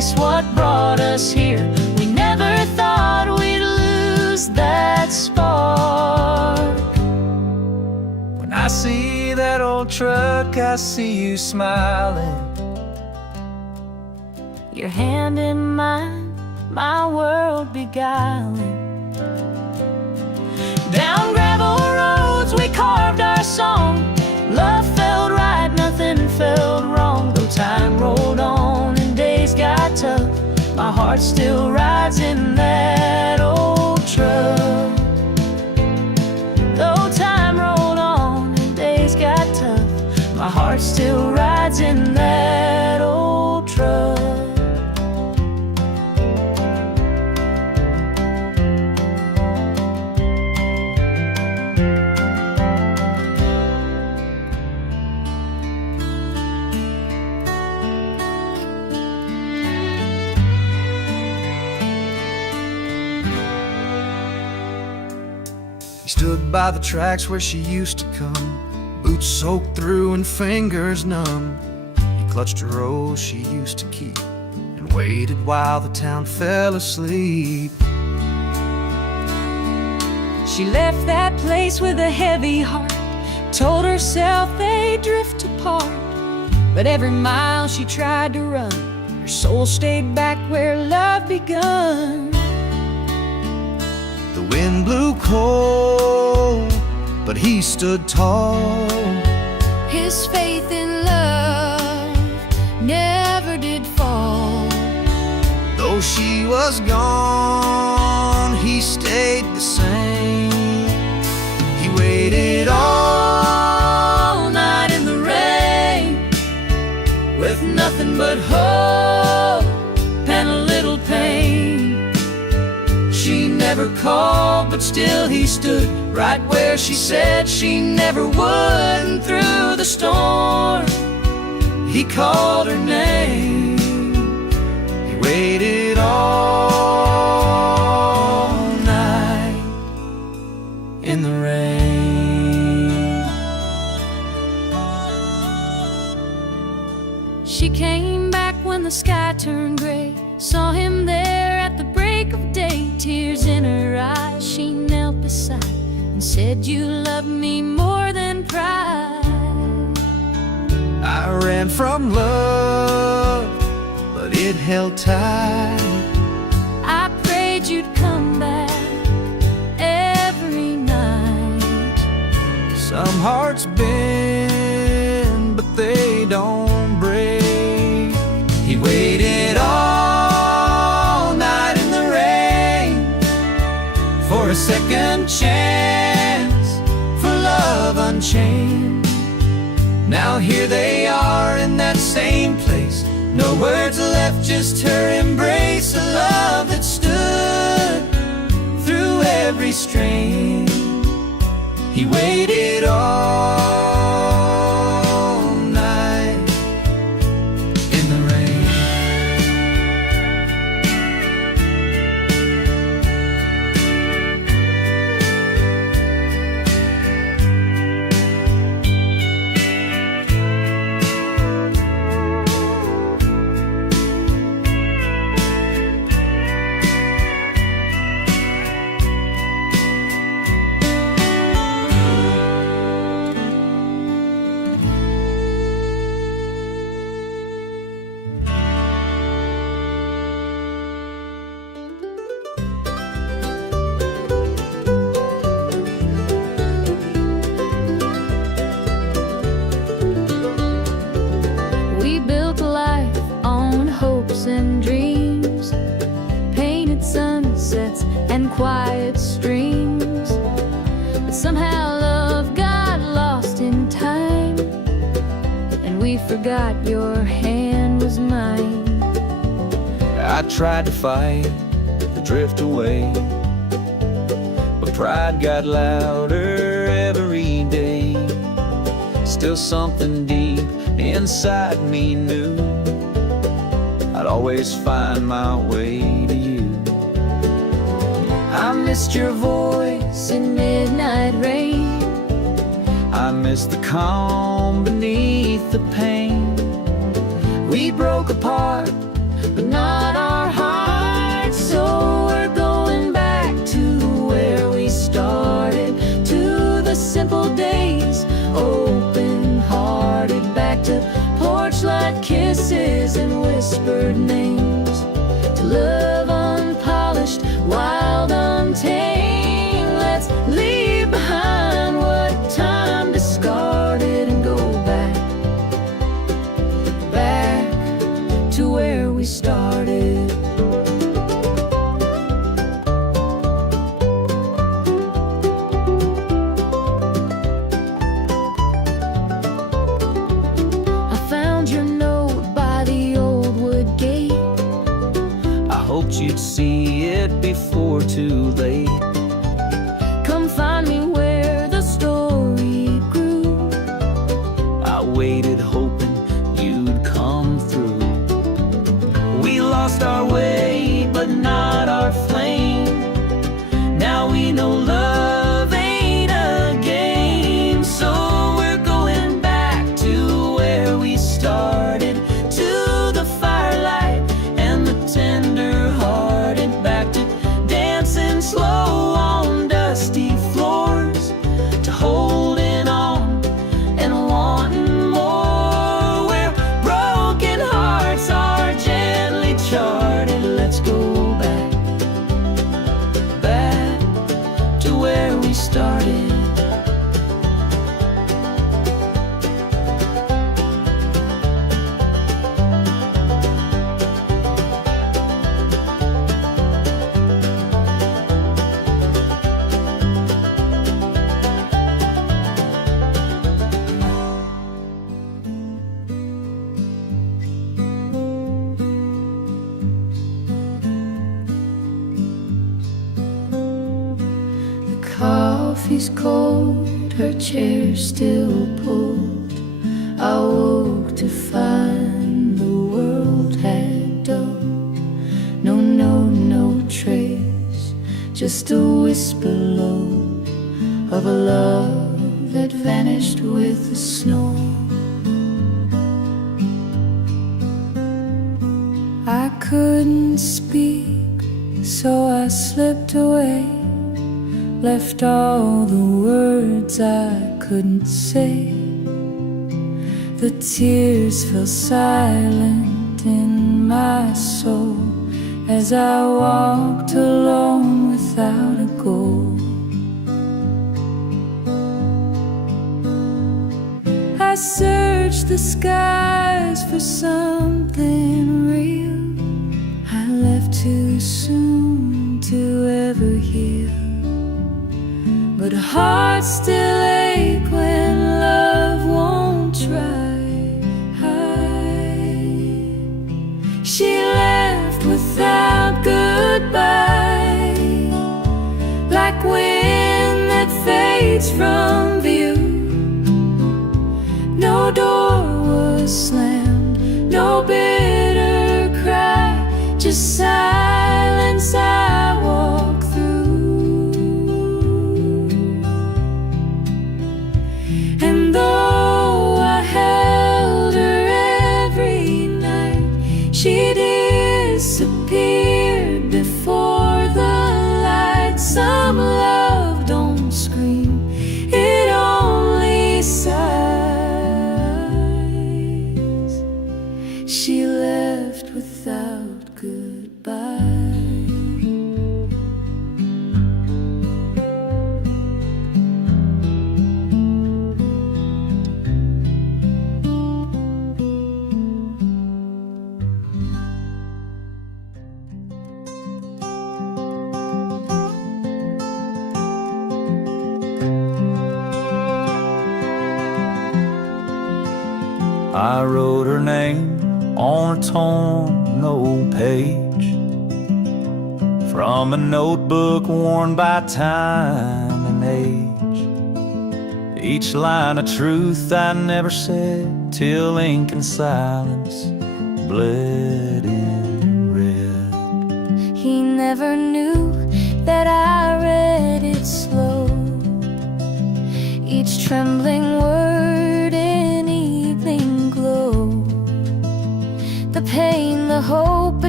chase what brought us here. We never thought we'd lose that spark. When I see that old truck, I see you smiling. Your hand in mine, my world beguiling. Down gravel roads we carved our song. Love felt right, nothing felt wrong. Though time rolled on and days got tough, my heart still rides in that old truck. Though time rolled on and days got tough, my heart still rides in that old truck. He stood by the tracks where she used to come, boots soaked through and fingers numb. He clutched a rose she used to keep and waited while the town fell asleep. She left that place with a heavy heart, told herself they'd drift apart. But every mile she tried to run, her soul stayed back where love begun. The wind blew cold, but he stood tall. His faith in love never did fall. Though she was gone, he stayed the same. He waited all night in the rain, With nothing but hope and a little pain. She never called, but still he stood right where she said she never would. And through the storm, he called her name. he waited all night In the rain. She came back when the sky turned gray, saw him there at the break of day. Tears in her eyes, she knelt beside and said, "You love me more than pride." I ran from love, but it held tight. I prayed you'd come back every night. Some hearts bend, but they don't break. He waited all night in the rain for a second chance, for love unchained. Now here they are in that same place, no words left, just her embrace. A love that stood through every strain. He waited all night in the rain. We built a life on hopes and dreams, painted sunsets and quiet streams. But somehow love got lost in time, and we forgot your hand was mine. I tried to fight the drift away, but pride got louder every day. Still something deep inside me knew I'd always find my way to you. I missed your voice in midnight rain. I miss the calm beneath the pain. We broke apart but not our hearts. So we're going back to where we started, to the simple days, open-hearted, back to porch light kisses and whispered names, to love unpolished, wild, untamed. Let's leave behind what time discarded and go back, back to where we started. I found your note by the old wood gate. I hoped you'd see it before too late. Come find me where the story grew. I waited hoping you'd come through. We lost our way, but not our flame. Now we know love ain't a game. So we're going back to where we started, to the firelight and the tender-hearted, back to dancing slow on dusty floors, to holding on and wanting more, where broken hearts are gently charted. Let's go back, back to where we started. Coffee's cold, her chair still pulled. I woke to find the world had dulled. No note, no trace, just a whisper low of a love that vanished with the snow. I couldn't speak, so I slipped away, left all the words I couldn't say. The tears fell silent in my soul as I walked alone without a goal. I searched the skies for something real. I left too soon to ever heal, but hearts still ache when love won't try. She left without goodbye, like wind that fades from view. No door was slammed, no bitter cry, just silence I walk through. And though I held her every night, she disappeared before the light. Some love don't scream, it only sighs. She left without goodbye. I wrote her name on a torn old page from a notebook worn by time and age. Each line a truth I never said, till ink and silence bled in red. He never knew that I read it slow, each trembling word in evening glow. The pain, the hope,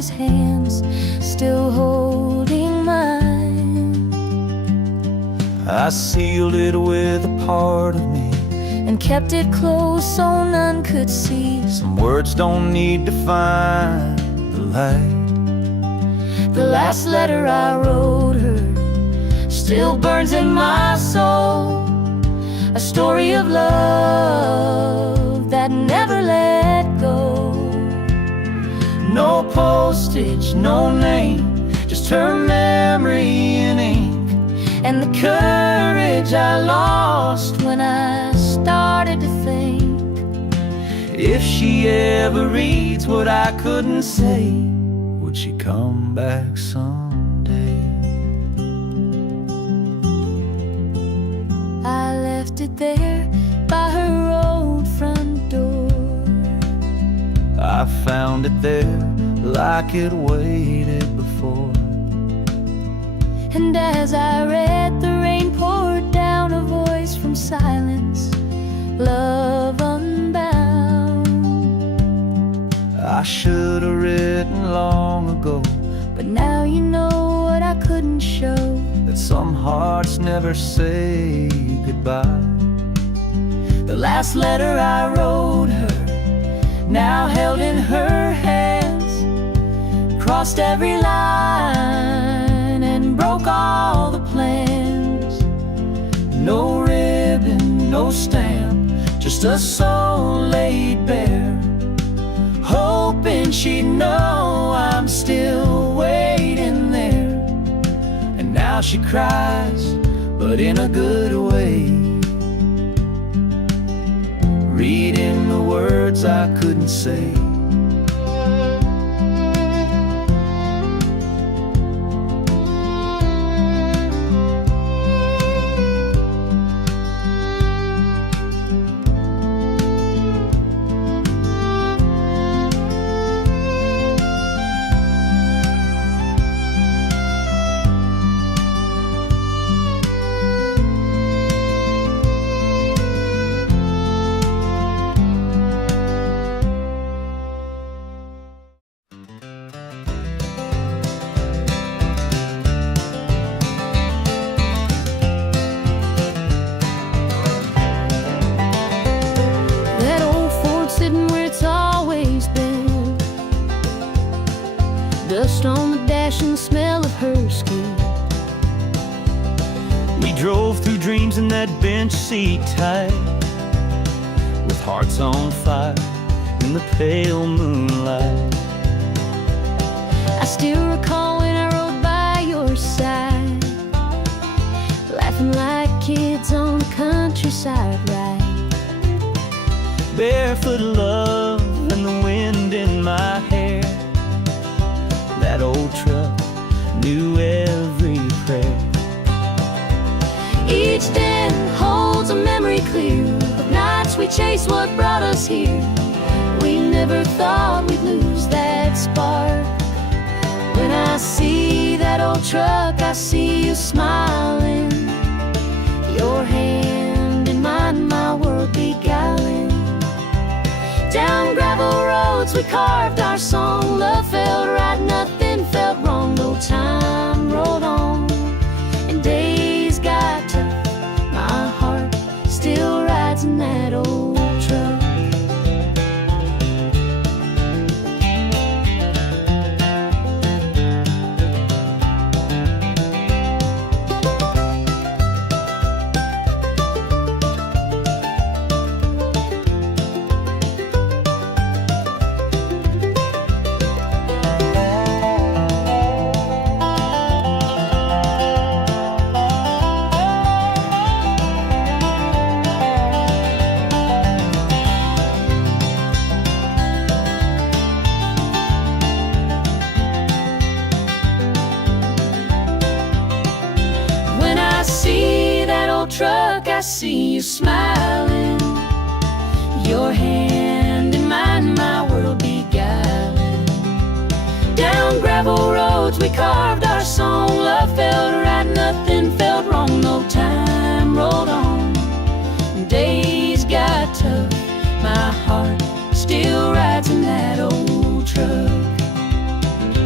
his hands still holding mine. I sealed it with a part of me And kept it close so none could see. Some words don't need to find the light. The last letter I wrote her still burns in my soul. A story of love that never let go. No postage, no name, just her memory in ink. And the courage I lost when I started to think. If she ever reads what I couldn't say, would she come back someday? I left it there by her old front door. I found it there like it waited before. And as I read, the rain poured down a voice from silence, love unbound. I should have written long ago, But now you know what I couldn't show. that some hearts never say goodbye. The last letter I wrote her, now held in her hands, crossed every line and broke all the plans. No ribbon, no stamp, just a soul laid bare, hoping she'd know I'm still waiting there. And now she cries, but in a good way, reading the words I couldn't say. That old Ford sitting where it's always been, dust on the dash and the smell of her skin. We drove through dreams in that bench seat tight, with hearts on fire in the pale moonlight. I still recall when I rode by your side, laughing like kids on the countryside ride. Barefoot love and the wind in my hair. That old truck knew every prayer. Each den holds a memory clear of nights we chased what brought us here. We never thought we'd lose that spark. When I see that old truck, I see you smiling, your hand in mine, my world beguiling. Down gravel roads we carved our song. Love felt right, nothing felt wrong. No time rolled on and days got tough. My heart still rides in that old truck. Truck, I see you smiling, your hand in mine, my world beguiling. Down gravel roads we carved our song. Love felt right, nothing felt wrong. No time rolled on, days got tough. My heart still rides in that old truck.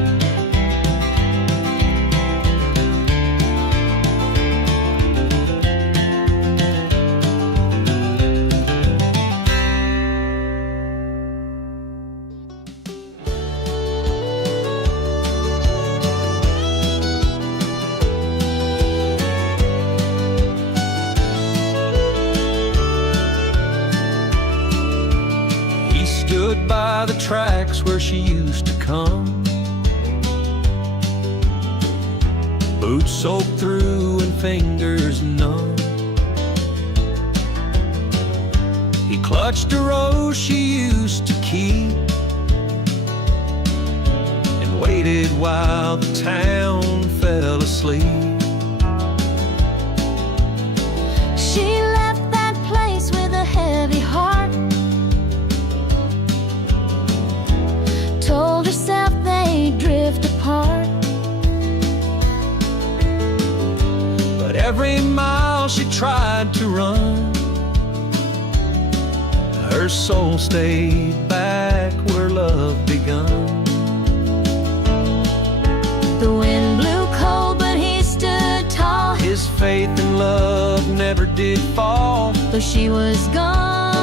stood by the tracks where she used to come, boots soaked through and fingers numb. He clutched a rose she used to keep and waited while the town fell asleep. She left that place with a heavy heart, told herself they'd drift apart. But every mile she tried to run, her soul stayed back where love begun. The wind blew cold, but he stood tall. His faith in love never did fall. Though she was gone,